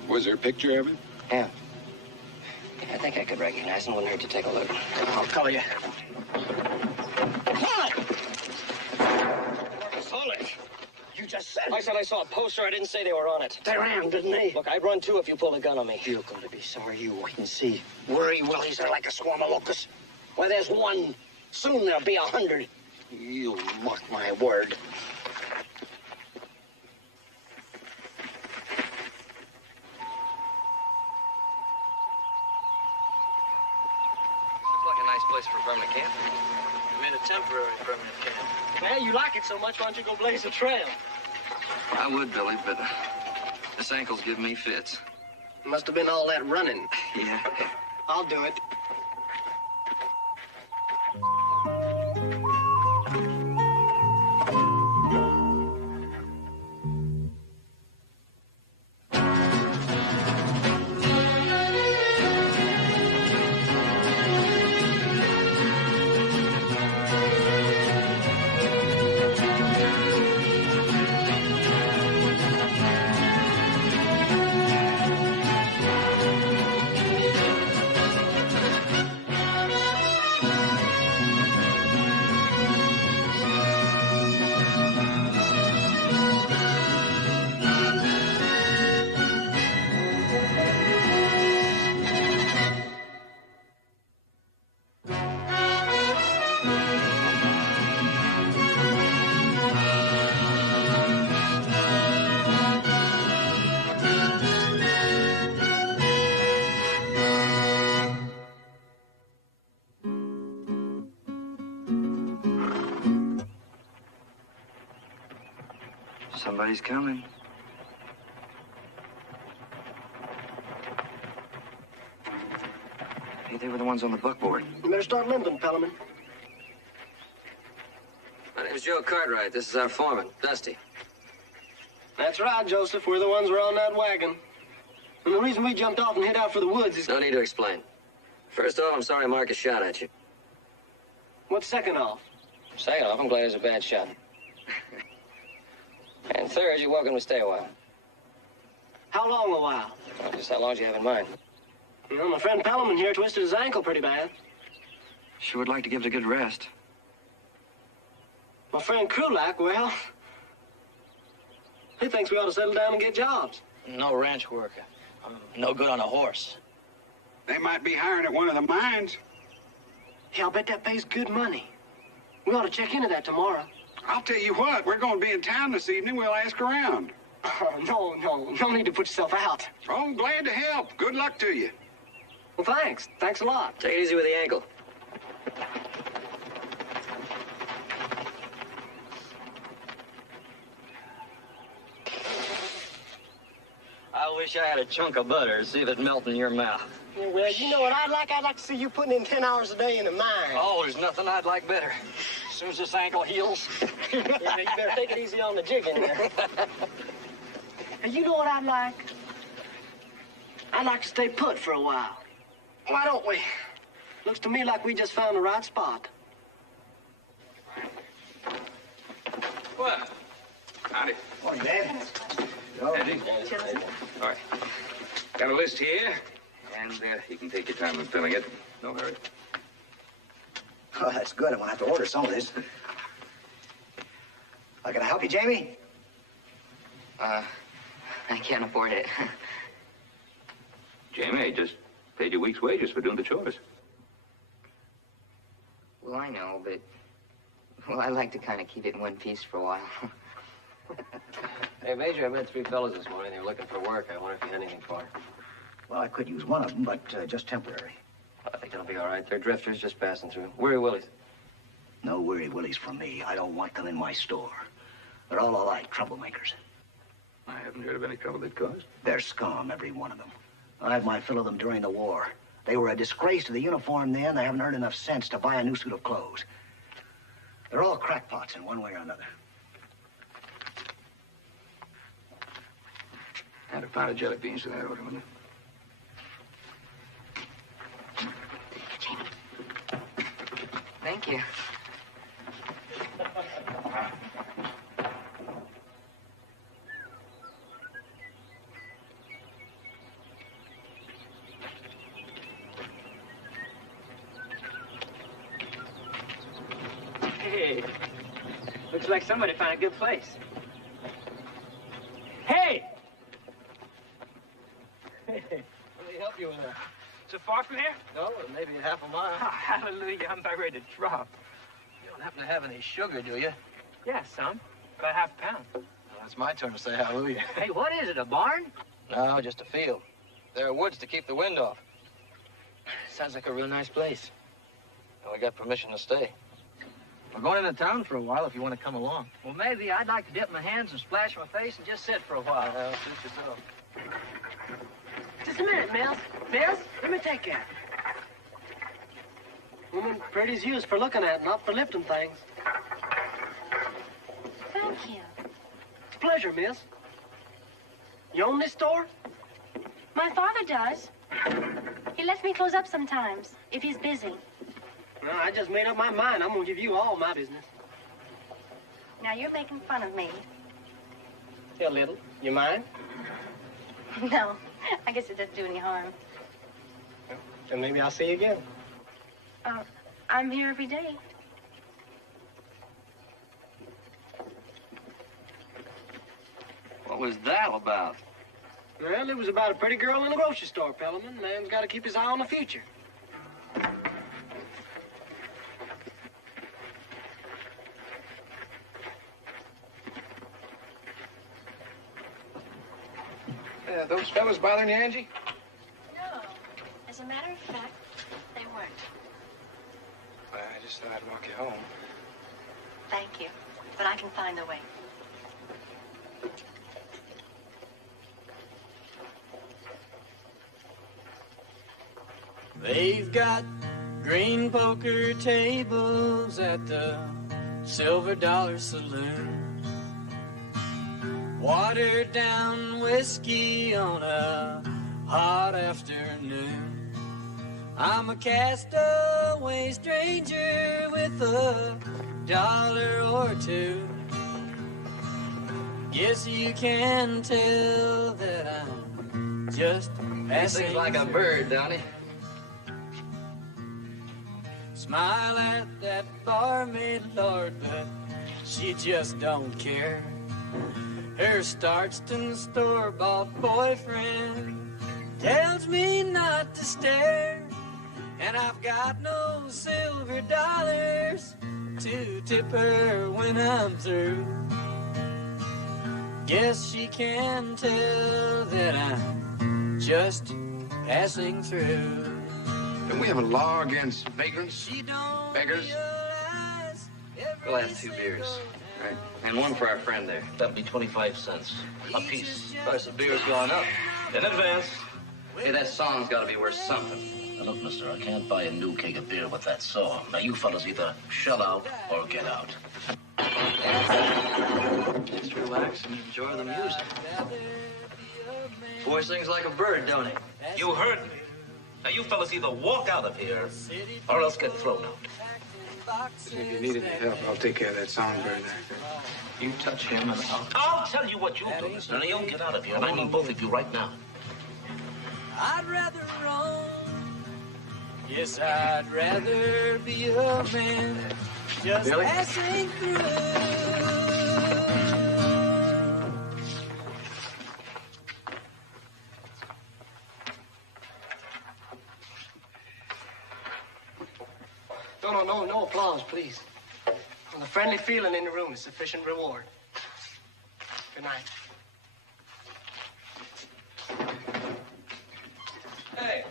Was there a picture of him? Yeah. I think I could recognize him. Wouldn't hurt to take a look. I'll tell you. Hold it. You just said I said I saw a poster. I didn't say they were on it. they ran, didn't they? Look, I'd run too if you pulled a gun on me. You're going to be sorry. You wait and see. Worry willies are like a swarm of locusts. Where there's one, soon there'll be 100. You mark my word. Looks like a nice place for a permanent camp. I mean a temporary permanent camp. Man, you like it so much, why don't you go blaze a trail? I would, Billy, but this ankle's giving me fits. Must have been all that running. Yeah. I'll do it. Somebody's coming. Hey, they were the ones on the buckboard. You better start limping, Pellerman. My name's Joe Cartwright. This is our foreman, Dusty. That's right, Joseph. We're the ones who were on that wagon. And the reason we jumped off and hid out for the woods is... No need to explain. First off, I'm sorry Marcus shot at you. What's second off? Second off, I'm glad it was a bad shot. And third, you're welcome to stay a while. How long a while? Well, just how long do you have in mind? You know, my friend Pellerman here twisted his ankle pretty bad. Sure would like to give it a good rest. My friend Krulak, well... he thinks we ought to settle down and get jobs. No ranch work. I'm no good on a horse. They might be hiring at one of the mines. Yeah, I'll bet that pays good money. We ought to check into that tomorrow. I'll tell you what, we're going to be in town this evening. We'll ask around. Oh, no need to put yourself out. Oh, I'm glad to help. Good luck to you. Well, thanks. Thanks a lot. Take it easy with the ankle. I wish I had a chunk of butter to see if it melt in your mouth. Yeah, well, you know what I'd like? I'd like to see you putting in 10 hours a day in a mine. Oh, there's nothing I'd like better. As soon as this ankle heals. Yeah, you better take it easy on the jigging there. And you know what I'd like? I'd like to stay put for a while. Why don't we? Looks to me like we just found the right spot. What? Howdy. Morning, Dad. Oh, Eddie. All right. Got a list here, and you can take your time in filling it. No hurry. Oh, that's good. I'm gonna have to order some of this. Can I help you, Jamie? I can't afford it. Jamie, I just paid your week's wages for doing the chores. Well, I know, but... Well, I like to kind of keep it in one piece for a while. Hey, Major, I met 3 fellas this morning. They were looking for work. I wonder if you had anything for them. Well, I could use one of them, but just temporary. I think it'll be all right. They're drifters just passing through. Weary Willies. No Weary Willies from me. I don't want them in my store. They're all alike, troublemakers. I haven't heard of any trouble they've caused. They're scum, every one of them. I had my fill of them during the war. They were a disgrace to the uniform then. They haven't earned enough sense to buy a new suit of clothes. They're all crackpots in one way or another. Add a pound of jelly beans to that order, will you? Thank you. Hey, looks like somebody found a good place. Hey! Let me help you with that. Is it far from here? No, maybe a half a mile. Oh, hallelujah, I'm about ready to drop. You don't happen to have any sugar, do you? Yeah, some. About half a pound. Well, it's my turn to say hallelujah. Hey, what is it, a barn? No, just a field. There are woods to keep the wind off. Sounds like a real nice place. And we got permission to stay. We're going into town for a while if you want to come along. Well, maybe I'd like to dip my hands and splash my face and just sit for a while. Suit yourself. Just a minute, Mills. Mills, let me take that. Woman pretty's used for looking at, not for lifting things. Thank you. It's a pleasure, miss. You own this store? My father does. He lets me close up sometimes, if he's busy. No, I just made up my mind. I'm gonna give you all my business. Now, you're making fun of me. Yeah, little. You mind? No, I guess it doesn't do any harm. Then maybe I'll see you again. I'm here every day. What was that about? Well, it was about a pretty girl in a grocery store, Pellerman. Man's got to keep his eye on the future. Those fellas bothering you, Angie? No. As a matter of fact, they weren't. I just thought I'd walk you home. Thank you. But I can find the way. They've got green poker tables at the Silver Dollar Saloon. Watered down whiskey on a hot afternoon. I'm a castaway stranger with $1 or two. Guess you can tell that I'm just passing. Things like a bird, don't he? Smile at that barmaid, Lord, but she just don't care. Her Starkston store-bought boyfriend tells me not to stare, and I've got no silver dollars to tip her when I'm through. Guess she can tell that I'm just passing through. Don't we have a law against vagrants? Beggars? We'll have 2 beers. Right. And one for our friend there. That'll be 25 cents a piece. Price of beer's gone up. In advance. Hey, that song's got to be worth something. Now, look, mister, I can't buy a new keg of beer with that song. Now, you fellas either shell out or get out. Just relax and enjoy the music. Boy sings like a bird, don't he? You heard me. Now, you fellas either walk out of here or else get thrown out. If you need any help, I'll take care of that songbird there. You touch him and I'll tell you what you'll do, mister. Now, you'll get out of here, and I mean both of you right now. I'd rather run. Yes, I'd rather be a man just Billy? passing through. No applause, please. The friendly feeling in the room is sufficient reward. Good night. Hey.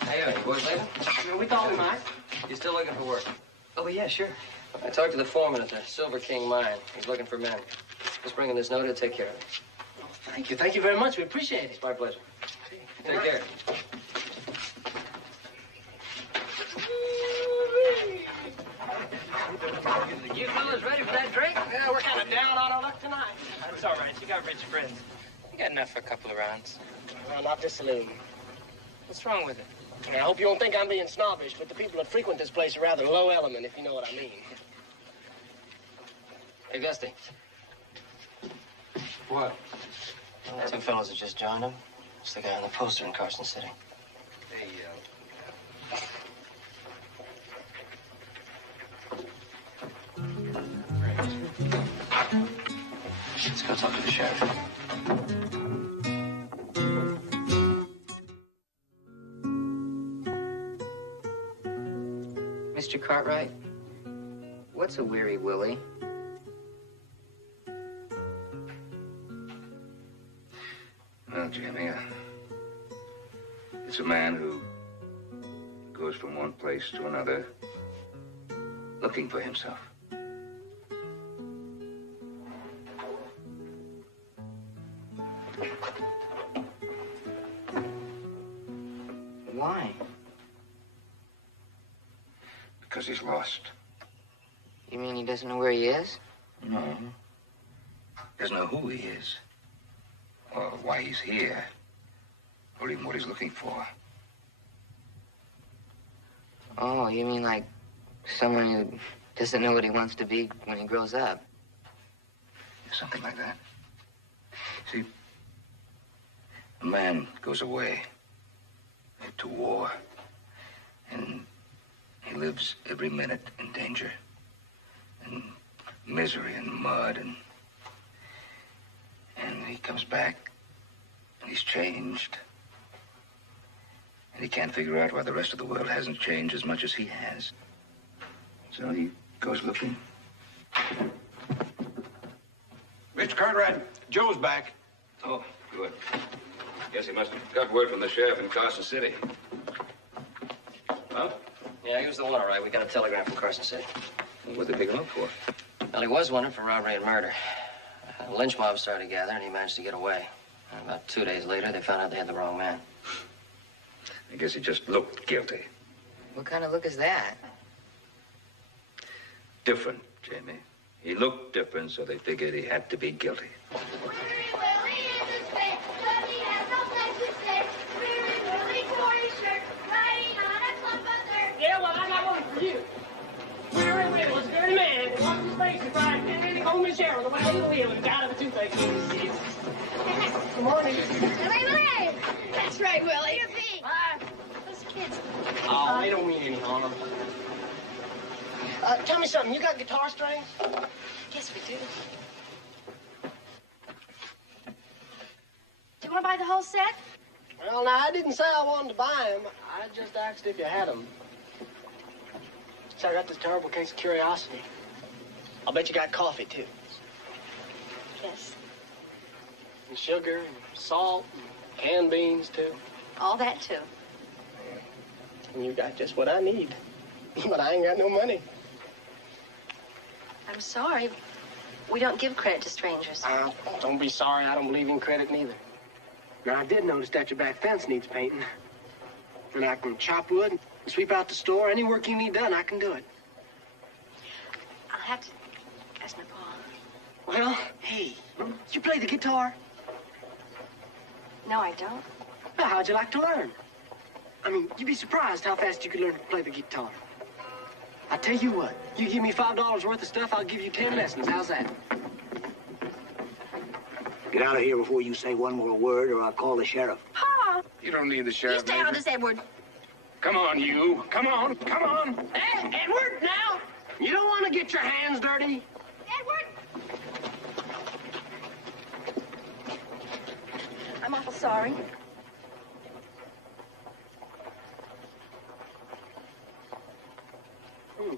Hey, are you boys leaving? We thought we might. You still looking for work? Oh, yeah, sure. I talked to the foreman at the Silver King mine. He's looking for men. Just bringing this note to take care of it. Thank you. Thank you very much. We appreciate it. It's my pleasure. Take care. You fellas ready for that drink? Yeah, we're kind of down on our luck tonight. That's all right. You got rich friends. You got enough for a couple of rounds. Well, not this saloon. What's wrong with it? I hope you don't think I'm being snobbish, but the people that frequent this place are rather low element, if you know what I mean. Hey, Gusty. What? The two fellows that just joined him. It's the guy on the poster in Carson City. Hey, Let's go talk to the sheriff. Mr. Cartwright, what's a weary willy? Well, Jimmy, it's a man who goes from one place to another looking for himself. Why? Because he's lost. You mean he doesn't know where he is? No. Doesn't know who he is. Or why he's here. Or even what he's looking for. Oh, you mean like someone who doesn't know what he wants to be when he grows up? Something like that. See, a man goes away to war. And he lives every minute in danger. And misery and mud. And he comes back. And he's changed. And he can't figure out why the rest of the world hasn't changed as much as he has. So he goes looking. Mr. Cartwright, Joe's back. Oh, good. Guess he must have got word from the sheriff in Carson City. Huh? Yeah, he was the one, all right. We got a telegram from Carson City. What'd they pick him up for? Well, he was wanted for robbery and murder. A lynch mob started to gather, and he managed to get away. And about 2 days later, they found out they had the wrong man. I guess he just looked guilty. What kind of look is that? Different, Jamie. He looked different, so they figured he had to be guilty. Yeah, well, I got one for you. Weary Willie was a dirty man that washed his face and fried and he combed his hair on the way of the wheel and died of a toothache. Good morning. Willie! That's right, Willie. You're big. Bye. Those kids. Oh, they don't mean any harm. Tell me something. You got guitar strings? Yes, we do. Do you want to buy the whole set? Well, now, I didn't say I wanted to buy them. I just asked if you had them. So I got this terrible case of curiosity. I'll bet you got coffee, too. Yes. And sugar and salt and canned beans, too. All that, too. And you got just what I need. But I ain't got no money. I'm sorry. We don't give credit to strangers. Don't be sorry. I don't believe in credit neither. Now, I did notice that your back fence needs painting. And I can chop wood and sweep out the store. Any work you need done, I can do it. I'll have to ask my pa. Well, hey, you play the guitar? No, I don't. Well, how'd you like to learn? I mean, you'd be surprised how fast you could learn to play the guitar. I tell you what, you give me $5 worth of stuff, I'll give you 10 lessons. How's that? Get out of here before you say one more word, or I'll call the sheriff. Pa! You don't need the sheriff, You stay out of this, Edward. Come on, you. Come on, come on. Hey, Edward, now! You don't want to get your hands dirty. Edward! I'm awful sorry.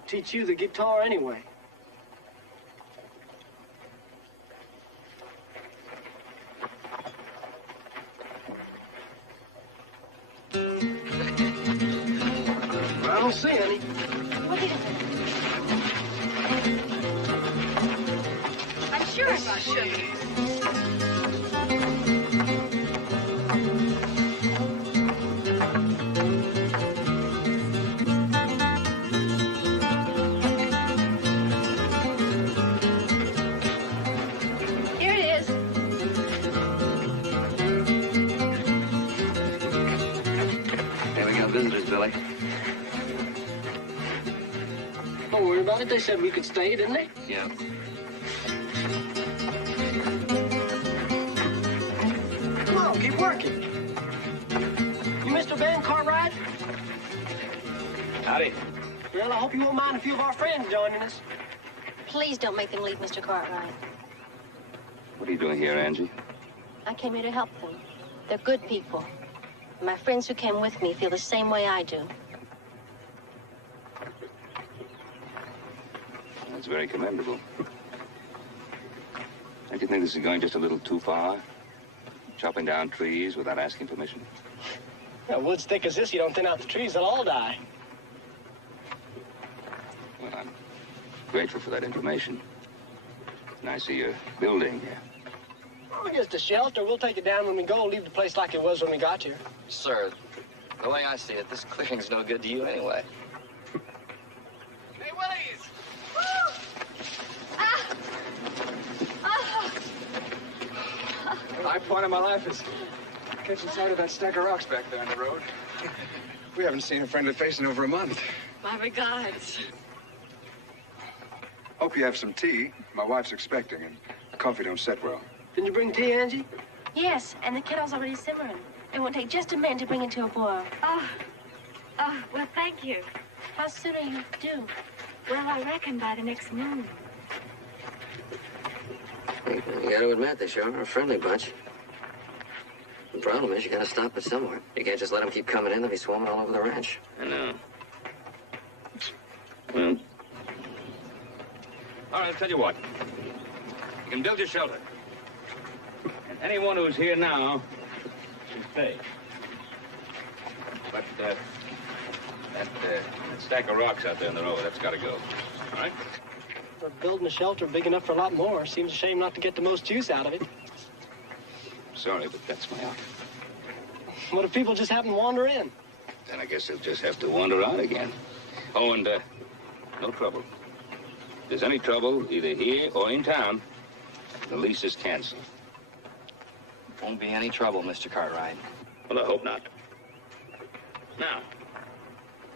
Teach you the guitar anyway. I don't see any. What is it? I'm sure it's sugar. Here it is. Hey, we got visitors, Billy. Don't worry about it. They said we could stay, didn't they? Yeah. Come on, keep working. You Mr. Ben Cartwright? Howdy. Well, I hope you won't mind a few of our friends joining us. Please don't make them leave, Mr. Cartwright. What are you doing here, Angie? I came here to help them. They're good people. My friends who came with me feel the same way I do. That's very commendable. Don't you think this is going just a little too far? Chopping down trees without asking permission? Now, woods thick as this, you don't thin out the trees, they'll all die. Well, I'm grateful for that information. It's nice of you building here. Oh, just a shelter. We'll take it down when we go. Leave the place like it was when we got here. Sir, the way I see it, this clearing's no good to you anyway. Hey, Willies! The high point of my life is catching sight of that stack of rocks back there on the road. We haven't seen a friendly face in over a month. My regards. Hope you have some tea. My wife's expecting, and coffee don't set well. Did you bring tea, Angie? Yes, and the kettle's already simmering. It won't take just a minute to bring it to a boil. Well, thank you. How soon are you due? Well, I reckon by the next moon. You gotta admit, they sure are a friendly bunch. The problem is you gotta stop it somewhere. You can't just let them keep coming in. They'll be swarming all over the ranch. I know. Well, all right, I'll tell you what. You can build your shelter. And anyone who's here now should stay. But that stack of rocks out there in the road, that's got to go. All right? We're building a shelter big enough for a lot more. Seems a shame not to get the most use out of it. Sorry, but that's my offer. What if people just happen to wander in? Then I guess they'll just have to wander out again. Oh, and no trouble. If there's any trouble, either here or in town, the lease is canceled. Won't be any trouble, Mr. Cartwright. Well, I hope not. Now,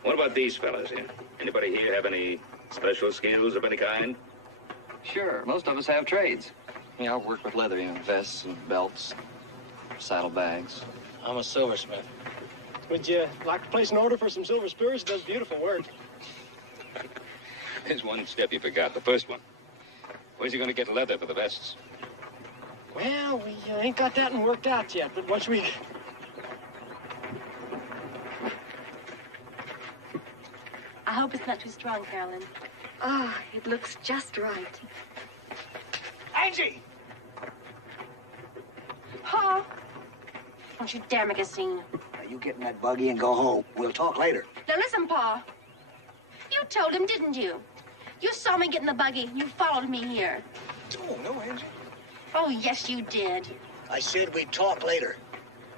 what about these fellas here? Anybody here have any special skills of any kind? Sure, most of us have trades. Yeah, I work with leather, vests and belts, saddlebags. I'm a silversmith. Would you like to place an order for some silver spurs? It does beautiful work. There's one step you forgot, the first one. Where's he going to get leather for the vests? Well, we ain't got that one worked out yet, but once we... I hope it's not too strong, Carolyn. Oh, it looks just right. Angie! Pa! Don't you dare make a scene. Now, you get in that buggy and go home. We'll talk later. Now listen, Pa. You told him, didn't you? You saw me get in the buggy. You followed me here. Oh, no, Angie. Oh, yes, you did. I said we'd talk later.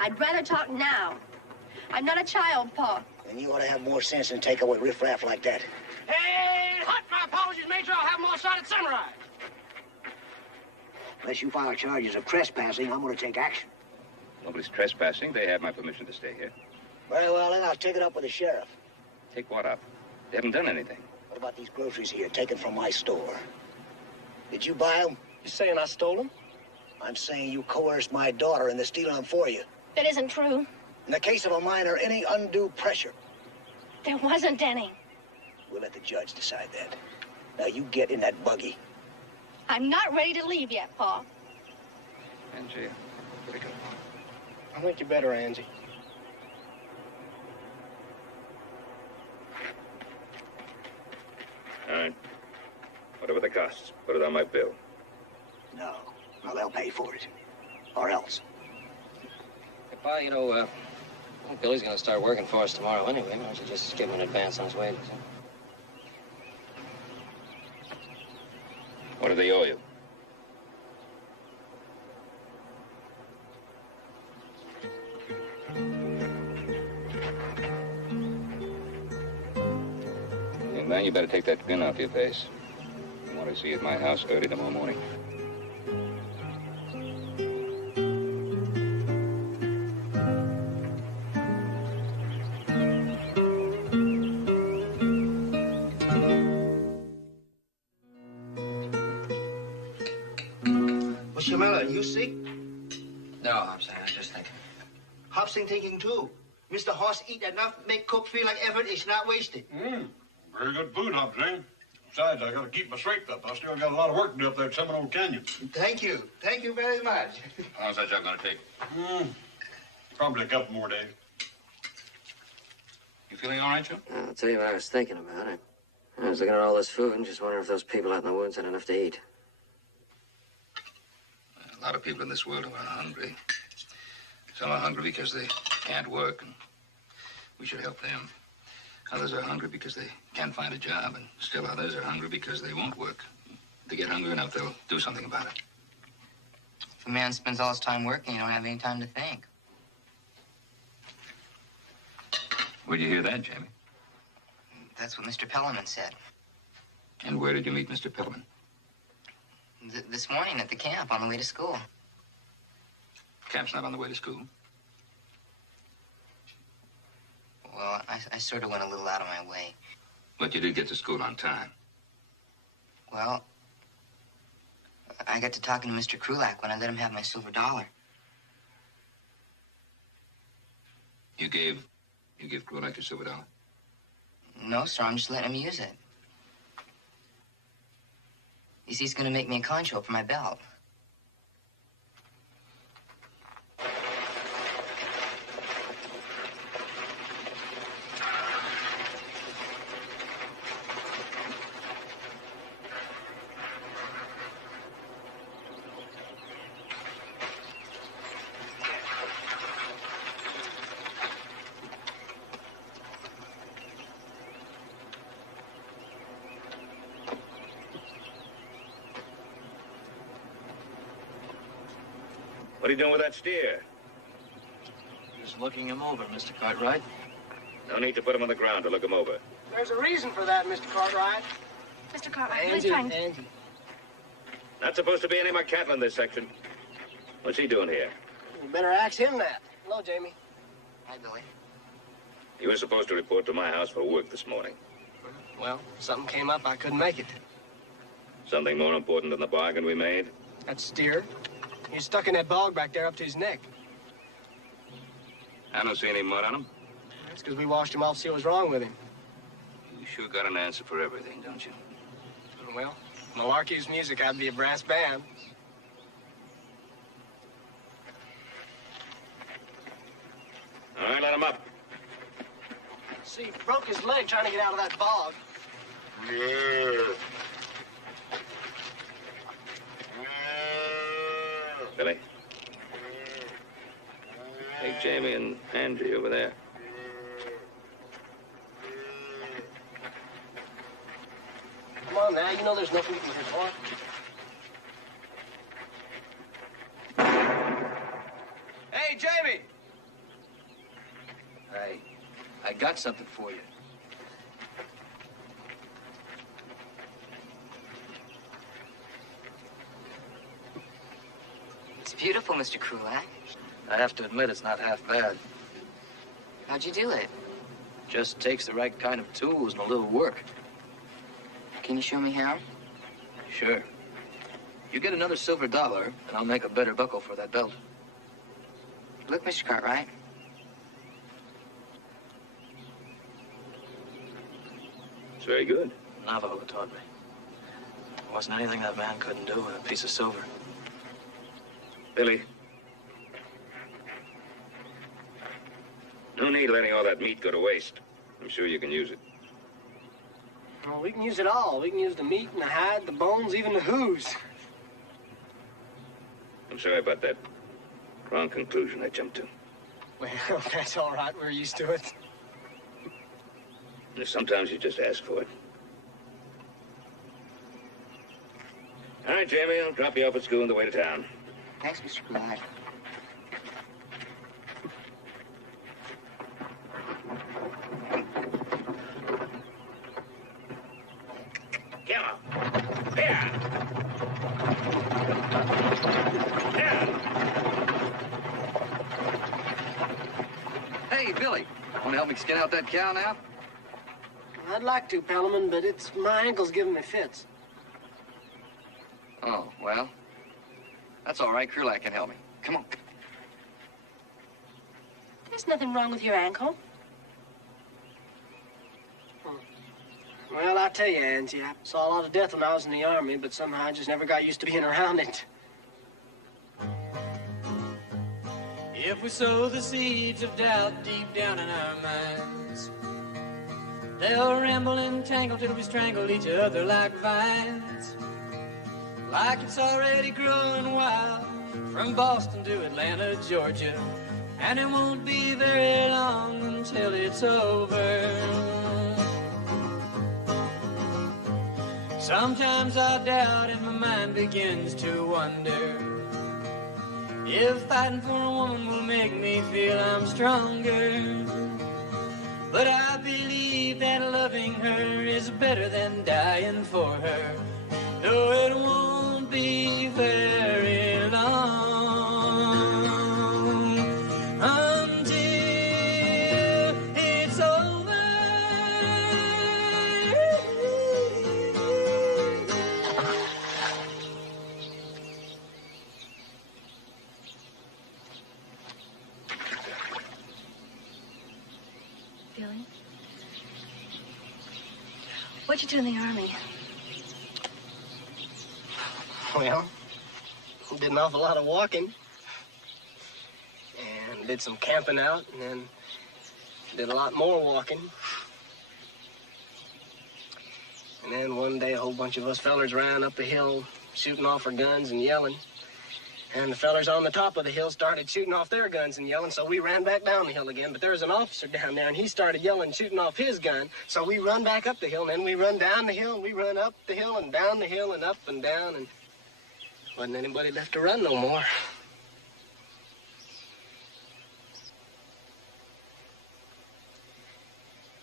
I'd rather talk now. I'm not a child, Pa. And you ought to have more sense than take away riffraff like that. Hey, hot! My apologies, Major. I'll have them all shot at sunrise. Unless you file charges of trespassing, I'm going to take action. Nobody's trespassing. They have my permission to stay here. Very well, then I'll take it up with the sheriff. Take what up? They haven't done anything. What about these groceries here, taken from my store? Did you buy them? You saying I stole them? I'm saying you coerced my daughter into stealing them for you. That isn't true. In the case of a minor, any undue pressure. There wasn't any. We'll let the judge decide that. Now you get in that buggy. I'm not ready to leave yet, Paul. Angie, pretty good. I think you better, Angie. All right. Whatever the costs, put it on my bill. No. Well, they'll pay for it. Or else. Hey, Pa, you know, Billy's gonna start working for us tomorrow anyway. Why don't you just give him an advance on his wages? Huh? What do they owe you? Young man, you better take that grin off your face. I want to see you at my house early tomorrow morning. Mr. Miller, you sick? No, Hobson, I was just thinking. Hobson thinking too. Mr. Hoss eat enough, make cook feel like effort is not wasted. Very good food, Hobson. Besides, I gotta keep my strength up. I still got a lot of work to do up there at Seminole Canyon. Thank you. Thank you very much. How long's that job gonna take? Probably a couple more days. You feeling all right, Joe? I'll tell you what I was thinking about. I was looking at all this food and just wondering if those people out in the woods had enough to eat. A lot of people in this world are hungry. Some are hungry because they can't work, and we should help them. Others are hungry because they can't find a job, and still others are hungry because they won't work. If they get hungry enough, they'll do something about it. If a man spends all his time working, you don't have any time to think. Where'd you hear that, Jamie? That's what Mr. Pellerman said. And where did you meet Mr. Pillman? This morning at the camp on the way to school. Camp's not on the way to school. Well, I sort of went a little out of my way. But you did get to school on time. Well, I got to talking to Mr. Krulak when I let him have my silver dollar. You gave Krulak your silver dollar? No, sir, I'm just letting him use it. You see, he's going to make me a concho for my belt. What are you doing with that steer? Just looking him over, Mr. Cartwright. No need to put him on the ground to look him over. There's a reason for that, Mr. Cartwright. Mr. Cartwright, Angie, please try and... Angie. Not supposed to be any more cattle in this section. What's he doing here? You better ask him that. Hello, Jamie. Hi, Billy. He was supposed to report to my house for work this morning. Well, something came up. I couldn't make it. Something more important than the bargain we made? That steer. He's stuck in that bog back there up to his neck. I don't see any mud on him. That's because we washed him off to see what was wrong with him. You sure got an answer for everything, don't you? Well, Malarkey's music, I'd be a brass band. All right, let him up. See, he broke his leg trying to get out of that bog. Billy? Take Jamie and Angie over there. Come on now, you know there's nothing you can report. Hey, Jamie! I got something for you. It's beautiful, Mr. Krulak. I have to admit it's not half bad. How'd you do it? Just takes the right kind of tools and a little work. Can you show me how? Sure. You get another silver dollar, and I'll make a better buckle for that belt. Look, Mr. Cartwright. It's very good. Navajo taught me. There wasn't anything that man couldn't do with a piece of silver. Billy. No need letting all that meat go to waste. I'm sure you can use it. Well, we can use it all. We can use the meat and the hide, the bones, even the hooves. I'm sorry about that wrong conclusion I jumped to. Well, that's all right. We're used to it. Sometimes you just ask for it. All right, Jamie, I'll drop you off at school on the way to town. Thanks, Mr. Clyde. Come on. Here. Hey, Billy. Want to help me skin out that cow now? I'd like to, Palamon, but it's my ankle's giving me fits. Oh, well. That's all right. Krulak can help me. Come on. There's nothing wrong with your ankle. Well, I tell you, Angie, I saw a lot of death when I was in the Army, but somehow I just never got used to being around it. If we sow the seeds of doubt deep down in our minds, they'll ramble and tangle till we strangle each other like vines. Like it's already growing wild from Boston to Atlanta, Georgia, and it won't be very long until it's over. Sometimes I doubt and my mind begins to wonder if fighting for a woman will make me feel I'm stronger. But I believe that loving her is better than dying for her. No, it won't be very long until it's over. Billy? What'd you do in the Army? Well, did an awful lot of walking. And did some camping out, and then did a lot more walking. And then one day, a whole bunch of us fellers ran up the hill, shooting off our guns and yelling. And the fellers on the top of the hill started shooting off their guns and yelling, so we ran back down the hill again. But there was an officer down there, and he started yelling, shooting off his gun. So we run back up the hill, and then we run down the hill, and we run up the hill, and down the hill, and up and down, and wasn't anybody left to run no more.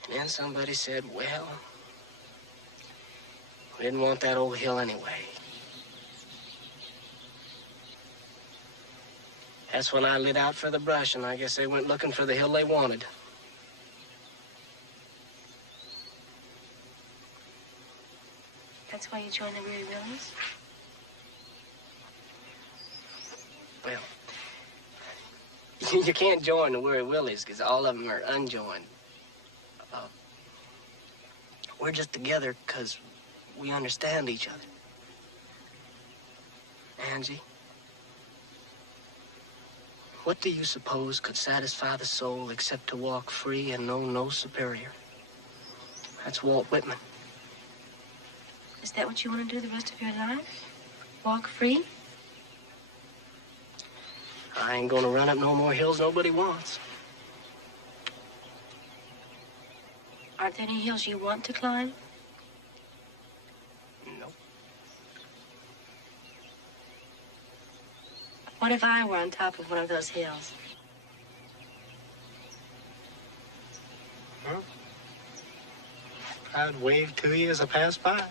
And then somebody said, well, we didn't want that old hill anyway. That's when I lit out for the brush, and I guess they went looking for the hill they wanted. That's why you joined the Weary Willies? Well, you can't join the Weary Willies because all of them are unjoined. We're just together because we understand each other. Angie, what do you suppose could satisfy the soul except to walk free and know no superior? That's Walt Whitman. Is that what you want to do the rest of your life? Walk free? I ain't gonna run up no more hills nobody wants. Aren't there any hills you want to climb? No. What if I were on top of one of those hills? Huh? I'd wave to you as I pass by.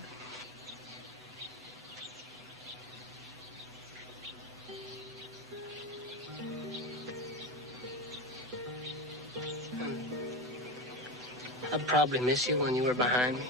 I'd probably miss you when you were behind me.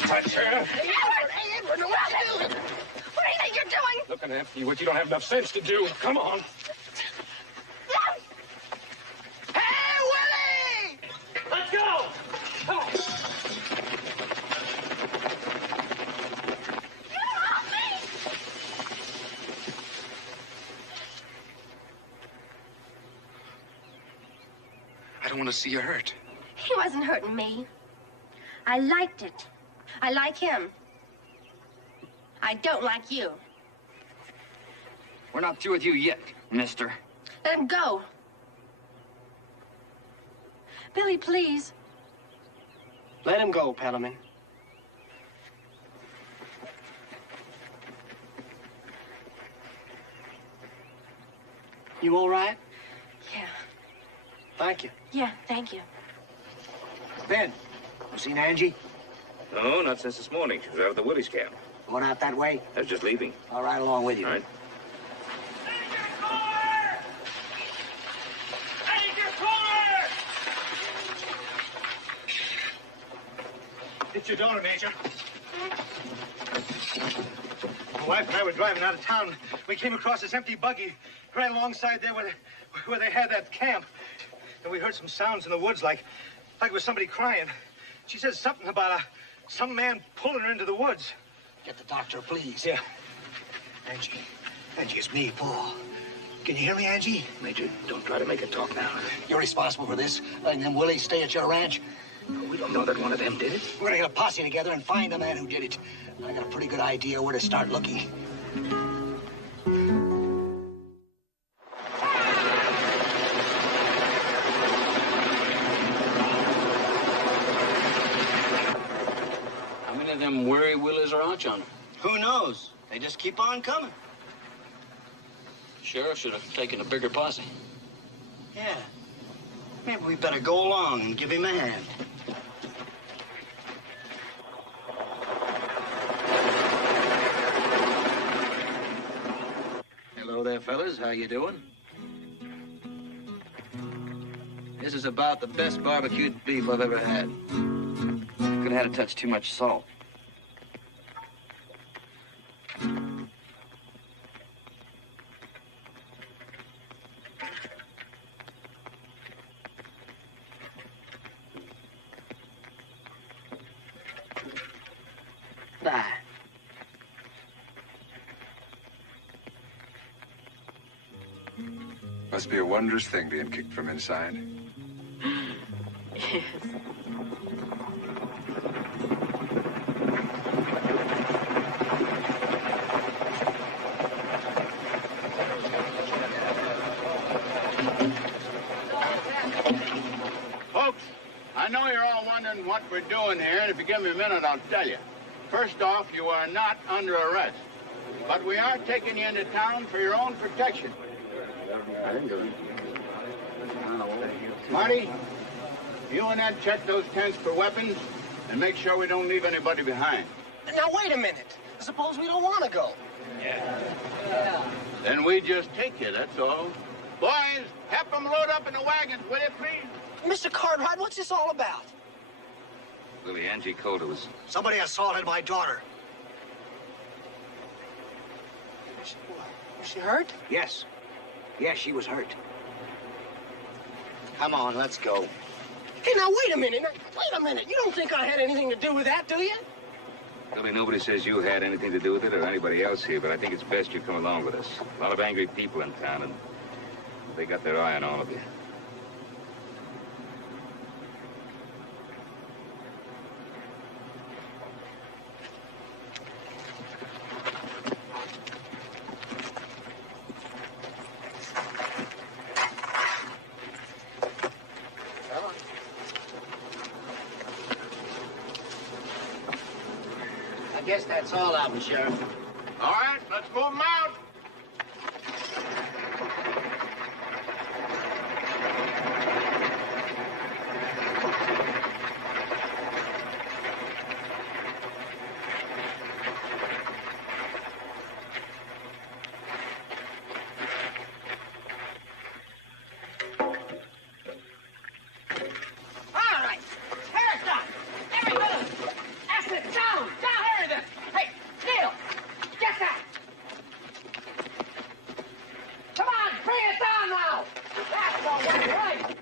Touch her. Edward! Hey, Edward, what are you doing? What do you think you're doing? Looking after you, what you don't have enough sense to do. Come on. Hey, Willie! Let's go! Come on. I don't want to see you hurt. He wasn't hurting me. I liked it. I like him. I don't like you. We're not through with you yet, mister. Let him go. Billy, please. Let him go, Pellman. You all right? Yeah. Thank you. Yeah, thank you. Ben, you seen Angie? No, not since this morning. She was out at the Willie's camp. Going out that way? I was just leaving. I'll ride along with you. All right. It's your daughter, Major. My wife and I were driving out of town. We came across this empty buggy right alongside there where they had that camp. And we heard some sounds in the woods like it was somebody crying. She said something about some man pulling her into the woods. Get the doctor, please. Yeah. Angie. Angie, it's me, Paul. Can you hear me, Angie? Major, don't try to make it talk now. You're responsible for this, letting them Willies stay at your ranch. We don't know that one of them did it. We're gonna get a posse together and find the man who did it. I got a pretty good idea where to start looking. How many of them worry willies are out yonder? Who knows? They just keep on coming. Sheriff should have taken a bigger posse. Yeah. Maybe we better go along and give him a hand. Hello there, fellas. How you doing? This is about the best barbecued beef I've ever had. Could have had a touch too much salt. Bye. Must be a wondrous thing being kicked from inside. Yes. Folks, I know you're all wondering what we're doing here, and if you give me a minute, I'll tell you. First off, you are not under arrest, but we are taking you into town for your own protection. Marty, you and Ed check those tents for weapons and make sure we don't leave anybody behind. Now, wait a minute. Suppose we don't want to go. Yeah. Then we just take you, that's all. Boys, help them load up in the wagons, will you, please? Mr. Cartwright, what's this all about? Willie, Angie Coulter was... Somebody assaulted my daughter. Was she hurt? Yes. Yes, she was hurt. Come on, let's go. Hey, now, wait a minute. Wait a minute. You don't think I had anything to do with that, do you? Billy, nobody says you had anything to do with it or anybody else here, but I think it's best you come along with us. A lot of angry people in town, and they got their eye on all of you. I guess that's all of them, Sheriff. All right, let's move them out. All right. Hair's done. Everybody, that's it. Down. down! Now hurry then! Hey, Neil! Get that! Come on, bring it down now! That's all right.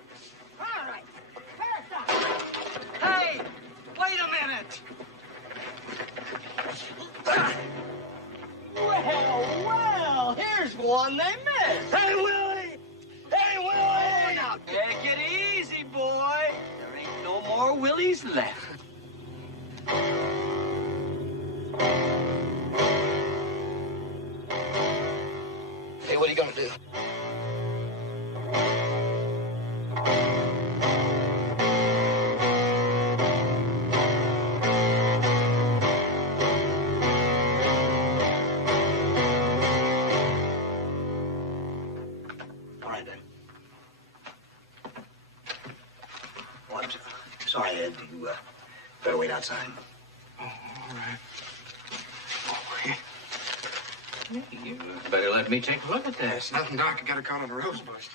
All right. Bring it down. Hey, wait a minute. Well, here's one they missed. Hey, Willie! Hey, Willie! Oh, now, take it easy, boy. There ain't no more Willies left. Hey, what are you gonna do? All right, then. Oh, I'm sorry, Ed. You better wait outside. Oh, all right. You better let me take a look at that. It's nothing, Doc. I got a call on a rose bush.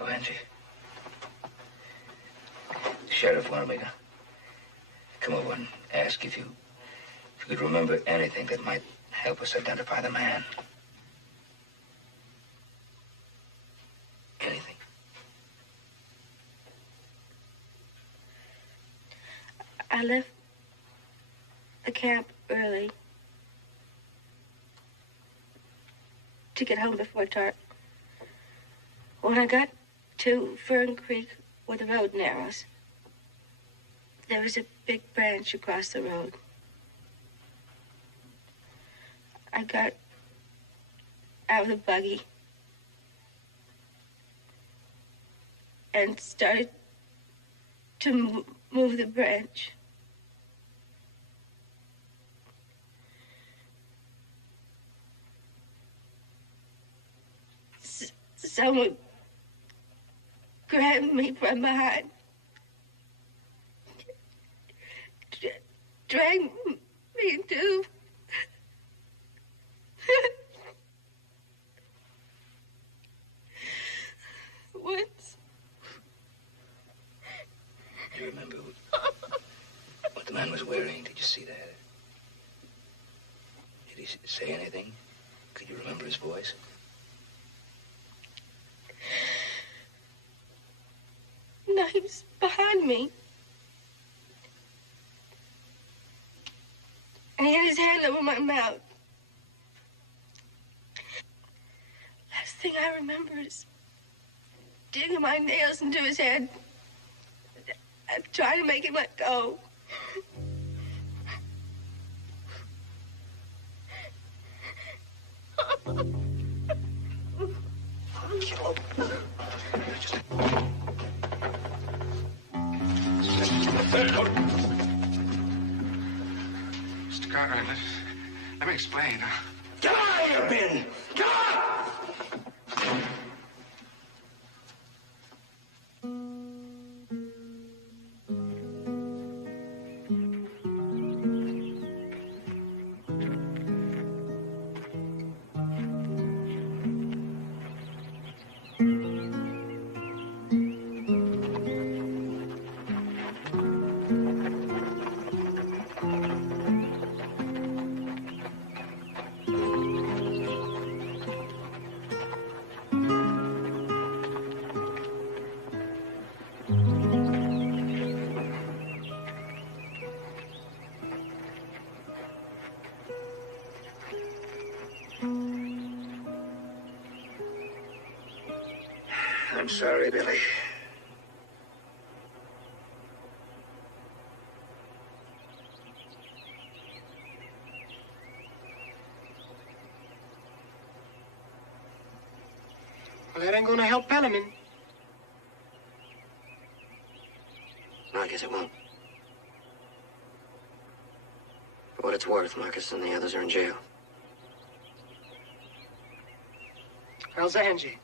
Oh, Angie. The sheriff wanted me to come over and ask if you could remember anything that might help us identify the man. Anything. I left the camp early to get home before dark. When I got to Fern Creek, where the road narrows, there was a big branch across the road. I got out of the buggy and started to move the branch. Someone grabbed me from behind, dragged me into woods. Do you remember what the man was wearing? Did you see that? Did he say anything? Could you remember his voice? No, he was behind me. And he had his hand over my mouth. Last thing I remember is digging my nails into his head and trying to make him let go. Mr. Cartwright, let me explain. Come on here, Ben! Come on! I'm sorry, Billy. Well, that ain't gonna help Pellerman. No, I guess it won't. For what it's worth, Marcus and the others are in jail. How's Angie?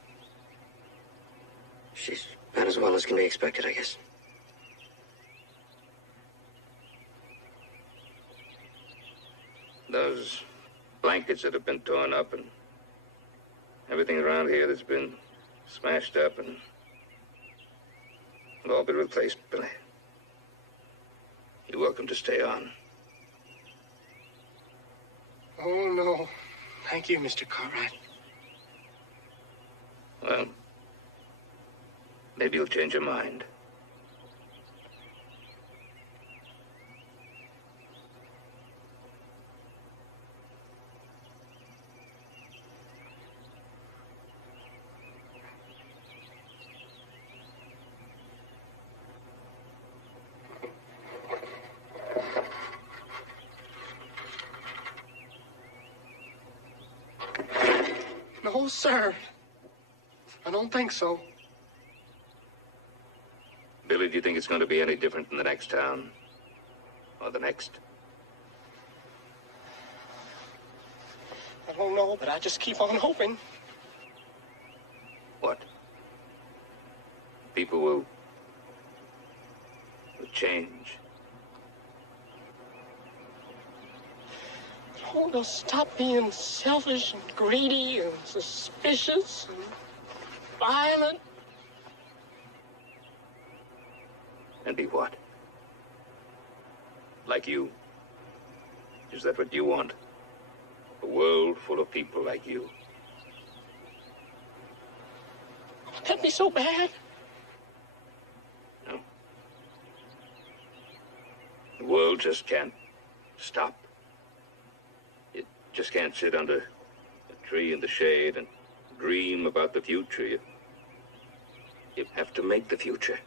She's about as well as can be expected, I guess. Those blankets that have been torn up and everything around here that's been smashed up and will all be replaced, Billy. You're welcome to stay on. Oh, no. Thank you, Mr. Cartwright. Well, maybe you'll change your mind. No, sir. I don't think so. Billy, do you think it's going to be any different in the next town? Or the next? I don't know, but I just keep on hoping. What? People will change. Oh, they'll stop being selfish and greedy and suspicious and violent. And be what? Like you? Is that what you want? A world full of people like you? Would that be so bad? No. The world just can't stop. You just can't sit under a tree in the shade and dream about the future. You have to make the future.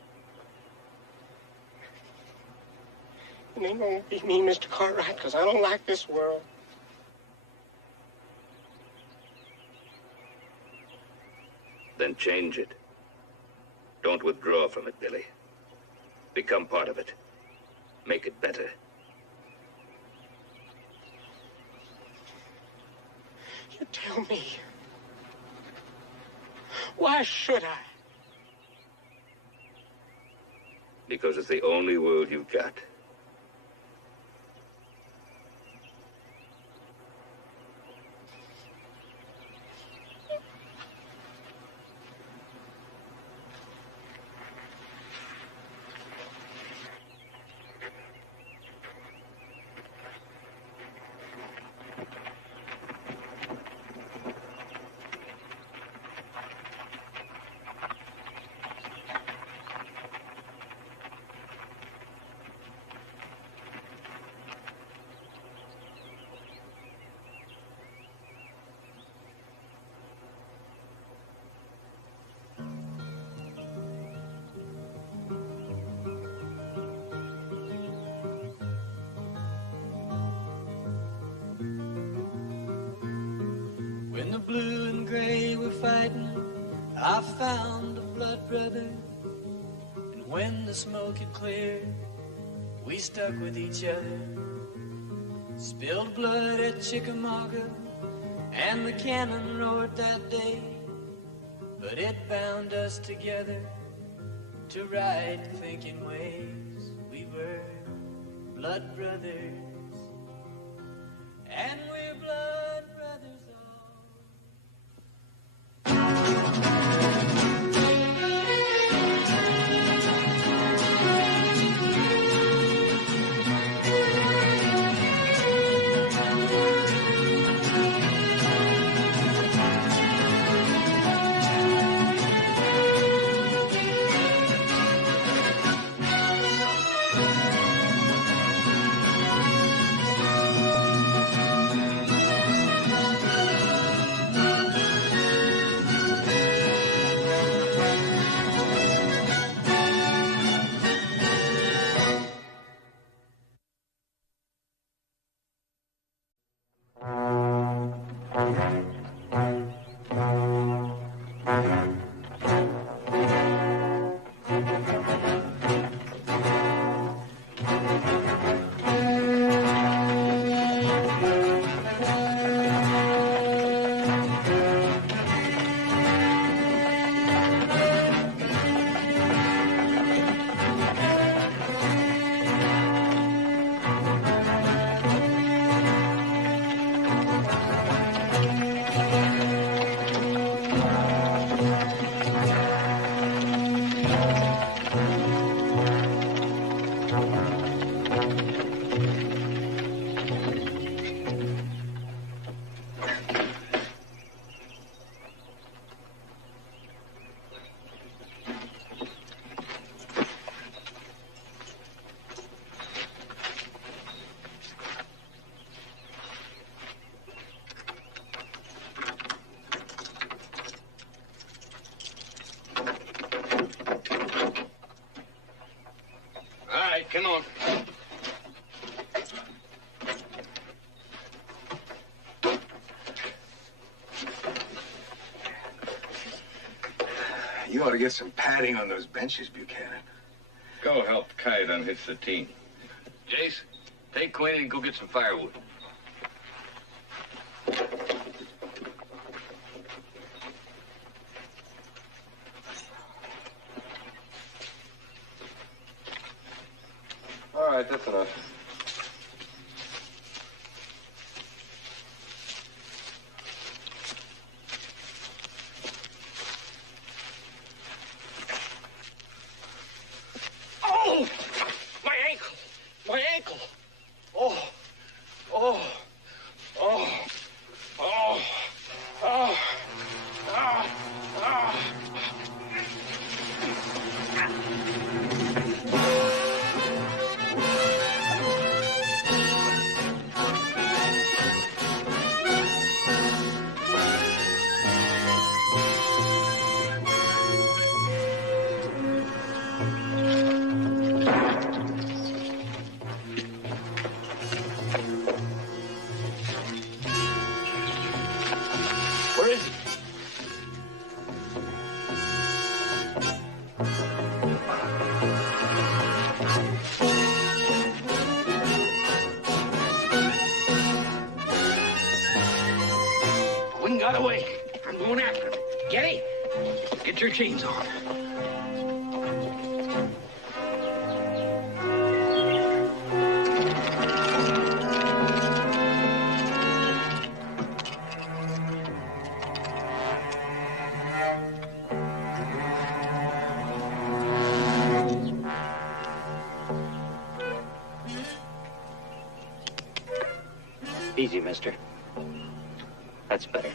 And it won't be me, Mr. Cartwright, because I don't like this world. Then change it. Don't withdraw from it, Billy. Become part of it. Make it better. You tell me. Why should I? Because it's the only world you've got. When the blue and gray were fighting, I found a blood brother. And when the smoke had cleared, we stuck with each other. Spilled blood at Chickamauga, and the cannon roared that day. But it bound us together to right thinking ways. We were blood brothers, and we're blood brothers. You ought to get some padding on those benches, Buchanan. Go help Kite unhitch the team. Jace, take Queenie and go get some firewood. All right, that's enough. Oh! My ankle! My ankle! Oh! Oh! Oh! Oh! Oh! Ah! Ah! Where is he? Quinn got away. I'm going after him. Getty, get your chains on. Easy, mister. That's better.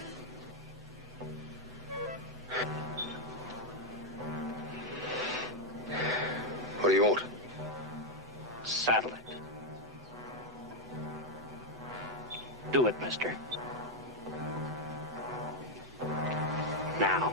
What do you want? Saddle it. Do it, mister. Now.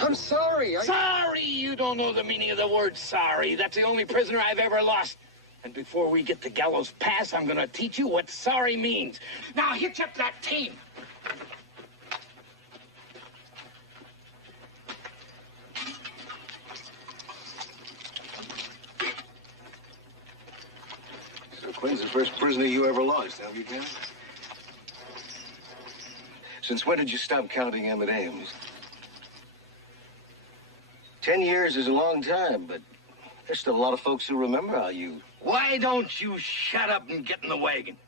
I'm sorry. Sorry? You don't know the meaning of the word sorry. That's the only prisoner I've ever lost. And before we get to Gallows Pass, I'm going to teach you what sorry means. Now hitch up that team. So Quinn's the first prisoner you ever lost, huh, Buchanan? Since when did you stop counting M&Ms? 10 years is a long time, but there's still a lot of folks who remember how you... Why don't you shut up and get in the wagon?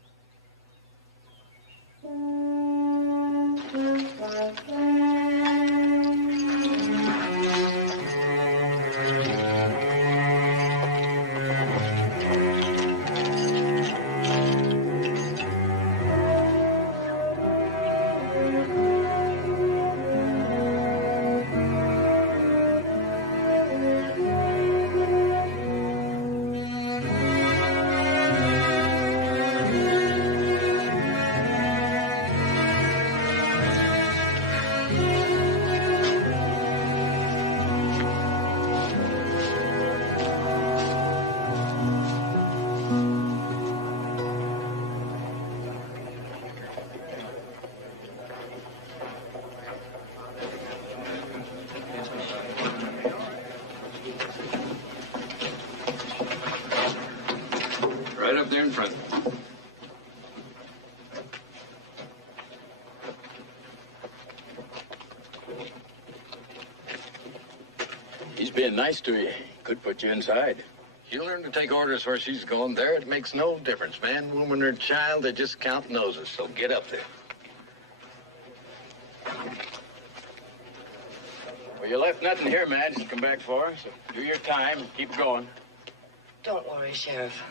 there in front. He's being nice to you. Could put you inside. You learn to take orders where she's going. There, it makes no difference. Man, woman, or child, they just count noses. So get up there. Well, you left nothing here, Madge, to come back for. So do your time. Keep going. Don't worry, Sheriff.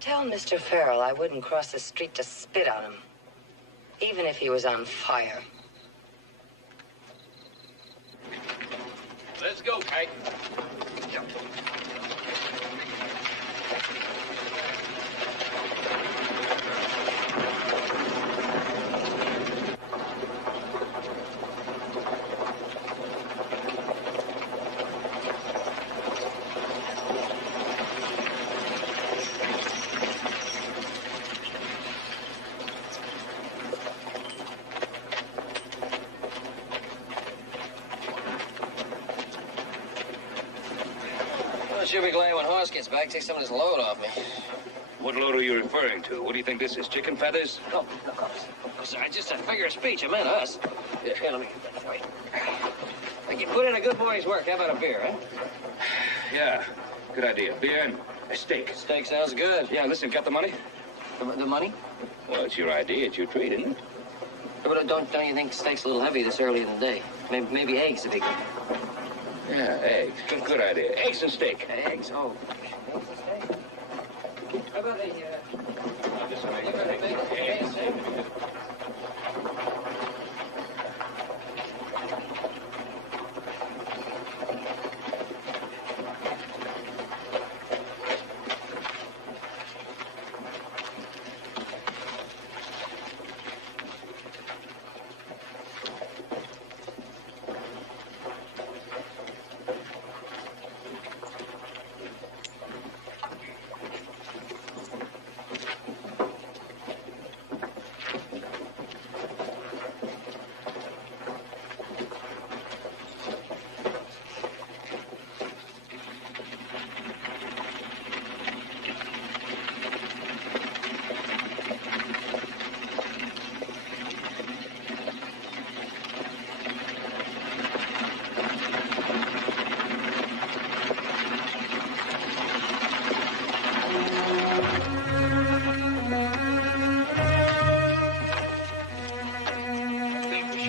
Tell Mr. Farrell I wouldn't cross the street to spit on him, even if he was on fire. Let's go, Kite. She'll be glad when Hoss gets back. Take some of this load off me. What load are you referring to? What do you think this is, chicken feathers? Oh, sorry, just a figure of speech. I meant us. Here, let me get that for you. Like you put in a good boy's work. How about a beer, huh? Yeah, good idea. Beer and a steak. Steak sounds good. Yeah, listen, got the money? The money? Well, it's your idea. It's your treat, isn't it? But don't you think steak's a little heavy this early in the day? Maybe eggs would be good. Yeah, eggs. Good idea. Eggs and steak. Eggs? Oh. Eggs and steak? How about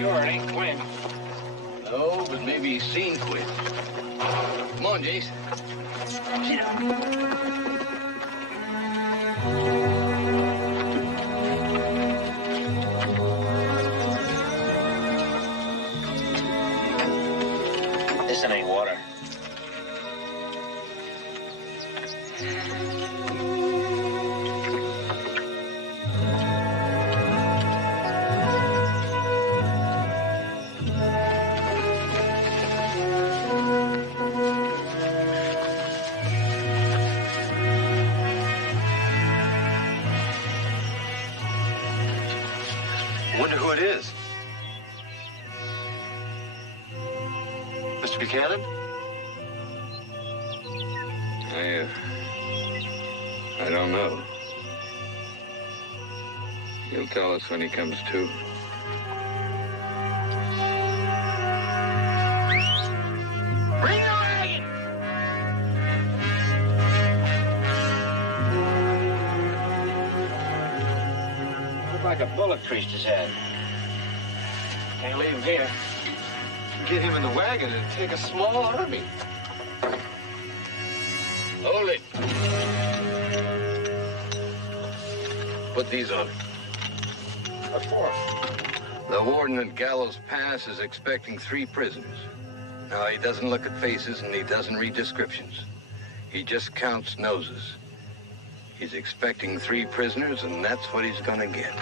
Sure, it ain't Quinn. No, but maybe he's seen Quinn. Come on, Jace. This ain't water. Wonder who it is. Mr. Buchanan? I don't know. He'll tell us when he comes to. Bring the wagon! Looked like a bullet creased his head. Can't leave him here. Get him in the wagon and take a small army. Hold it. Put these on. What for? The warden at Gallows Pass is expecting 3 prisoners. Now, he doesn't look at faces and he doesn't read descriptions. He just counts noses. He's expecting 3 prisoners, and that's what he's gonna get.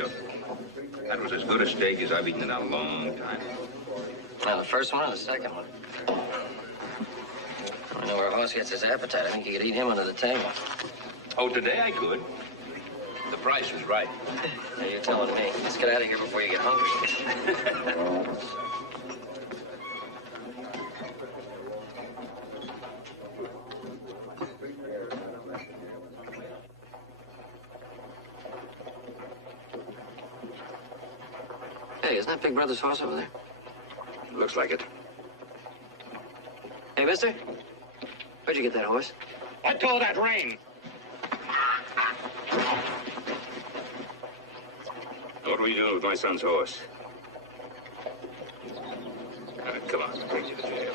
Joe. That was as good a steak as I've eaten in a long time. Now, the first one or the second one? I know where a horse gets his appetite. I think you could eat him under the table. Oh, today I could. The price was right. Now, you're telling me. Let's get out of here before you get hungry. Hey, isn't that Big Brother's horse over there? Looks like it. Hey, mister. Where'd you get that horse? I told that rain. What were you doing with my son's horse? All right, come on, bring you to jail.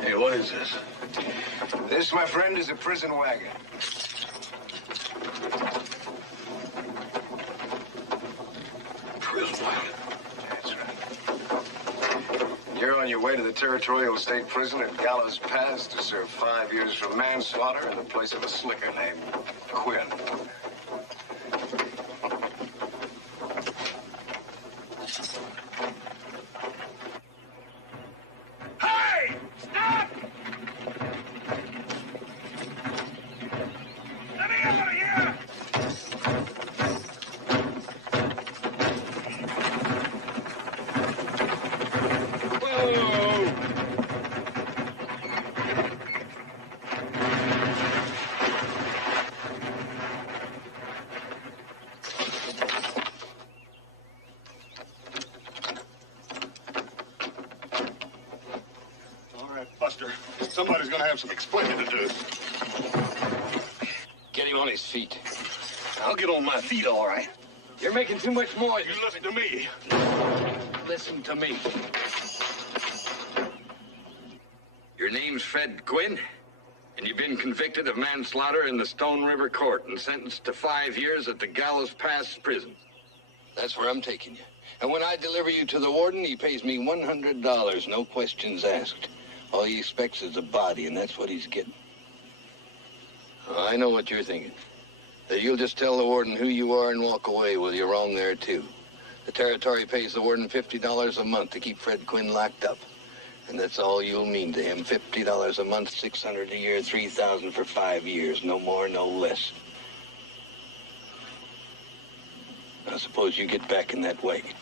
Hey, what is this? This, my friend, is a prison wagon. Prison wagon? That's right. You're on your way to the Territorial State Prison at Gallows Pass to serve 5 years for manslaughter in the place of a slicker named Quinn. Buster, somebody's gonna have some explaining to do. Get him on his feet. I'll get on my feet, all right. You're making too much noise. You listen to me. Listen to me. Your name's Fred Quinn, and you've been convicted of manslaughter in the Stone River Court and sentenced to 5 years at the Gallows Pass prison. That's where I'm taking you. And when I deliver you to the warden, he pays me $100, no questions asked. All he expects is a body, and that's what he's getting. Oh, I know what you're thinking. That you'll just tell the warden who you are and walk away. Well, you're wrong there, too. The territory pays the warden $50 a month to keep Fred Quinn locked up. And that's all you'll mean to him. $50 a month, $600 a year, $3,000 for 5 years. No more, no less. Now, suppose you get back in that wagon.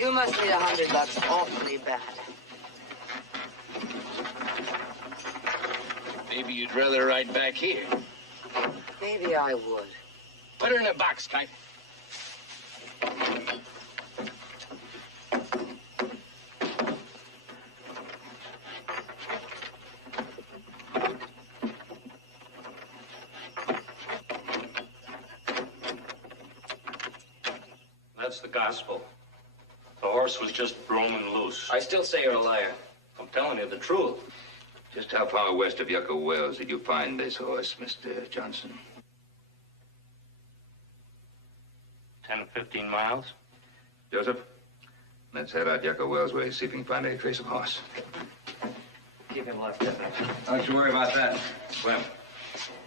You must need $100 awfully bad. Maybe you'd rather ride back here. Maybe I would. Put her in a box, Kite. That's the gospel. The horse was just roaming loose. I still say you're a liar. I'm telling you the truth. Just how far west of Yucca Wells did you find this horse, Mr. Johnson? 10, 15 miles. Joseph, let's head out Yucca Wells way, see if we can find any trace of horse. Keep him locked up. Don't you worry about that. Slim,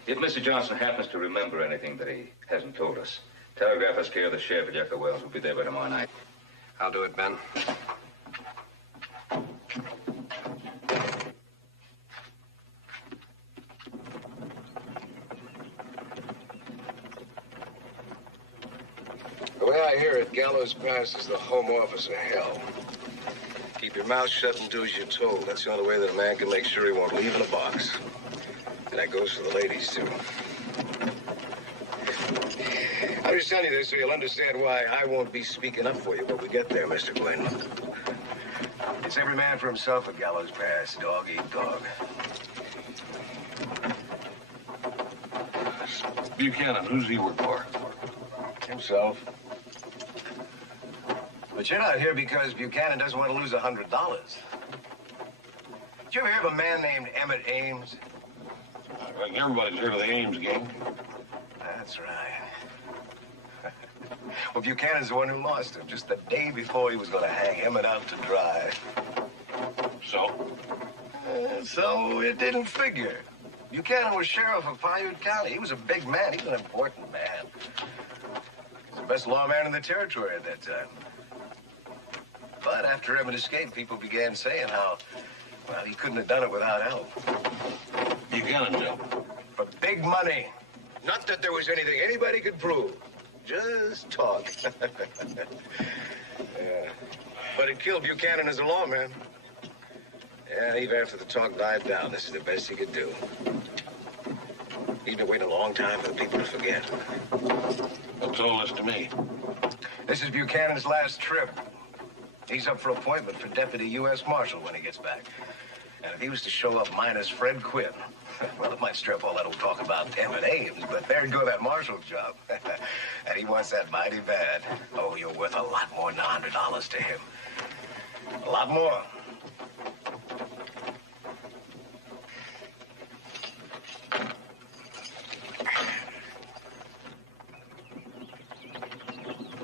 if Mr. Johnson happens to remember anything that he hasn't told us, telegraph us care of the sheriff at Yucca Wells. We'll be there by tomorrow night. I'll do it, Ben. way I hear it, Gallows Pass is the home office of hell. Keep your mouth shut and do as you're told. That's the only way that a man can make sure he won't leave in a box. And that goes for the ladies, too. I'm just telling you this so you'll understand why I won't be speaking up for you when we get there, Mr. Glenn. It's every man for himself at Gallows Pass. Dog eat dog. Buchanan, who's he work for? Himself. But you're not here because Buchanan doesn't want to lose $100. Did you ever hear of a man named Emmett Ames? I reckon everybody's heard of the Ames gang. That's right. Well, Buchanan's the one who lost him just the day before he was going to hang Emmett out to dry. So? So it didn't figure. Buchanan was sheriff of Piute County. He was a big man. He was an important man. He was the best lawman in the territory at that time. But after Emmett escaped, people began saying how, well, he couldn't have done it without help. Buchanan's help? For big money. Not that there was anything anybody could prove. Just talk. Yeah. But it killed Buchanan as a lawman. Yeah, even after the talk died down, this is the best he could do. He's been waiting a long time for the people to forget. What's all this to me? This is Buchanan's last trip. He's up for appointment for Deputy U.S. Marshal when he gets back. And if he was to show up minus Fred Quinn, well, it might strip all that old talk about Emmett Ames, but there'd go that marshal's job. And he wants that mighty bad. Oh, you're worth a lot more than $100 to him. A lot more.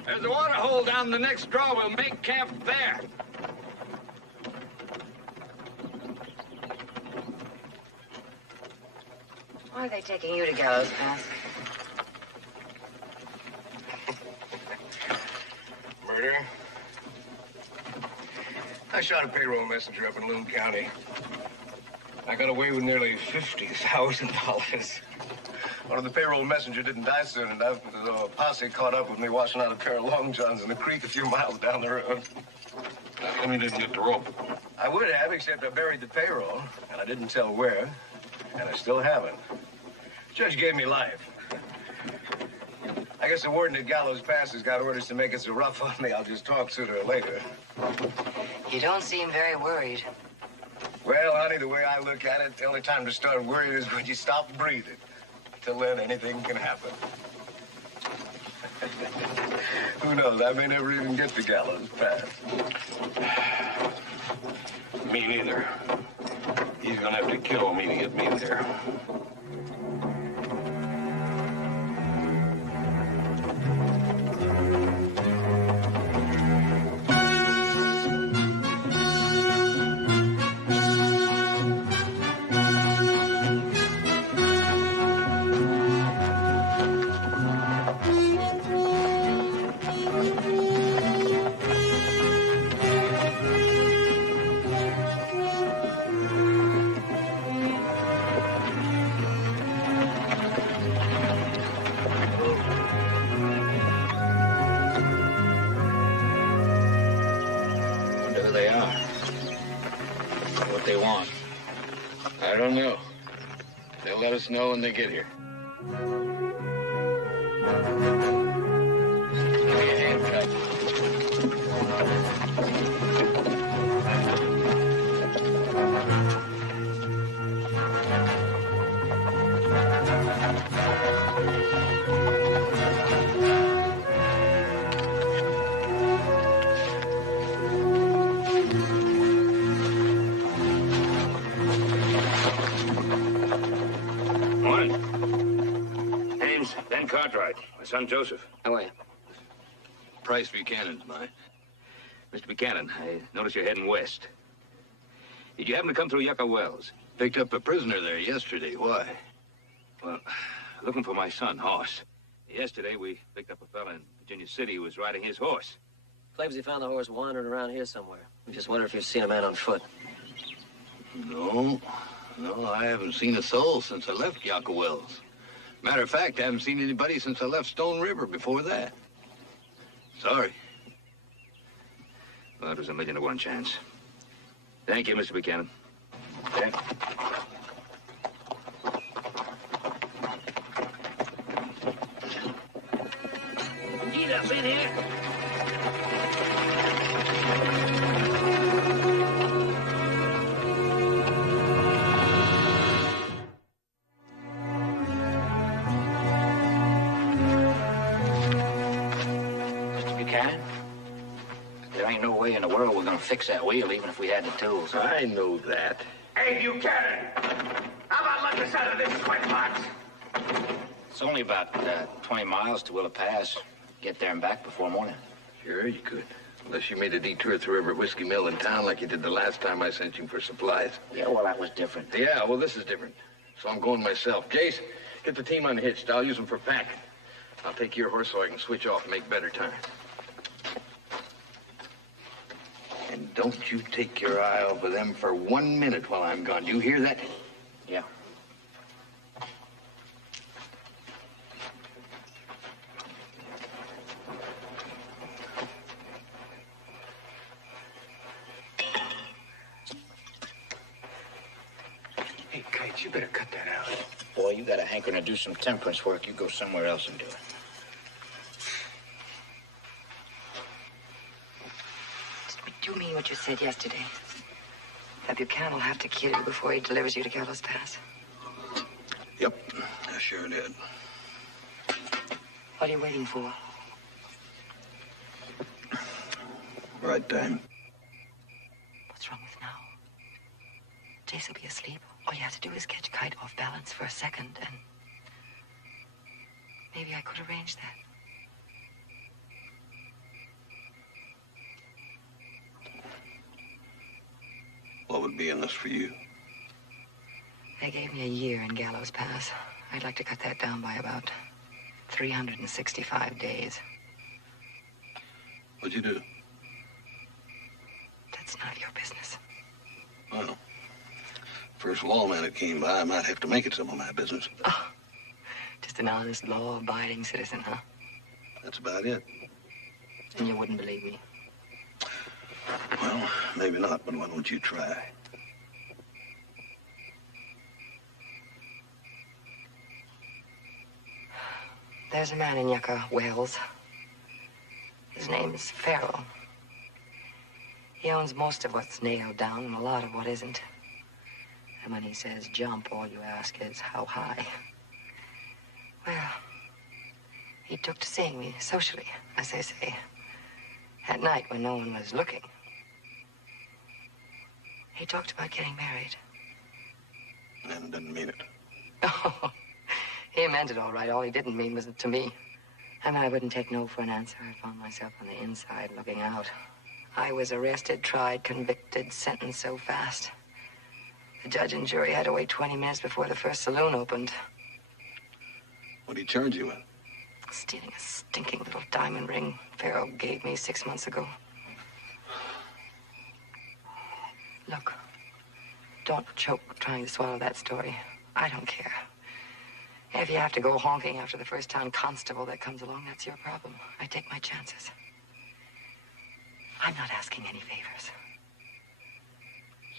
There's a water hole down the next draw. We'll make camp there. Why are they taking you to Gallows Pass? Murder. I shot a payroll messenger up in Loon County. I got away with nearly $50,000. One of the payroll messenger didn't die soon enough, so a posse caught up with me washing out a pair of long johns in the creek a few miles down the road. How come you didn't get the rope? I would have, except I buried the payroll, and I didn't tell where, and I still haven't. Judge gave me life. I guess the warden at Gallows Pass has got orders to make it so rough on me I'll just talk sooner or later. You don't seem very worried. Well, honey, the way I look at it, the only time to start worrying is when you stop breathing. Till then, anything can happen. Who knows? I may never even get to Gallows Pass. Me neither. He's gonna have to kill me to get me there. I don't know. They'll let us know when they get here. My son, Joseph. How are you? Price Buchanan's mine. Mr. Buchanan, I notice you're heading west. Did you happen to come through Yucca Wells? Picked up a prisoner there yesterday. Why? Well, looking for my son, Hoss. Yesterday, we picked up a fella in Virginia City who was riding his horse. Claims he found the horse wandering around here somewhere. We just wonder if you've seen a man on foot. No, I haven't seen a soul since I left Yucca Wells. Matter of fact, I haven't seen anybody since I left Stone River before that. Sorry. Well, it was a 1,000,000 to 1 chance. Thank you, Mr. Buchanan. Okay. Heat up in here. Mr. Buchanan, there ain't no way in the world we're gonna fix that wheel, even if we had the tools. I know that. Hey, Buchanan! How about letting us out of this sweat box? It's only about 20 miles to Willow Pass. Get there and back before morning. Sure, you could. Unless you made a detour through every whiskey mill in town like you did the last time I sent you for supplies. Yeah, well, that was different. Yeah, well, this is different. So I'm going myself. Jace, get the team unhitched. I'll use them for packing. I'll take your horse so I can switch off and make better time. And don't you take your eye off of them for 1 minute while I'm gone. You hear that? Yeah. Hey, Kite, you better cut that out. Boy, you got a hankering to do some temperance work. You go somewhere else and do it. Do you mean what you said yesterday? That Buchanan will have to kill you before he delivers you to Gallows Pass? Yep, I sure did. What are you waiting for? Right time. What's wrong with now? Jace will be asleep. All you have to do is catch Kite off balance for a second, and maybe I could arrange that. What would be in this for you? They gave me a year in Gallows Pass. I'd like to cut that down by about 365 days. What'd you do? That's none of your business. Well, first lawman that came by, I might have to make it some of my business. Oh, just an honest, law-abiding citizen, huh? That's about it. And you wouldn't believe me? Well, maybe not, but why don't you try? There's a man in Yucca Wells. His name's Farrell. He owns most of what's nailed down and a lot of what isn't. And when he says jump, all you ask is how high. Well, he took to seeing me socially, as they say, at night when no one was looking. He talked about getting married. And didn't mean it. Oh, he meant it all right. All he didn't mean was to me. I mean, I wouldn't take no for an answer. I found myself on the inside looking out. I was arrested, tried, convicted, sentenced so fast. The judge and jury had to wait 20 minutes before the first saloon opened. What did he charge you with? Stealing a stinking little diamond ring Farrell gave me 6 months ago. Look, don't choke trying to swallow that story. I don't care. If you have to go honking after the first town constable that comes along, that's your problem. I take my chances. I'm not asking any favors.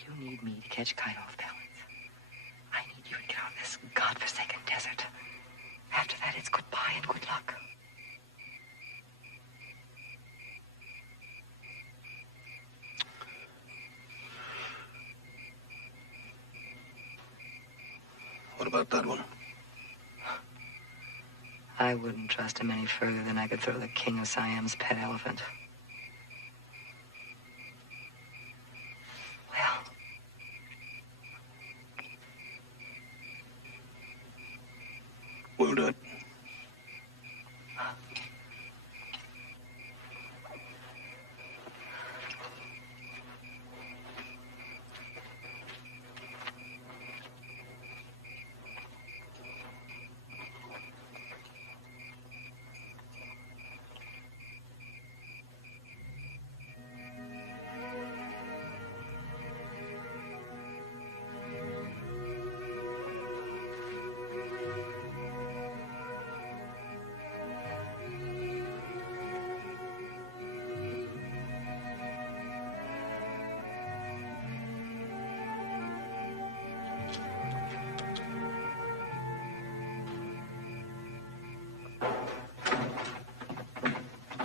You need me to catch Kite off balance. I need you to get out of this godforsaken desert. After that, it's goodbye and good luck. What about that one? I wouldn't trust him any further than I could throw the king of Siam's pet elephant. Well, we'll do it.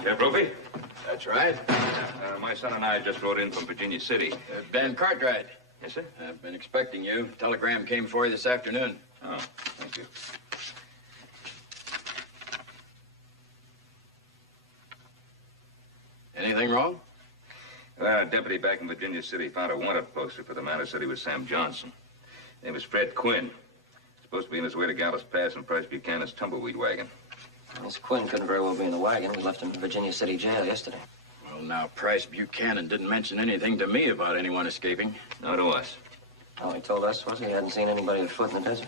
Sheriff Brophy? That's right. My son and I just rode in from Virginia City. Ben Cartwright. Yes, sir? I've been expecting you. Telegram came for you this afternoon. Oh, thank you. Anything wrong? A deputy back in Virginia City found a wanted poster for the man who said he was Sam Johnson. His name was Fred Quinn. Supposed to be on his way to Gallows Pass in Price Buchanan's tumbleweed wagon. Miss Quinn couldn't very well be in the wagon. We left him in Virginia City jail yesterday. Well, now, Price Buchanan didn't mention anything to me about anyone escaping. No, to us. All he told us was he hadn't seen anybody afoot in the desert.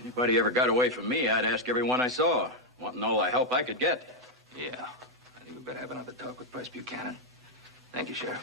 Anybody ever got away from me, I'd ask everyone I saw, wanting all the help I could get. Yeah. I think we better have another talk with Price Buchanan. Thank you, Sheriff.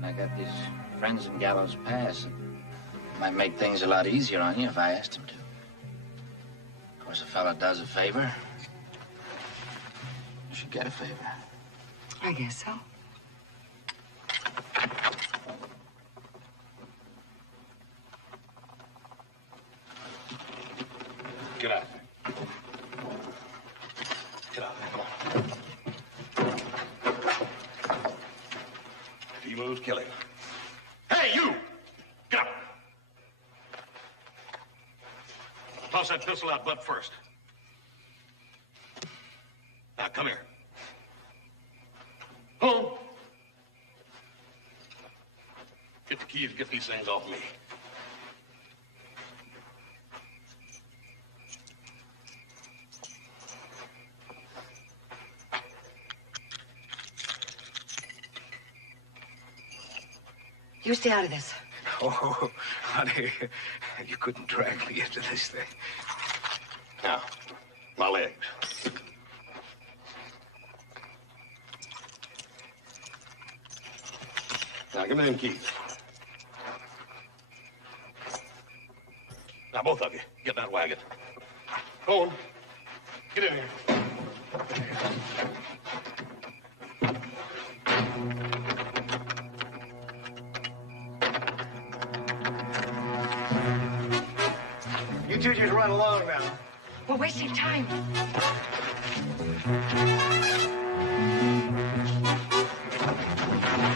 I got these friends in Gallows Pass. It might make things a lot easier on you if I asked him to. Of course, a fella does a favor. You should get a favor. I guess so. Get out. Get out. Come on. If he moves, kill him. Hey, you! Get up! Toss that pistol out butt first. Now, come here. Home. Get the keys, get these things off me. You stay out of this. Oh, honey, you couldn't drag me into this thing. Now, my legs. Now, give me them keys. Now, both of you, get in that wagon. Go on. Get in here. You two just run along now. We're wasting time.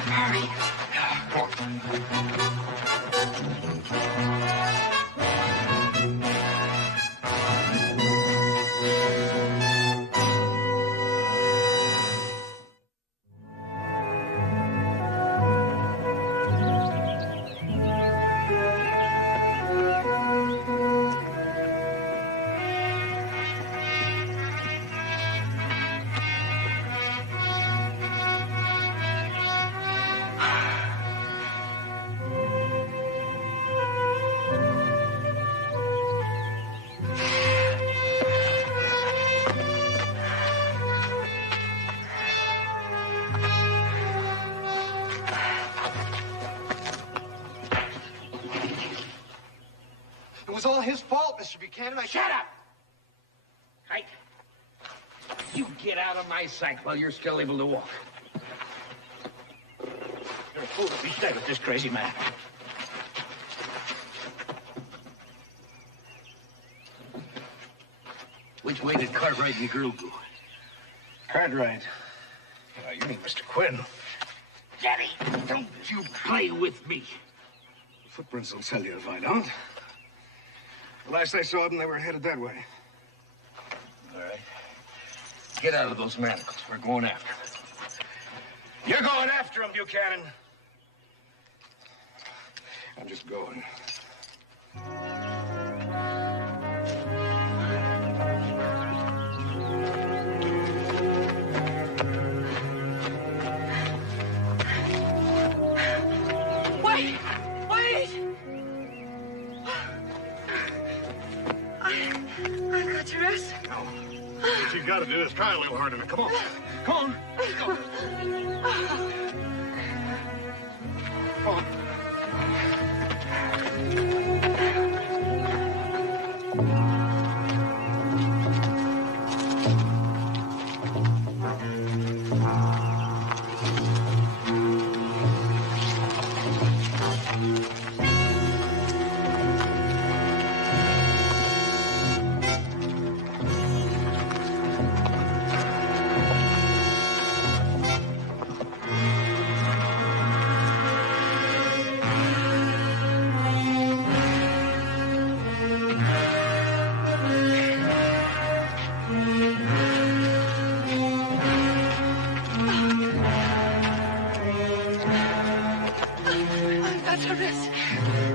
Hurry. It was all his fault, Mr. Buchanan. Shut up! Ike, you get out of my sight while you're still able to walk. You're a fool to be stay with this crazy man. Which way did Cartwright and the girl go? Cartwright. You mean Mr. Quinn? Daddy, don't you play with me. Footprints will tell you if I don't. The last I saw them, they were headed that way. All right. Get out of those manacles. We're going after him. You're going after him, Buchanan. I'm just going. Wait! Wait! I got your wrist. No. What you got to do is try a little harder. Now, come on. Come on. Let's go. Come on.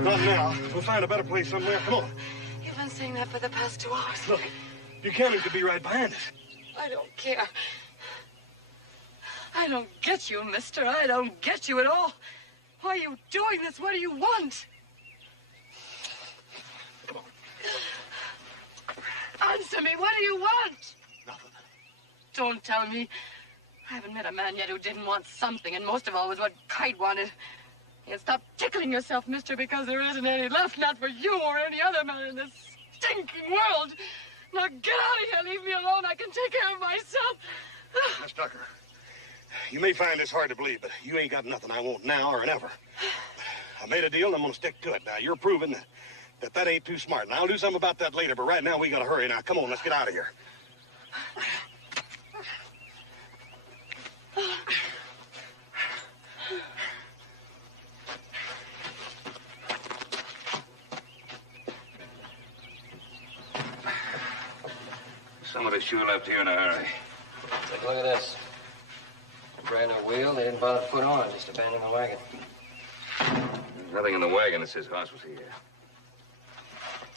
Not now. We'll find a better place somewhere. Come on. You've been saying that for the past 2 hours. Look, Buchanan could be right behind us. I don't care. I don't get you, mister. I don't get you at all. Why are you doing this? What do you want? Answer me. What do you want? Nothing. Don't tell me. I haven't met a man yet who didn't want something, and most of all was what Kite wanted. And stop tickling yourself, mister, because there isn't any left, not for you or any other man in this stinking world. Now get out of here. Leave me alone. I can take care of myself. Miss Tucker, you may find this hard to believe, but you ain't got nothing I want now or never. I made a deal, and I'm going to stick to it. Now, you're proving that ain't too smart. And I'll do something about that later, but right now we got to hurry. Now, come on, let's get out of here. Somebody sure left here in a hurry. Take a look at this. Brand new wheel. They didn't bother to put on. Just abandoned the wagon. There's nothing in the wagon that says horse was here.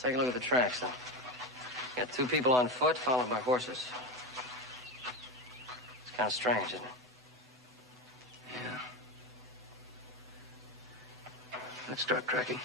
Take a look at the tracks, though. Got 2 people on foot, followed by horses. It's kind of strange, isn't it? Yeah. Let's start tracking.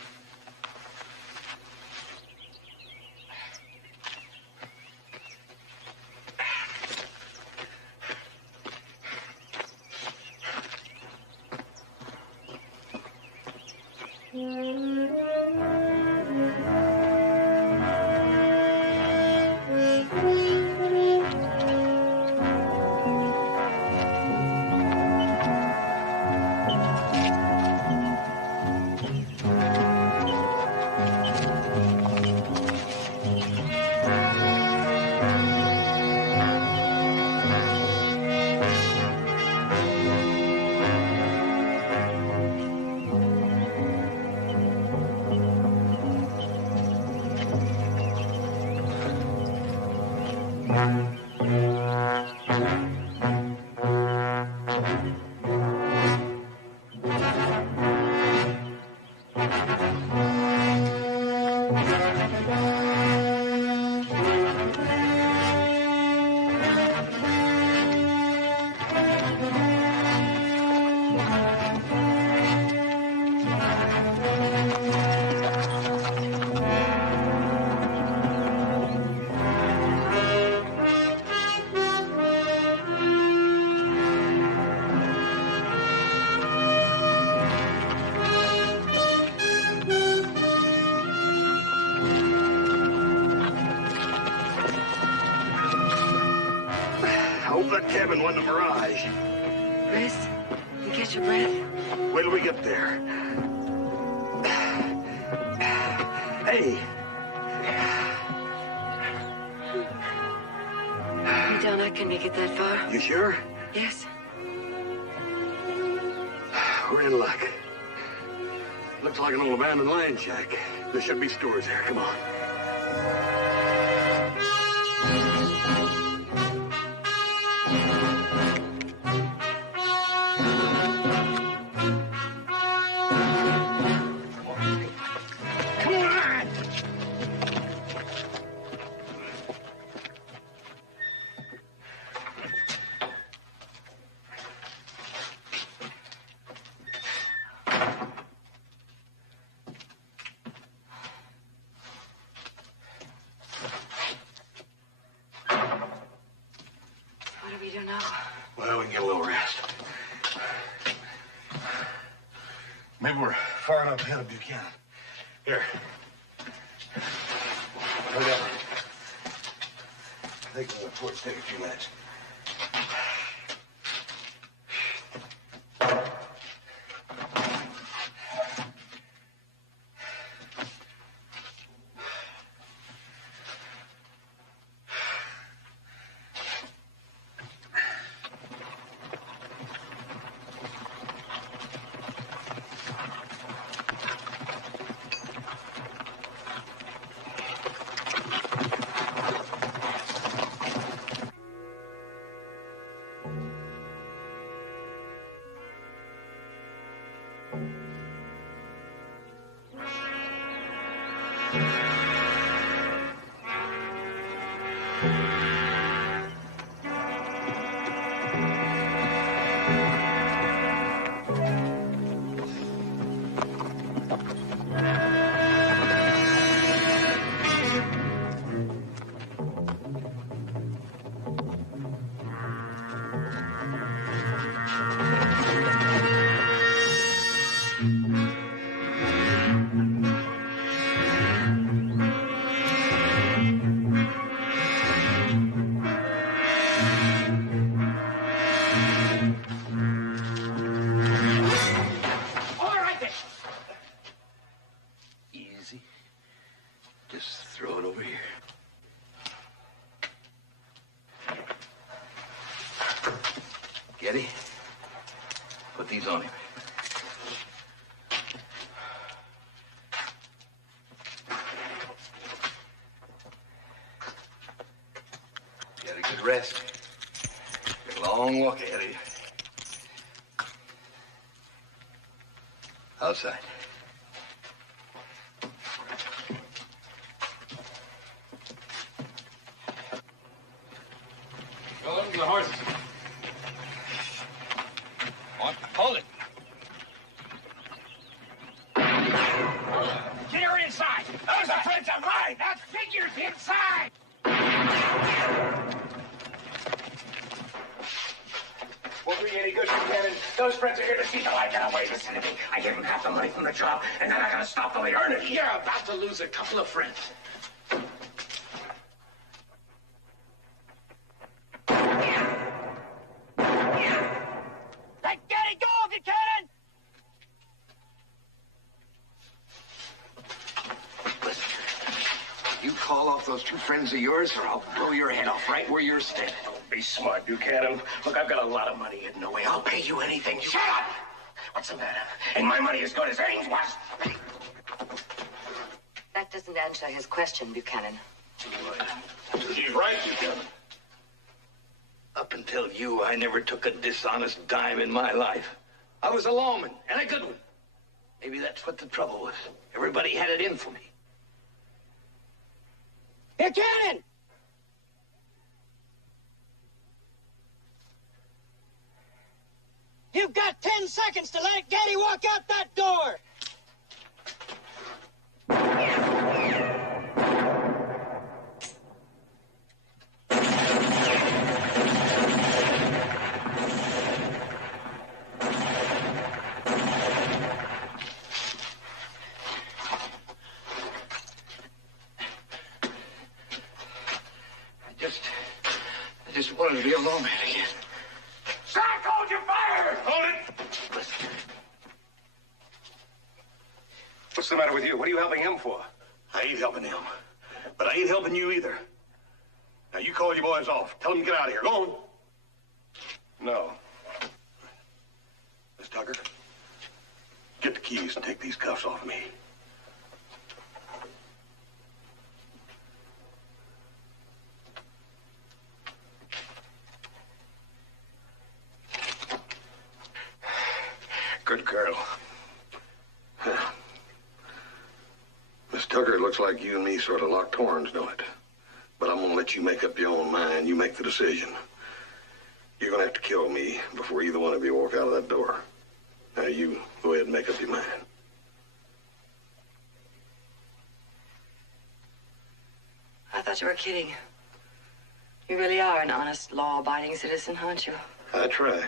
That cabin wasn't a mirage. Rest and catch your breath. Wait till we get there. Hey. You don't reckon you get that far? You sure? Yes. We're in luck. Looks like an old abandoned line shack. There should be stores there. Come on. think we're far enough ahead of Buchanan. Here. Hurry up. I think the reports take a few minutes. Just throw it over here. Getty, put these on him. Get a good rest. Got a long walk ahead of you. Outside. Go into the horses. Hold it. Get her inside. Those are friends of mine. That figure's inside. Won't do you any good, Buchanan. Those friends are here to see the light get away. Listen to me. I gave them half the money from the job, and then I gotta stop the way to earn it. You're about to lose a couple of friends. Let Getty go, Buchanan! Listen, you call off those two friends of yours, or I'll blow your head off right where you're standing. Be smart, Buchanan. Look, I've got a lot of money hidden away. I'll pay you anything. Shut up! What's the matter? Ain't my money as good as Ames was? That doesn't answer his question, Buchanan. He's right, Buchanan. Up until you, I never took a dishonest dime in my life. I was a lawman, and a good one. Maybe that's what the trouble was. Everybody had it in for me. Buchanan! You've got 10 seconds to let Getty walk out that door! I just wanted to be a lawman again. Shut up, hold your fire! Hold it! Listen. What's the matter with you? What are you helping him for? I ain't helping him. But I ain't helping you either. Now, you call your boys off. Tell them to get out of here. Go on. No. Miss Tucker, get the keys and take these cuffs off me. Good girl. Miss Tucker, it looks like you and me sort of locked horns, don't it? But I'm gonna let you make up your own mind. You make the decision. You're gonna have to kill me before either one of you walk out of that door. Now, you go ahead and make up your mind. I thought you were kidding. You really are an honest, law-abiding citizen, aren't you? I try.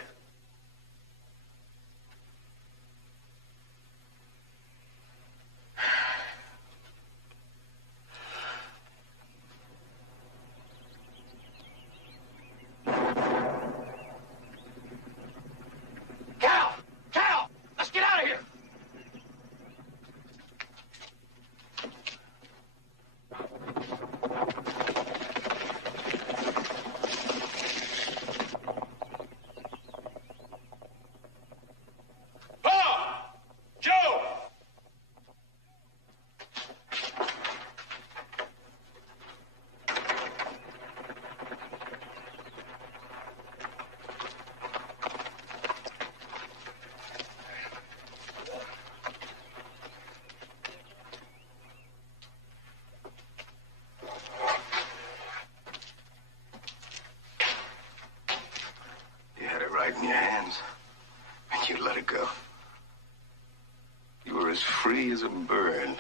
as a bird.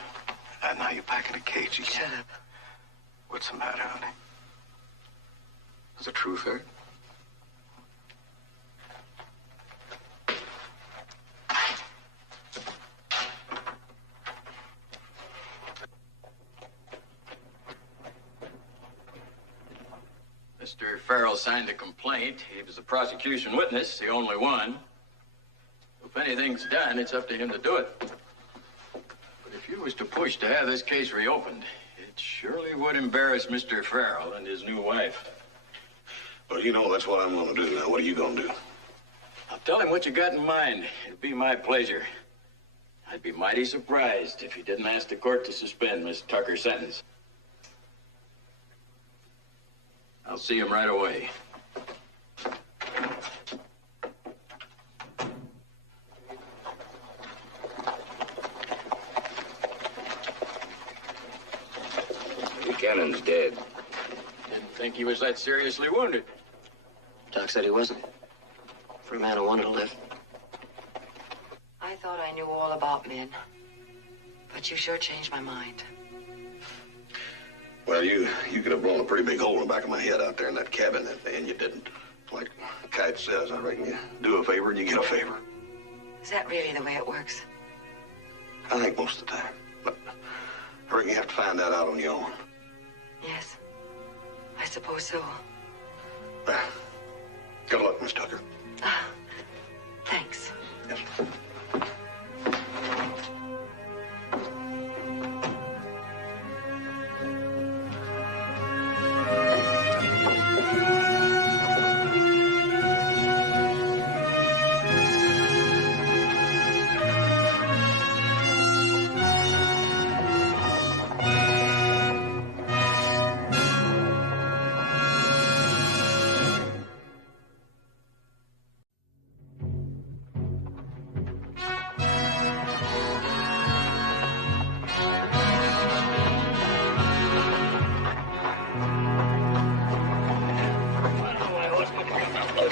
And now you're back in a cage again. Shut up. What's the matter, honey? Does the truth hurt? Mr. Farrell signed a complaint. He was the prosecution witness, the only one. If anything's done, it's up to him to do it. But if you was to push to have this case reopened, it surely would embarrass Mr. Farrell and his new wife. Well, you know that's what I'm going to do. Now, what are you going to do? I'll tell him what you got in mind. It'd be my pleasure. I'd be mighty surprised if you didn't ask the court to suspend Miss Tucker's sentence. I'll see him right away. Buchanan's dead. Didn't think he was that seriously wounded. Doc said he wasn't. For a man who wanted to live. I thought I knew all about men. But you sure changed my mind. Well, you could have blown a pretty big hole in the back of my head out there in that cabin, and you didn't. Like Kite says, I reckon you do a favor and you get a favor. Is that really the way it works? I think most of the time. But I reckon you have to find that out on your own. Yes. I suppose so. Well, good luck, Miss Tucker. Thanks. Yes.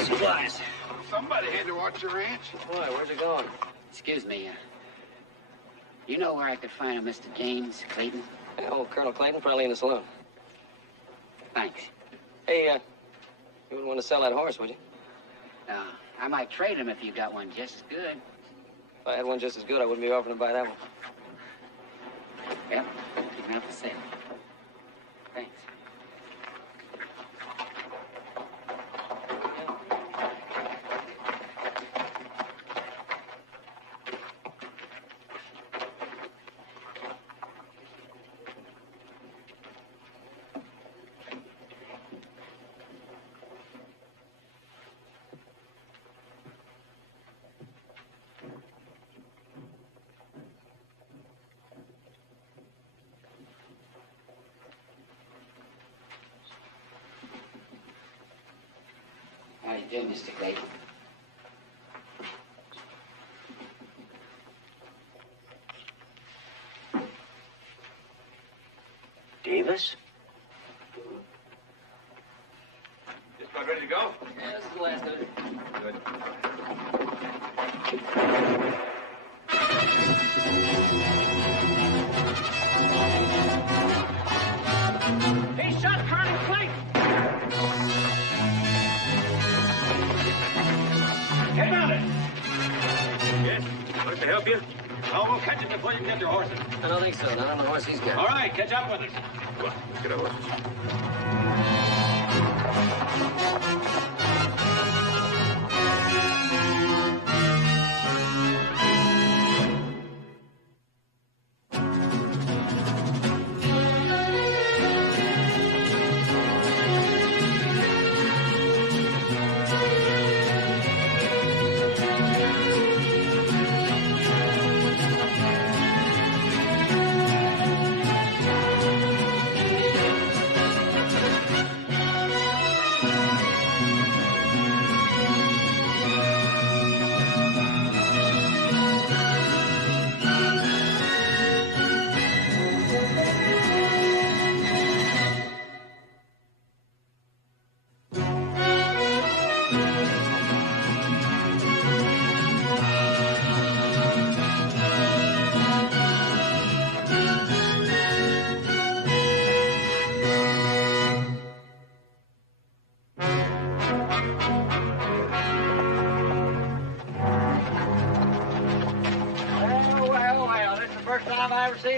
Supplies. Somebody had to watch the ranch. Why? Where's it going? Excuse me, you know where I could find a Mr. James Clayton? Hey, old Colonel Clayton, probably in the saloon. Thanks. Hey, you wouldn't want to sell that horse, would you? No, I might trade him if you got one just as good. If I had one just as good, I wouldn't be offering to buy that one. Yep, keep it up for sale. Thanks. How you doing, Mr. Clayton? Davis? Just about ready to go? Yeah, this is the last of it. Good. He shot Colonel Clayton! Get on it! Yes? Want to help you? Oh, we'll catch him before you can get your horses. I don't think so. Not on the horse he's got. All right, catch up with us. Come on, let's get our horses.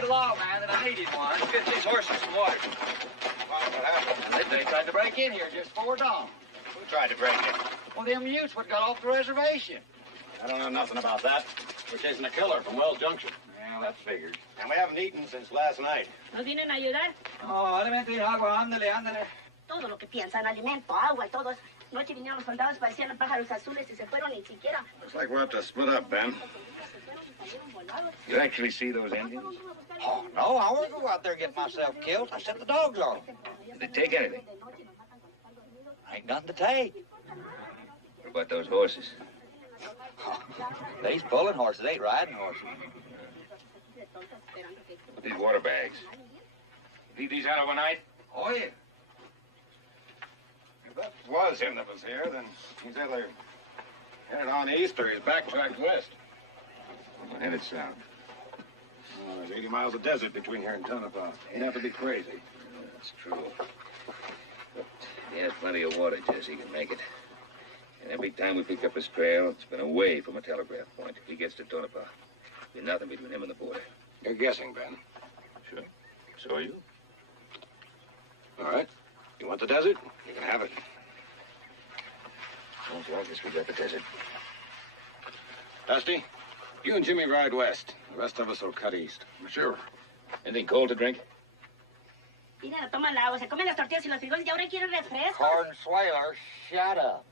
law, man, that I needed one. Let's get these horses some water. What happened? They tried to break in here just before dawn. Who tried to break in? Well, them Utes what got off the reservation. I don't know nothing about that. We're chasing a killer from Wells Junction. Well, that figures. And we haven't eaten since last night. ¿Nos vienen a ayudar? Oh, alimento y agua, ándale, ándale. Todo lo que piensan, alimento, agua y todo eso. Noche vinieron los soldados, parecían pájaros azules y se fueron ni siquiera. Looks like we'll have to split up, Ben. You actually see those Indians? Oh, no, I wouldn't go out there and get myself killed. I set the dogs on. Did they take anything? Ain't nothing to take. What about those horses? They's pulling horses, ain't riding horses. What these water bags? Leave these out overnight? Oh, yeah. If that was him that was here, then he's either headed on east or he's backtracked west. I'm headed south. Oh, there's 80 miles of desert between here and Tonopah. He'd have to be crazy. That's true. But he has plenty of water, Jesse. He can make it. And every time we pick up his trail, it's been away from a telegraph point. If he gets to Tonopah, there'll be nothing between him and the border. You're guessing, Ben. Sure. So are you. All right. You want the desert? You can have it. Well, I guess we got the desert. Dusty, you and Jimmy ride west. The rest of us will cut east. Sure. Anything cold to drink? Mira, toman el agua, se comen las tortillas y los frijoles y ahora quieren refresco. Hornsweiler, shut up.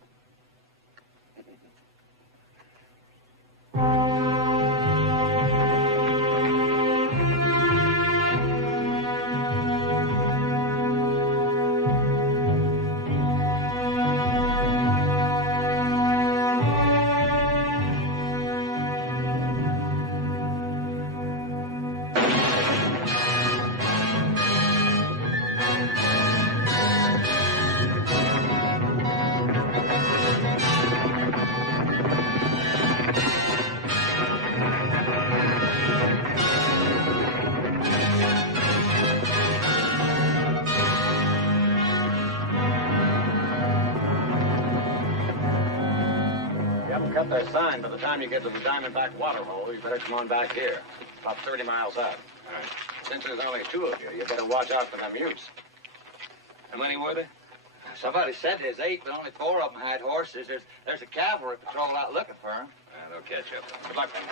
Cut that sign. By the time you get to the Diamondback water hole, you better come on back here. About 30 miles out. All right. Since there's only two of you, you better watch out for them Utes. How many were there? Somebody said there's 8, but only 4 of them had horses. There's a cavalry patrol out looking for them. They'll catch up. Good luck, Ben.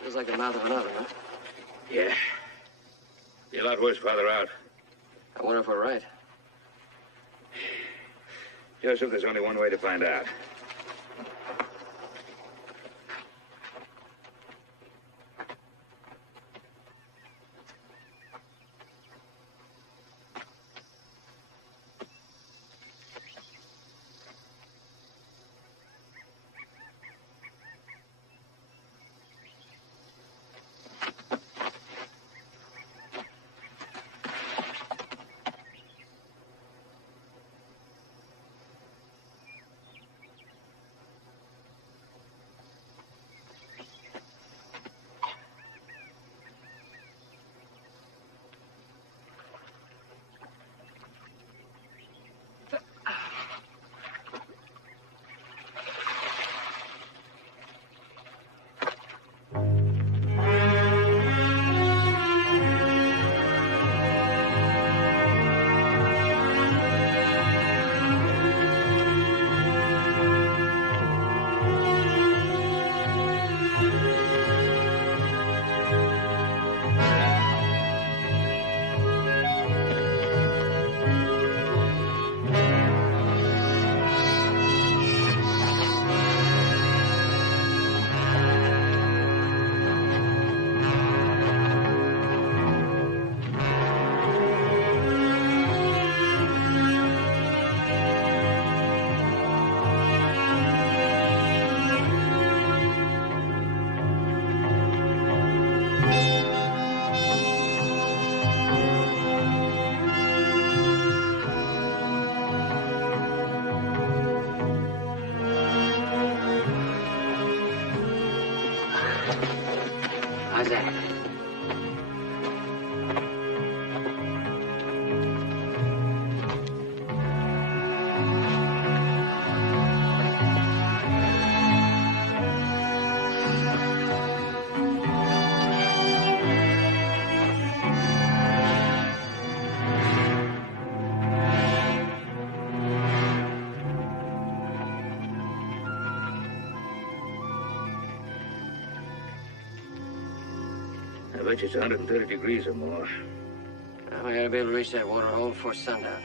Feels like the mouth of an oven, huh? Yeah. Be a lot worse farther out. I wonder if we're right. Joseph, there's only one way to find out. bet you it's 130 degrees or more. We gotta be able to reach that water hole before sundown.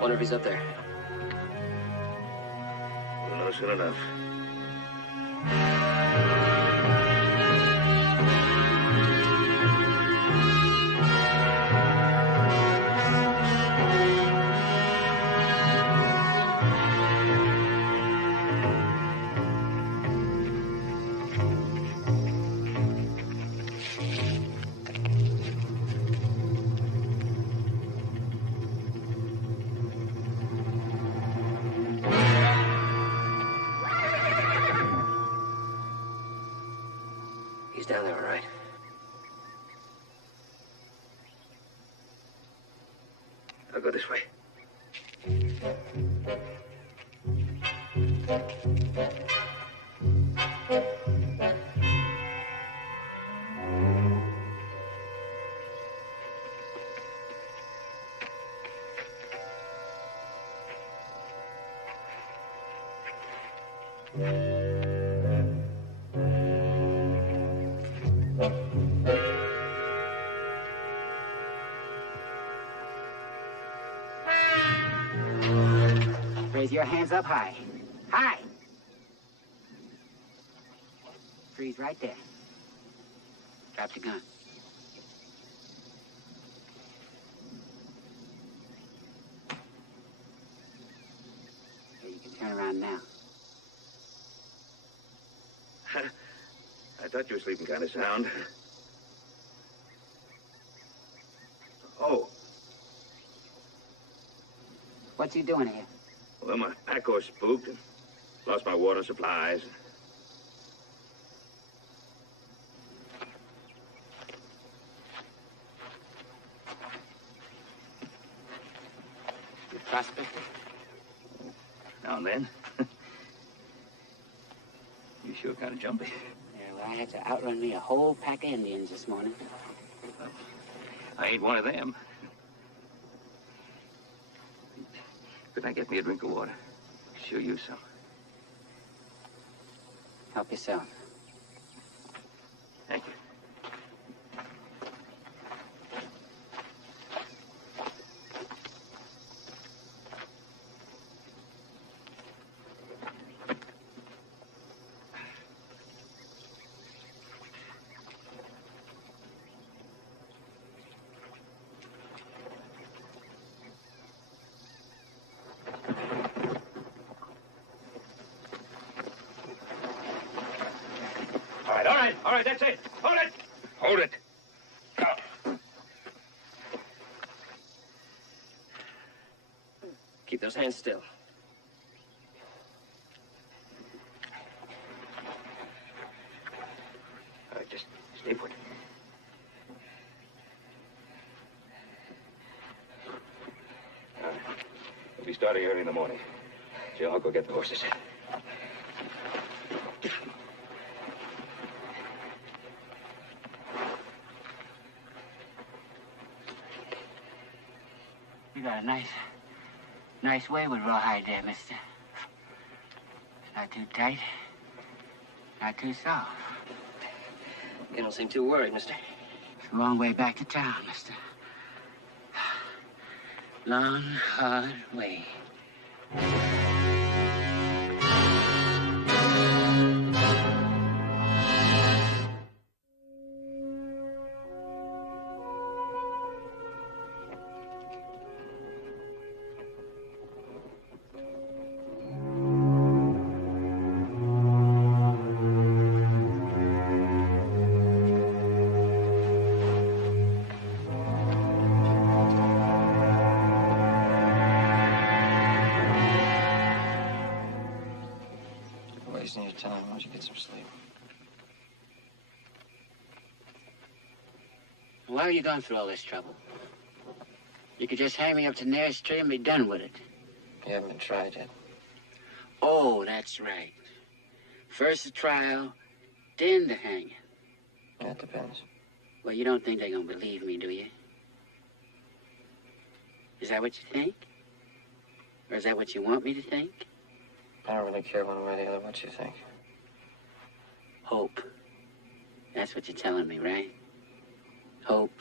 Wonder if he's up there. We'll know soon enough. He's down there, all right. I'll go this way. Raise your hands up high. High! Freeze right there. Drop your gun. Okay, you can turn around now. I thought you were sleeping kind of sound. Oh, What's he doing here? well, my pack horse spooked and lost my water supplies. You prospector? Now and then. You sure kind of jumpy. Yeah, well, I had to outrun me a whole pack of Indians this morning. I ain't one of them. Could I get me a drink of water? Sure use some. Help yourself. Thank you. All right, that's it. Hold it. Hold it. Keep those hands still. All right, just stay put. All right. We'll be starting early in the morning. Joe, I'll go get the horses. You got a nice way with rawhide there, mister. Not too tight, not too soft. You don't seem too worried, mister. It's a long way back to town, mister. Long, hard way. Wasting your time. Why don't you get some sleep? Why are you going through all this trouble? You could just hang me up to the nearest tree and be done with it. You haven't been tried yet. Oh, that's right. First the trial, then the hanging. That depends. Well, you don't think they're gonna believe me, do you? Is that what you think? Or is that what you want me to think? I don't really care one way or the other what you think. Hope. That's what you're telling me, right? Hope.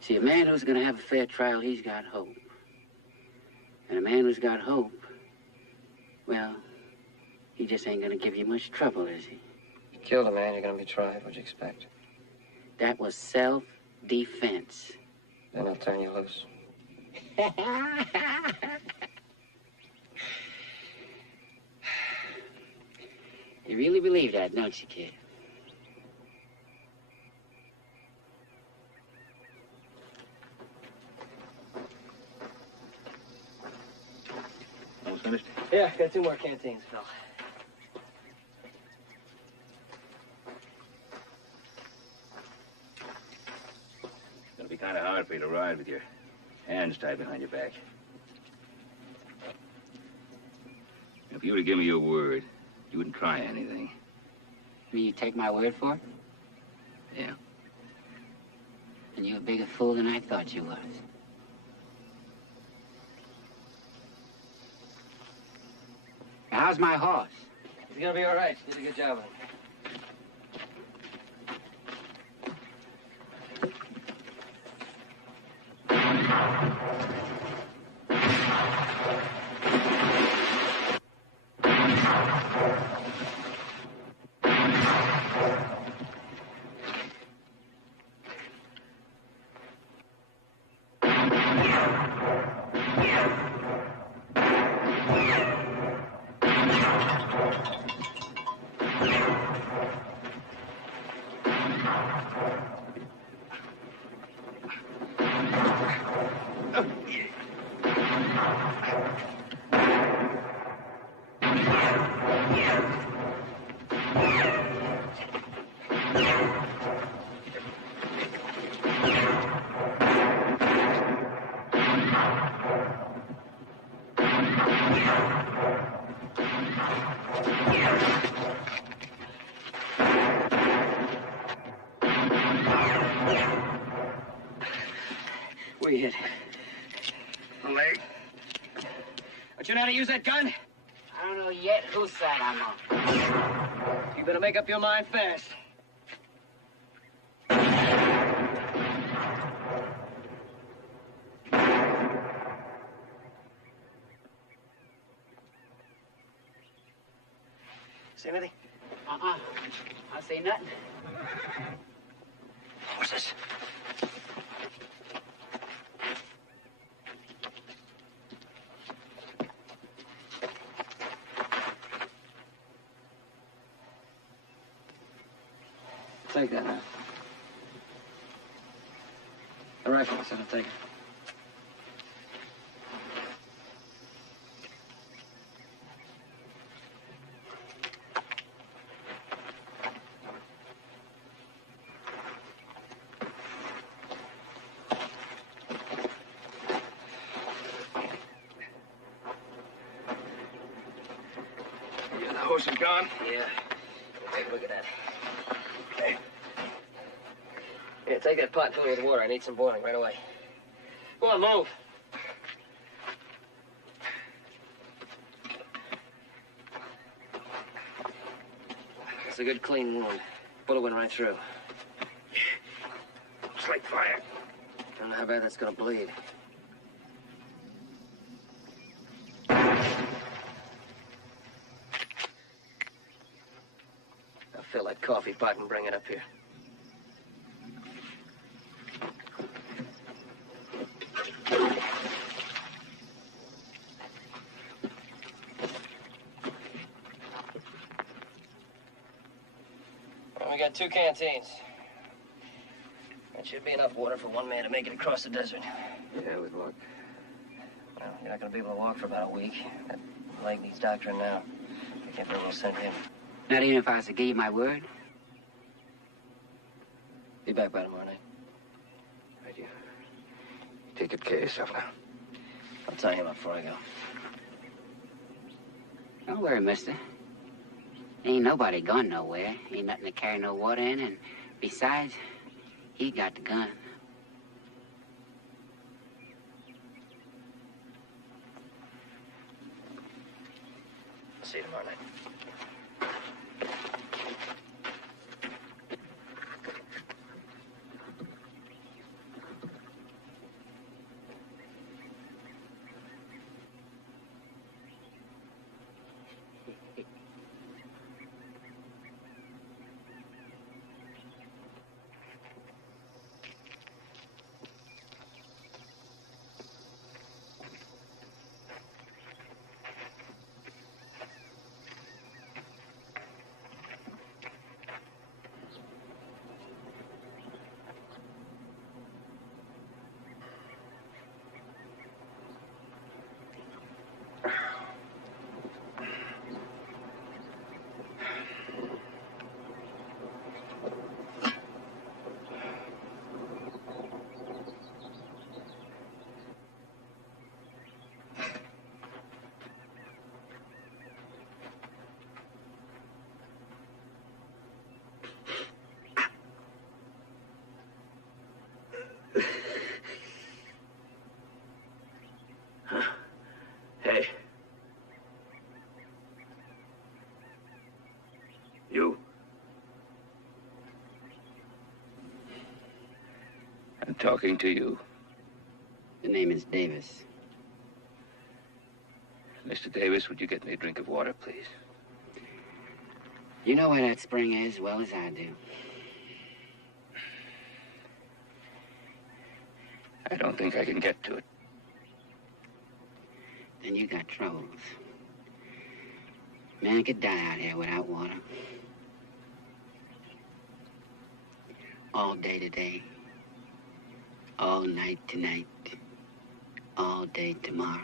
See, a man who's gonna have a fair trial, he's got hope. And a man who's got hope, well, he just ain't gonna give you much trouble, is he? You killed a man, you're gonna be tried. What'd you expect? That was self-defense. Then I'll turn you loose. You really believe that, don't you, kid? Almost finished? Yeah, got 2 more canteens, Phil. It's gonna be kind of hard for you to ride with your hands tied behind your back. If you were to give me your word, you wouldn't try anything. I mean, you take my word for it? Yeah. And you're a bigger fool than I thought you was. How's my horse? He's gonna be all right. Did a good job with him. Where you hit? The leg. But you know how to use that gun? I don't know yet whose side I'm on. You better make up your mind fast. See anything? Uh-uh. I see nothing. What's this? Take that now. The rifle, I said I'll take it. Yeah, the horse is gone. Yeah. Take a look at that. Here, take that pot and fill it with water. I need some boiling right away. Go on, move. It's a good, clean wound. Bullet went right through. Looks like fire. I don't know how bad that's gonna bleed. Now fill that coffee pot and bring it up here. We got 2 canteens. That should be enough water for one man to make it across the desert. Yeah, with luck. Well, you're not going to be able to walk for about a week. That leg needs doctoring now. I can't very well send him. Not even if I was to give you my word? Be back by tomorrow night. Right, you take good care of yourself now. I'll tie him up before I go. Don't worry, mister. Ain't nobody gone nowhere. Ain't nothing to carry no water in, and besides, he got the gun. See you tomorrow night. Hey. You. I'm talking to you. The name is Davis. Mr. Davis, would you get me a drink of water, please? You know where that spring is as well as I do. I don't think I can get to it. Then you got troubles. Man could die out here without water. All day today. All night tonight. All day tomorrow.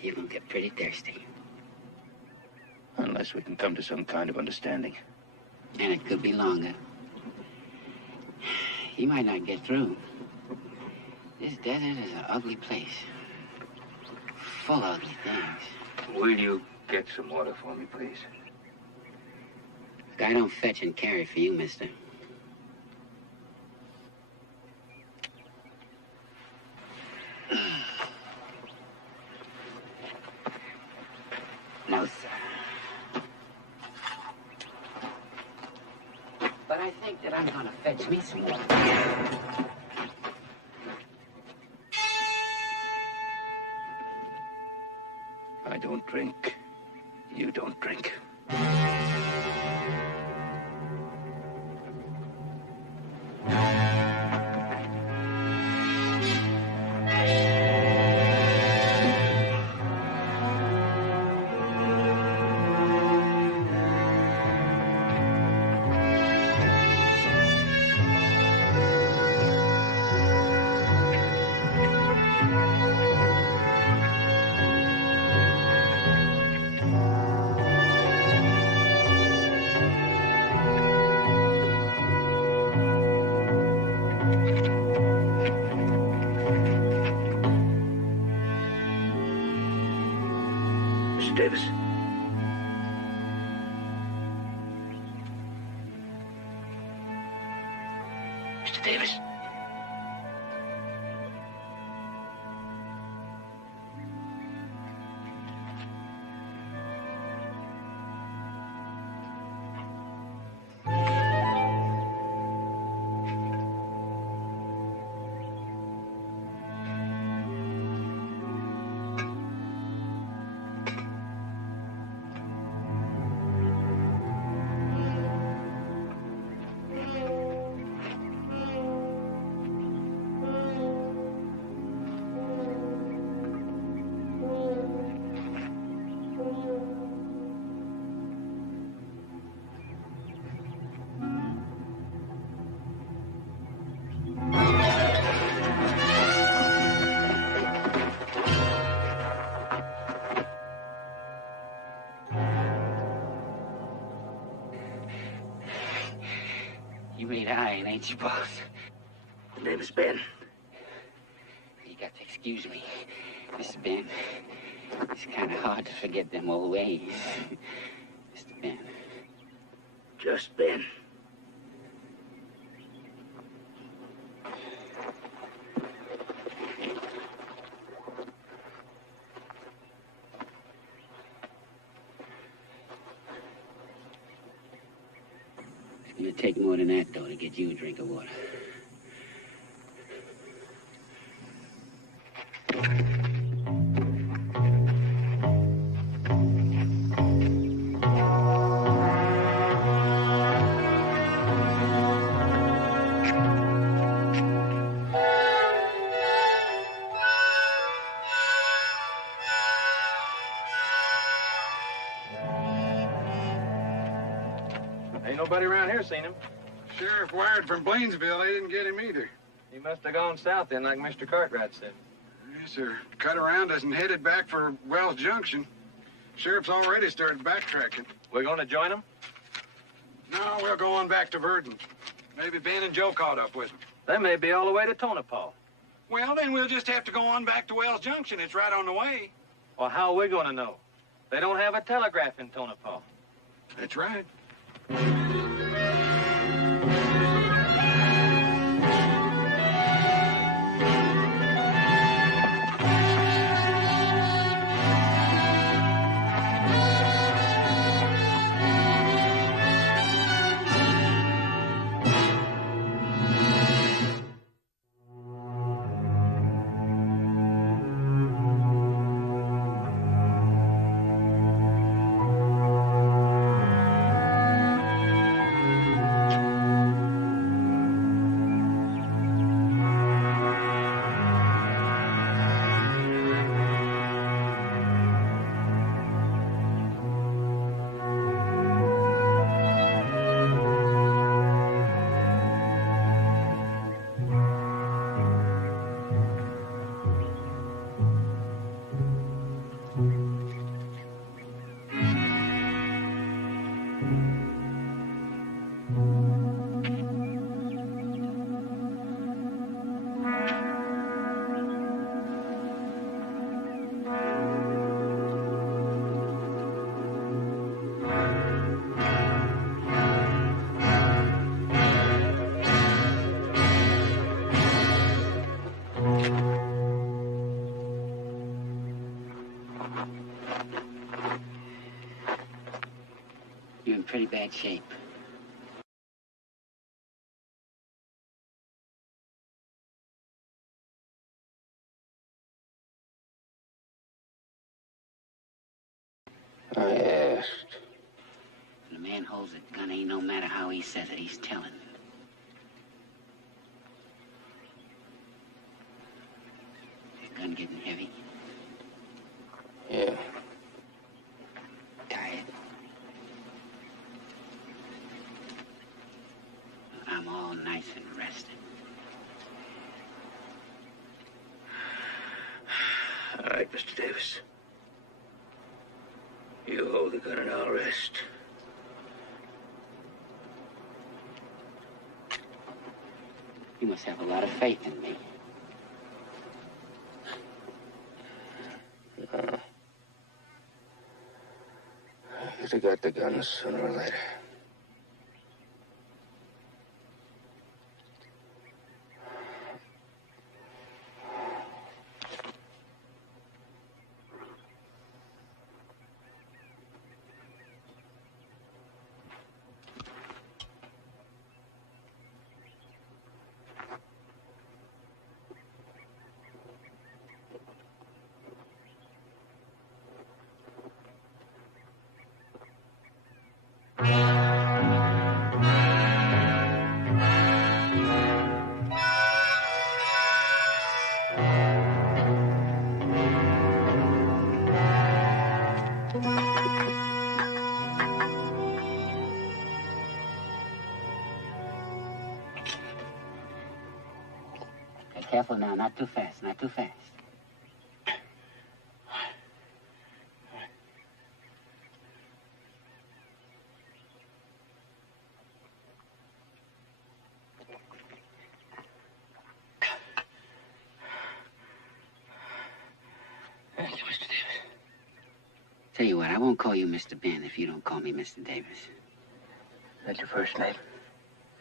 You're gonna get pretty thirsty. Unless we can come to some kind of understanding. And it could be longer. You might not get through. This desert is an ugly place. Full of ugly things. Will you get some water for me, please? I don't fetch and carry for you, mister. No, sir. But I think that I'm gonna fetch me some water. I don't drink. You don't drink. Mr. Davis. Mr. Davis. You ain't iron, ain't you, boss? The name is Ben. You got to excuse me, Mr. Ben. It's kind of hard to forget them old ways. Mr. Ben. Just Ben. It's gonna take more than that, though, to get you a drink of water. Ain't nobody around here seen him. Sheriff wired from Blainsville. They didn't get him either. He must have gone south then, like Mr. Cartwright said. Yes, sir. Cut around us and headed back for Wells Junction. Sheriff's already started backtracking. We're going to join him? No, we'll go on back to Verdon. Maybe Ben and Joe caught up with him. They may be all the way to Tonopah. Well, then we'll just have to go on back to Wells Junction. It's right on the way. Well, how are we going to know? They don't have a telegraph in Tonopah. That's right. You're in pretty bad shape. I asked. When a man holds a gun, ain't no matter how he says it, he's telling. Your gun getting heavy? Yeah. Tired? I'm all nice and rested. All right, Mr. Davis. You hold the gun and I'll rest. You must have a lot of faith in me. No. You'd have got the gun sooner or later. Be careful now, not too fast, not too fast. Thank you, Mr. Davis. Tell you what, I won't call you Mr. Ben if you don't call me Mr. Davis. That's your first name?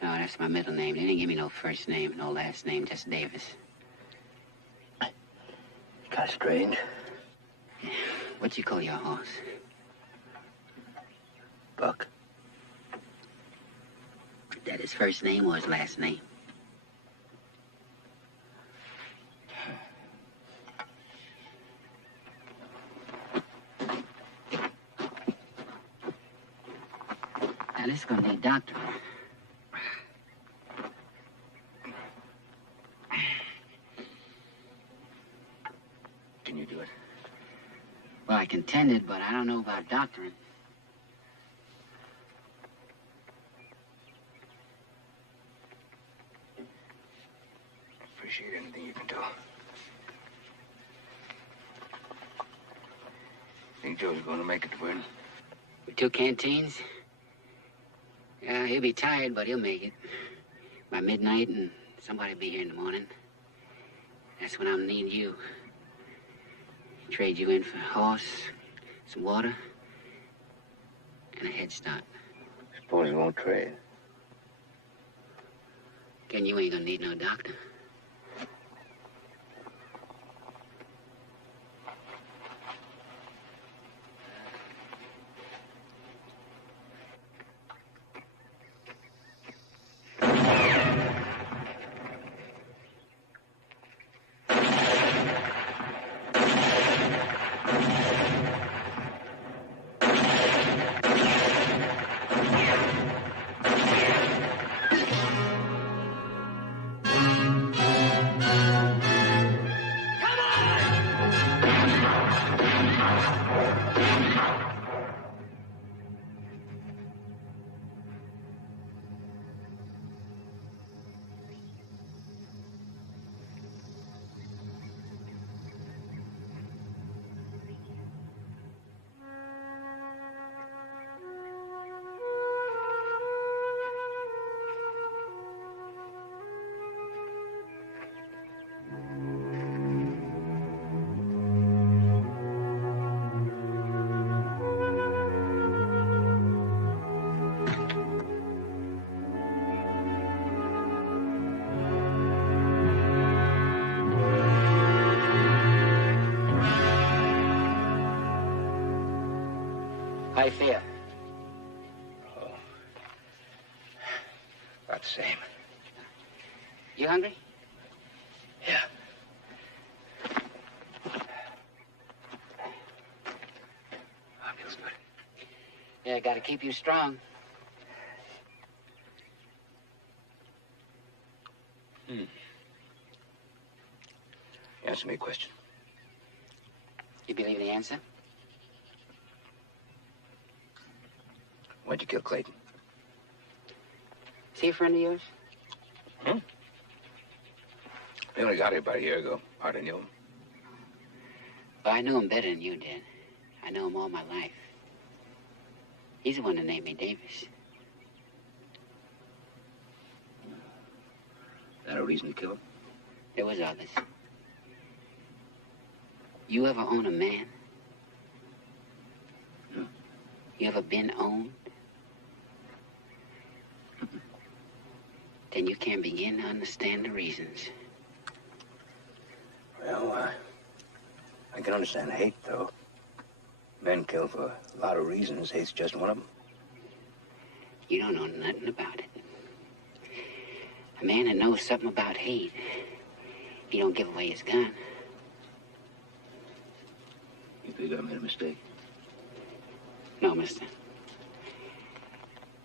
No, that's my middle name. They didn't give me no first name, no last name, just Davis. Kind of strange. What you call your horse? Buck. Is that his first name or his last name? Now, this is gonna need doctoring. Can you do it? Well, I can tend it, but I don't know about doctoring. Appreciate anything you can do. Think Joe's going to make it to win? With 2 canteens? Yeah, he'll be tired, but he'll make it. By midnight, and somebody'll be here in the morning. That's when I'm needing you. Trade you in for a horse, some water, and a head start. Suppose he won't trade. Again, you ain't gonna need no doctor. How you feel? Oh. About the same. You hungry? Yeah. Oh, feels good. Yeah, gotta keep you strong. Answer me a question. You believe the answer? Why'd you kill Clayton? Is he a friend of yours? He only got here about a year ago. Hardly knew him. Well, I knew him better than you did. I know him all my life. He's the one that named me Davis. That a reason to kill him? There was others. You ever own a man? No. You ever been owned? Then you can't begin to understand the reasons. Well, I can understand hate, though. Men kill for a lot of reasons. Hate's just one of them. You don't know nothing about it. A man that knows something about hate, he don't give away his gun. You figure I made a mistake? No, mister.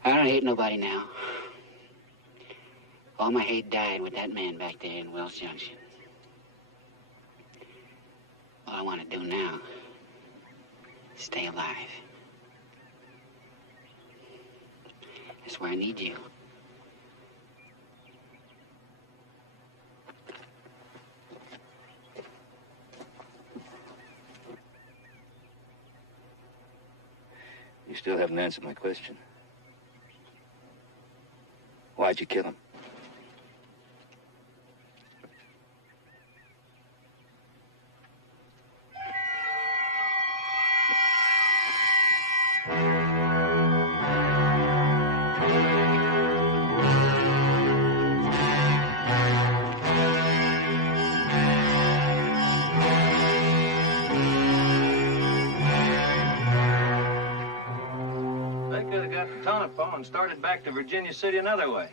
I don't hate nobody now. All my hate died with that man back there in Wells Junction. All I want to do now is stay alive. That's why I need you. You still haven't answered my question. Why'd you kill him? out, Pa, and started back to Virginia City another way.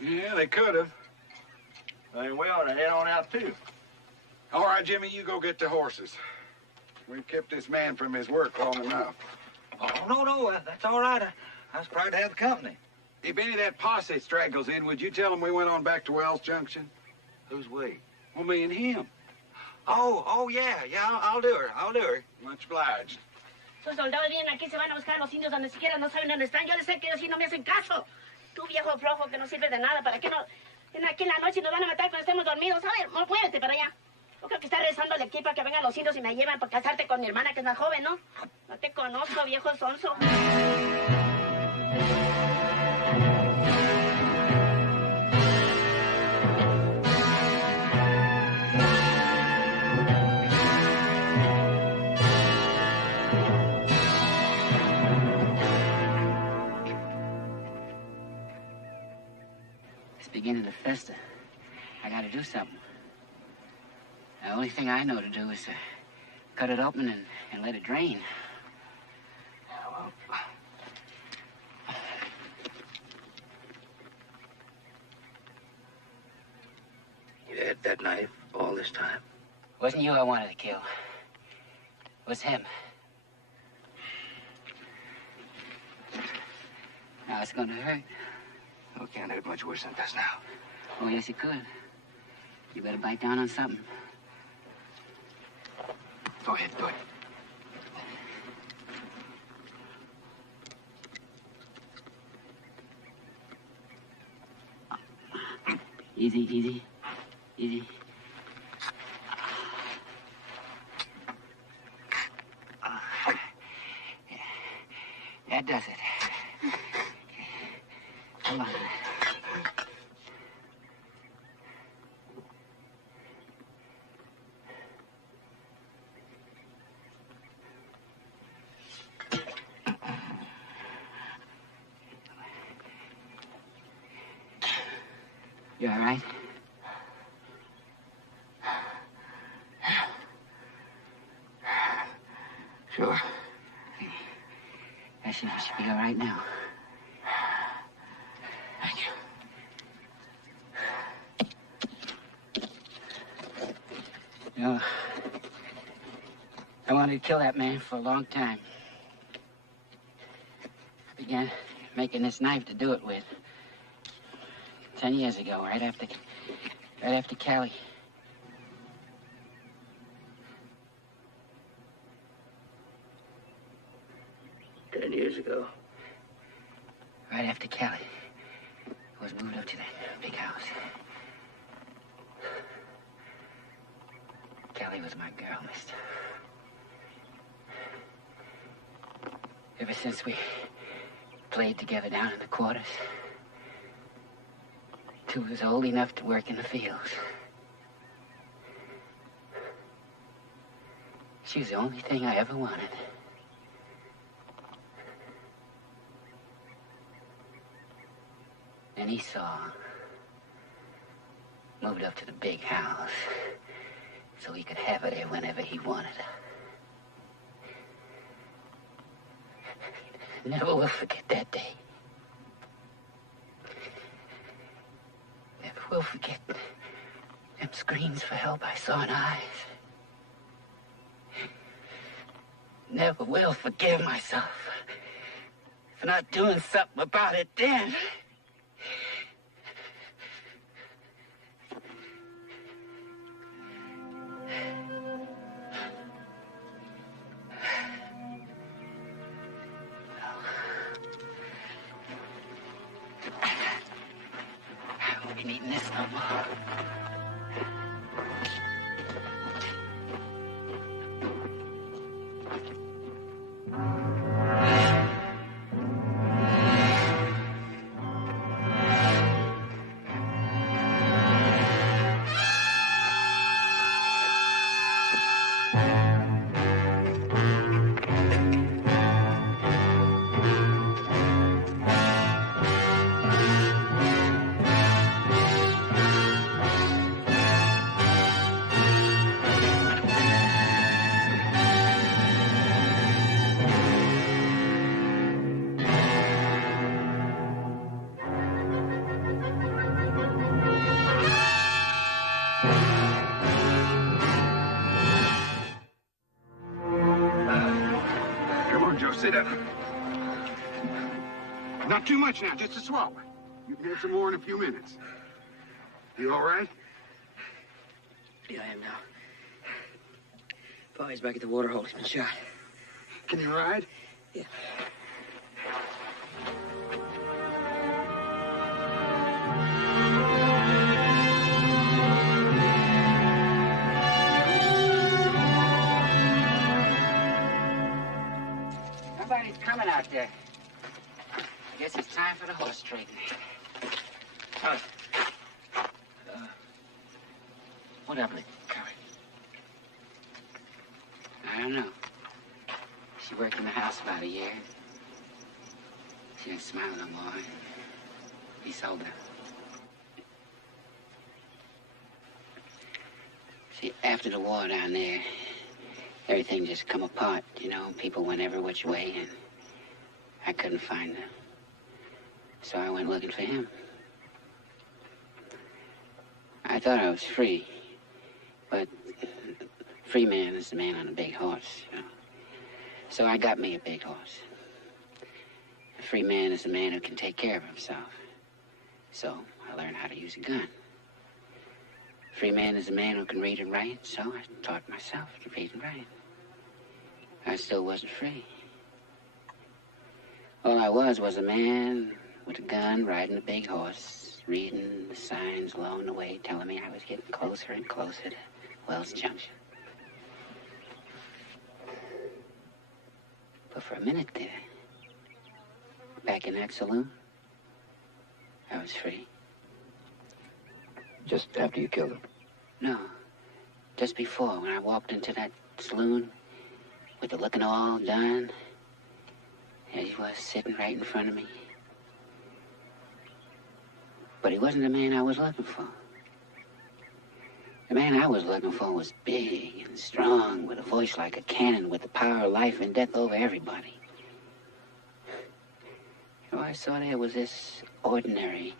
Yeah, they could have. Then we ought to head on out, too. All right, Jimmy, you go get the horses. We've kept this man from his work long enough. Oh, no, that's all right. I was proud to have the company. If any of that posse straggles in, would you tell them we went on back to Wells Junction? Who's we? Well, me and him. Oh, yeah, I'll do her. Much obliged. Sus soldados vienen aquí, se van a buscar a los indios donde siquiera no saben dónde están. Yo les sé que ellos sí no me hacen caso. Tú, viejo flojo, que no sirve de nada. ¿Para qué no? Aquí en la noche nos van a matar cuando estemos dormidos. A ver, muévete para allá. Yo creo que está rezándole aquí para que vengan los indios y me llevan para casarte con mi hermana, que es más joven, ¿no? No te conozco, viejo sonso. Beginning of festa. I gotta do something. The only thing I know to do is to cut it open and let it drain. You had that knife all this time? Wasn't you I wanted to kill. It was him. Now it's gonna hurt. Oh, it can't hurt much worse than it does now. Oh, yes, it could. You better bite down on something. Go ahead, do it. Easy. That does it. Come on. You all right? Sure. I should be all right now. Thank you. You know, I wanted to kill that man for a long time. I began making this knife to do it with 10 years ago, right after Cali. Years ago. Right after Cali, I was moved up to that big house. Cali was my girl, mister. Ever since we played together down in the quarters, two was old enough to work in the fields. She was the only thing I ever wanted. And Esau moved up to the big house so he could have her there whenever he wanted her. Never will forget that day. Never will forget them screams for help I saw in her eyes. Never will forgive myself for not doing something about it then. Needing this no more. Not too much now, just a swallow. You can have some more in a few minutes. You all right? Yeah, I am now. Boy's back at the water hole. He's been shot. Can you ride? Yeah. Nobody's coming out there. I guess it's time for the horse trading. What happened to Carrie? I don't know. She worked in the house about a year. She didn't smile no more. He sold her. See, after the war down there, everything just come apart, you know. People went every which way, and I couldn't find her. So I went looking for him. I thought I was free, but free man is the man on a big horse, you know. So I got me a big horse. A free man is the man who can take care of himself. So I learned how to use a gun. A free man is a man who can read and write, so I taught myself to read and write. I still wasn't free. All I was a man with a gun, riding a big horse, reading the signs along the way, telling me I was getting closer and closer to Wells Junction. But for a minute there, back in that saloon, I was free. Just after you killed him? No, just before, when I walked into that saloon with the looking all done, there he was sitting right in front of me. But he wasn't the man I was looking for. The man I was looking for was big and strong, with a voice like a cannon, with the power of life and death over everybody. All I saw there was this ordinary,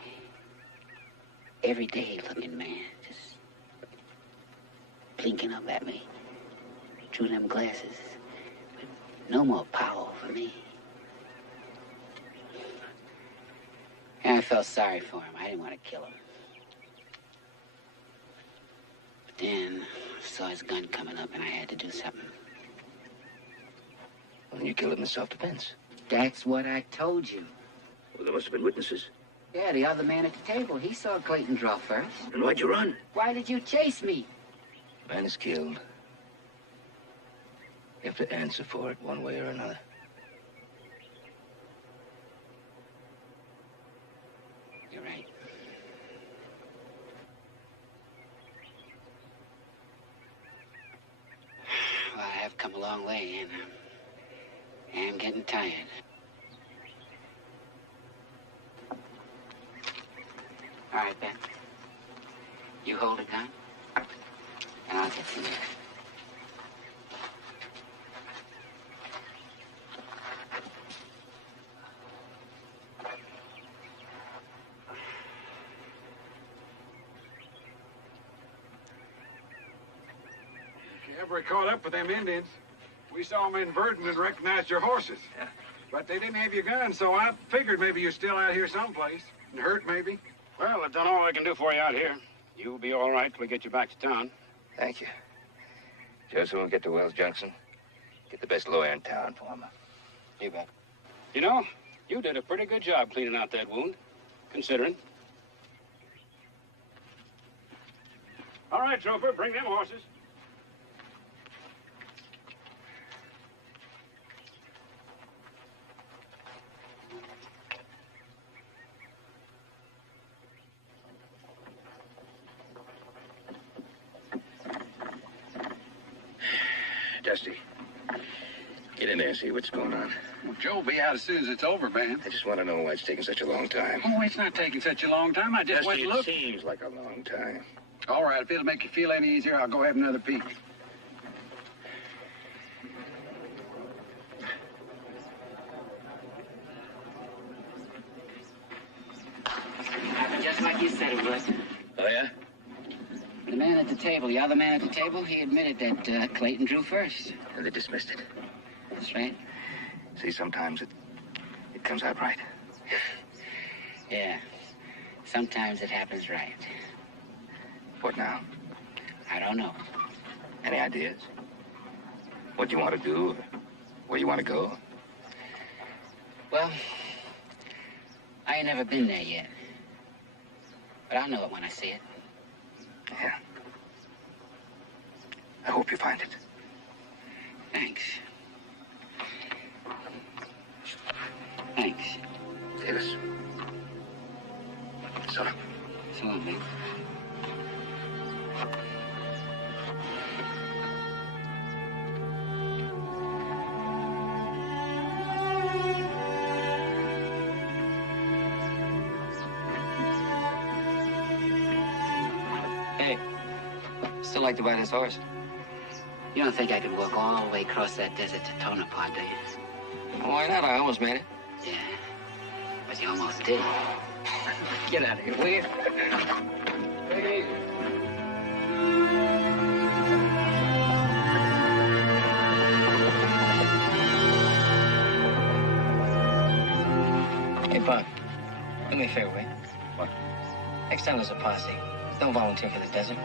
everyday-looking man, just blinking up at me through them glasses, with no more power for me. And I felt sorry for him. I didn't want to kill him. But then I saw his gun coming up, and I had to do something. Well, you killed him in self-defense. That's what I told you. Well, there must have been witnesses. Yeah, the other man at the table, he saw Clayton draw first. And why'd you run? Why did you chase me? Man is killed. You have to answer for it one way or another. You're right. Well, I have come a long way, and I am getting tired. All right, Ben. You hold a gun, and I'll get some air. If you ever caught up with them Indians, we saw them in Verdun and recognized your horses. Yeah. But they didn't have your gun, so I figured maybe you're still out here someplace. And hurt, maybe. Well, I've done all I can do for you out here. You'll be all right till we get you back to town. Thank you. Just when we get to Wells Junction, get the best lawyer in town for him. You bet. You know, you did a pretty good job cleaning out that wound, considering. All right, chauffeur, bring them horses. Dusty, get in there and see what's going on. Well, Joe will be out as soon as it's over, man. I just want to know why it's taking such a long time. Oh, it's not taking such a long time. I just went Dusty, to look. it seems like a long time. All right, if it'll make you feel any easier, I'll go have another peek. Happened just like you said it would. Oh, yeah? The man at the table, the other man at the table, he admitted that Clayton drew first. And they dismissed it. That's right. See, sometimes it comes out right. Yeah. Sometimes it happens right. What now? I don't know. Any ideas? What you want to do? Or where you want to go? Well, I ain't never been there yet. But I'll know it when I see it. Yeah. I hope you find it. Thanks. Thanks. Davis. So long. So long, man. Hey, still like to buy this horse? You don't think I could walk all the way across that desert to Tonopah, do you? Why not? I almost made it. Yeah. But you almost did. Get out of here, will you? Hey. Hey, Buck. Do me a favor, will you? What? Next time there's a posse, don't volunteer for the desert.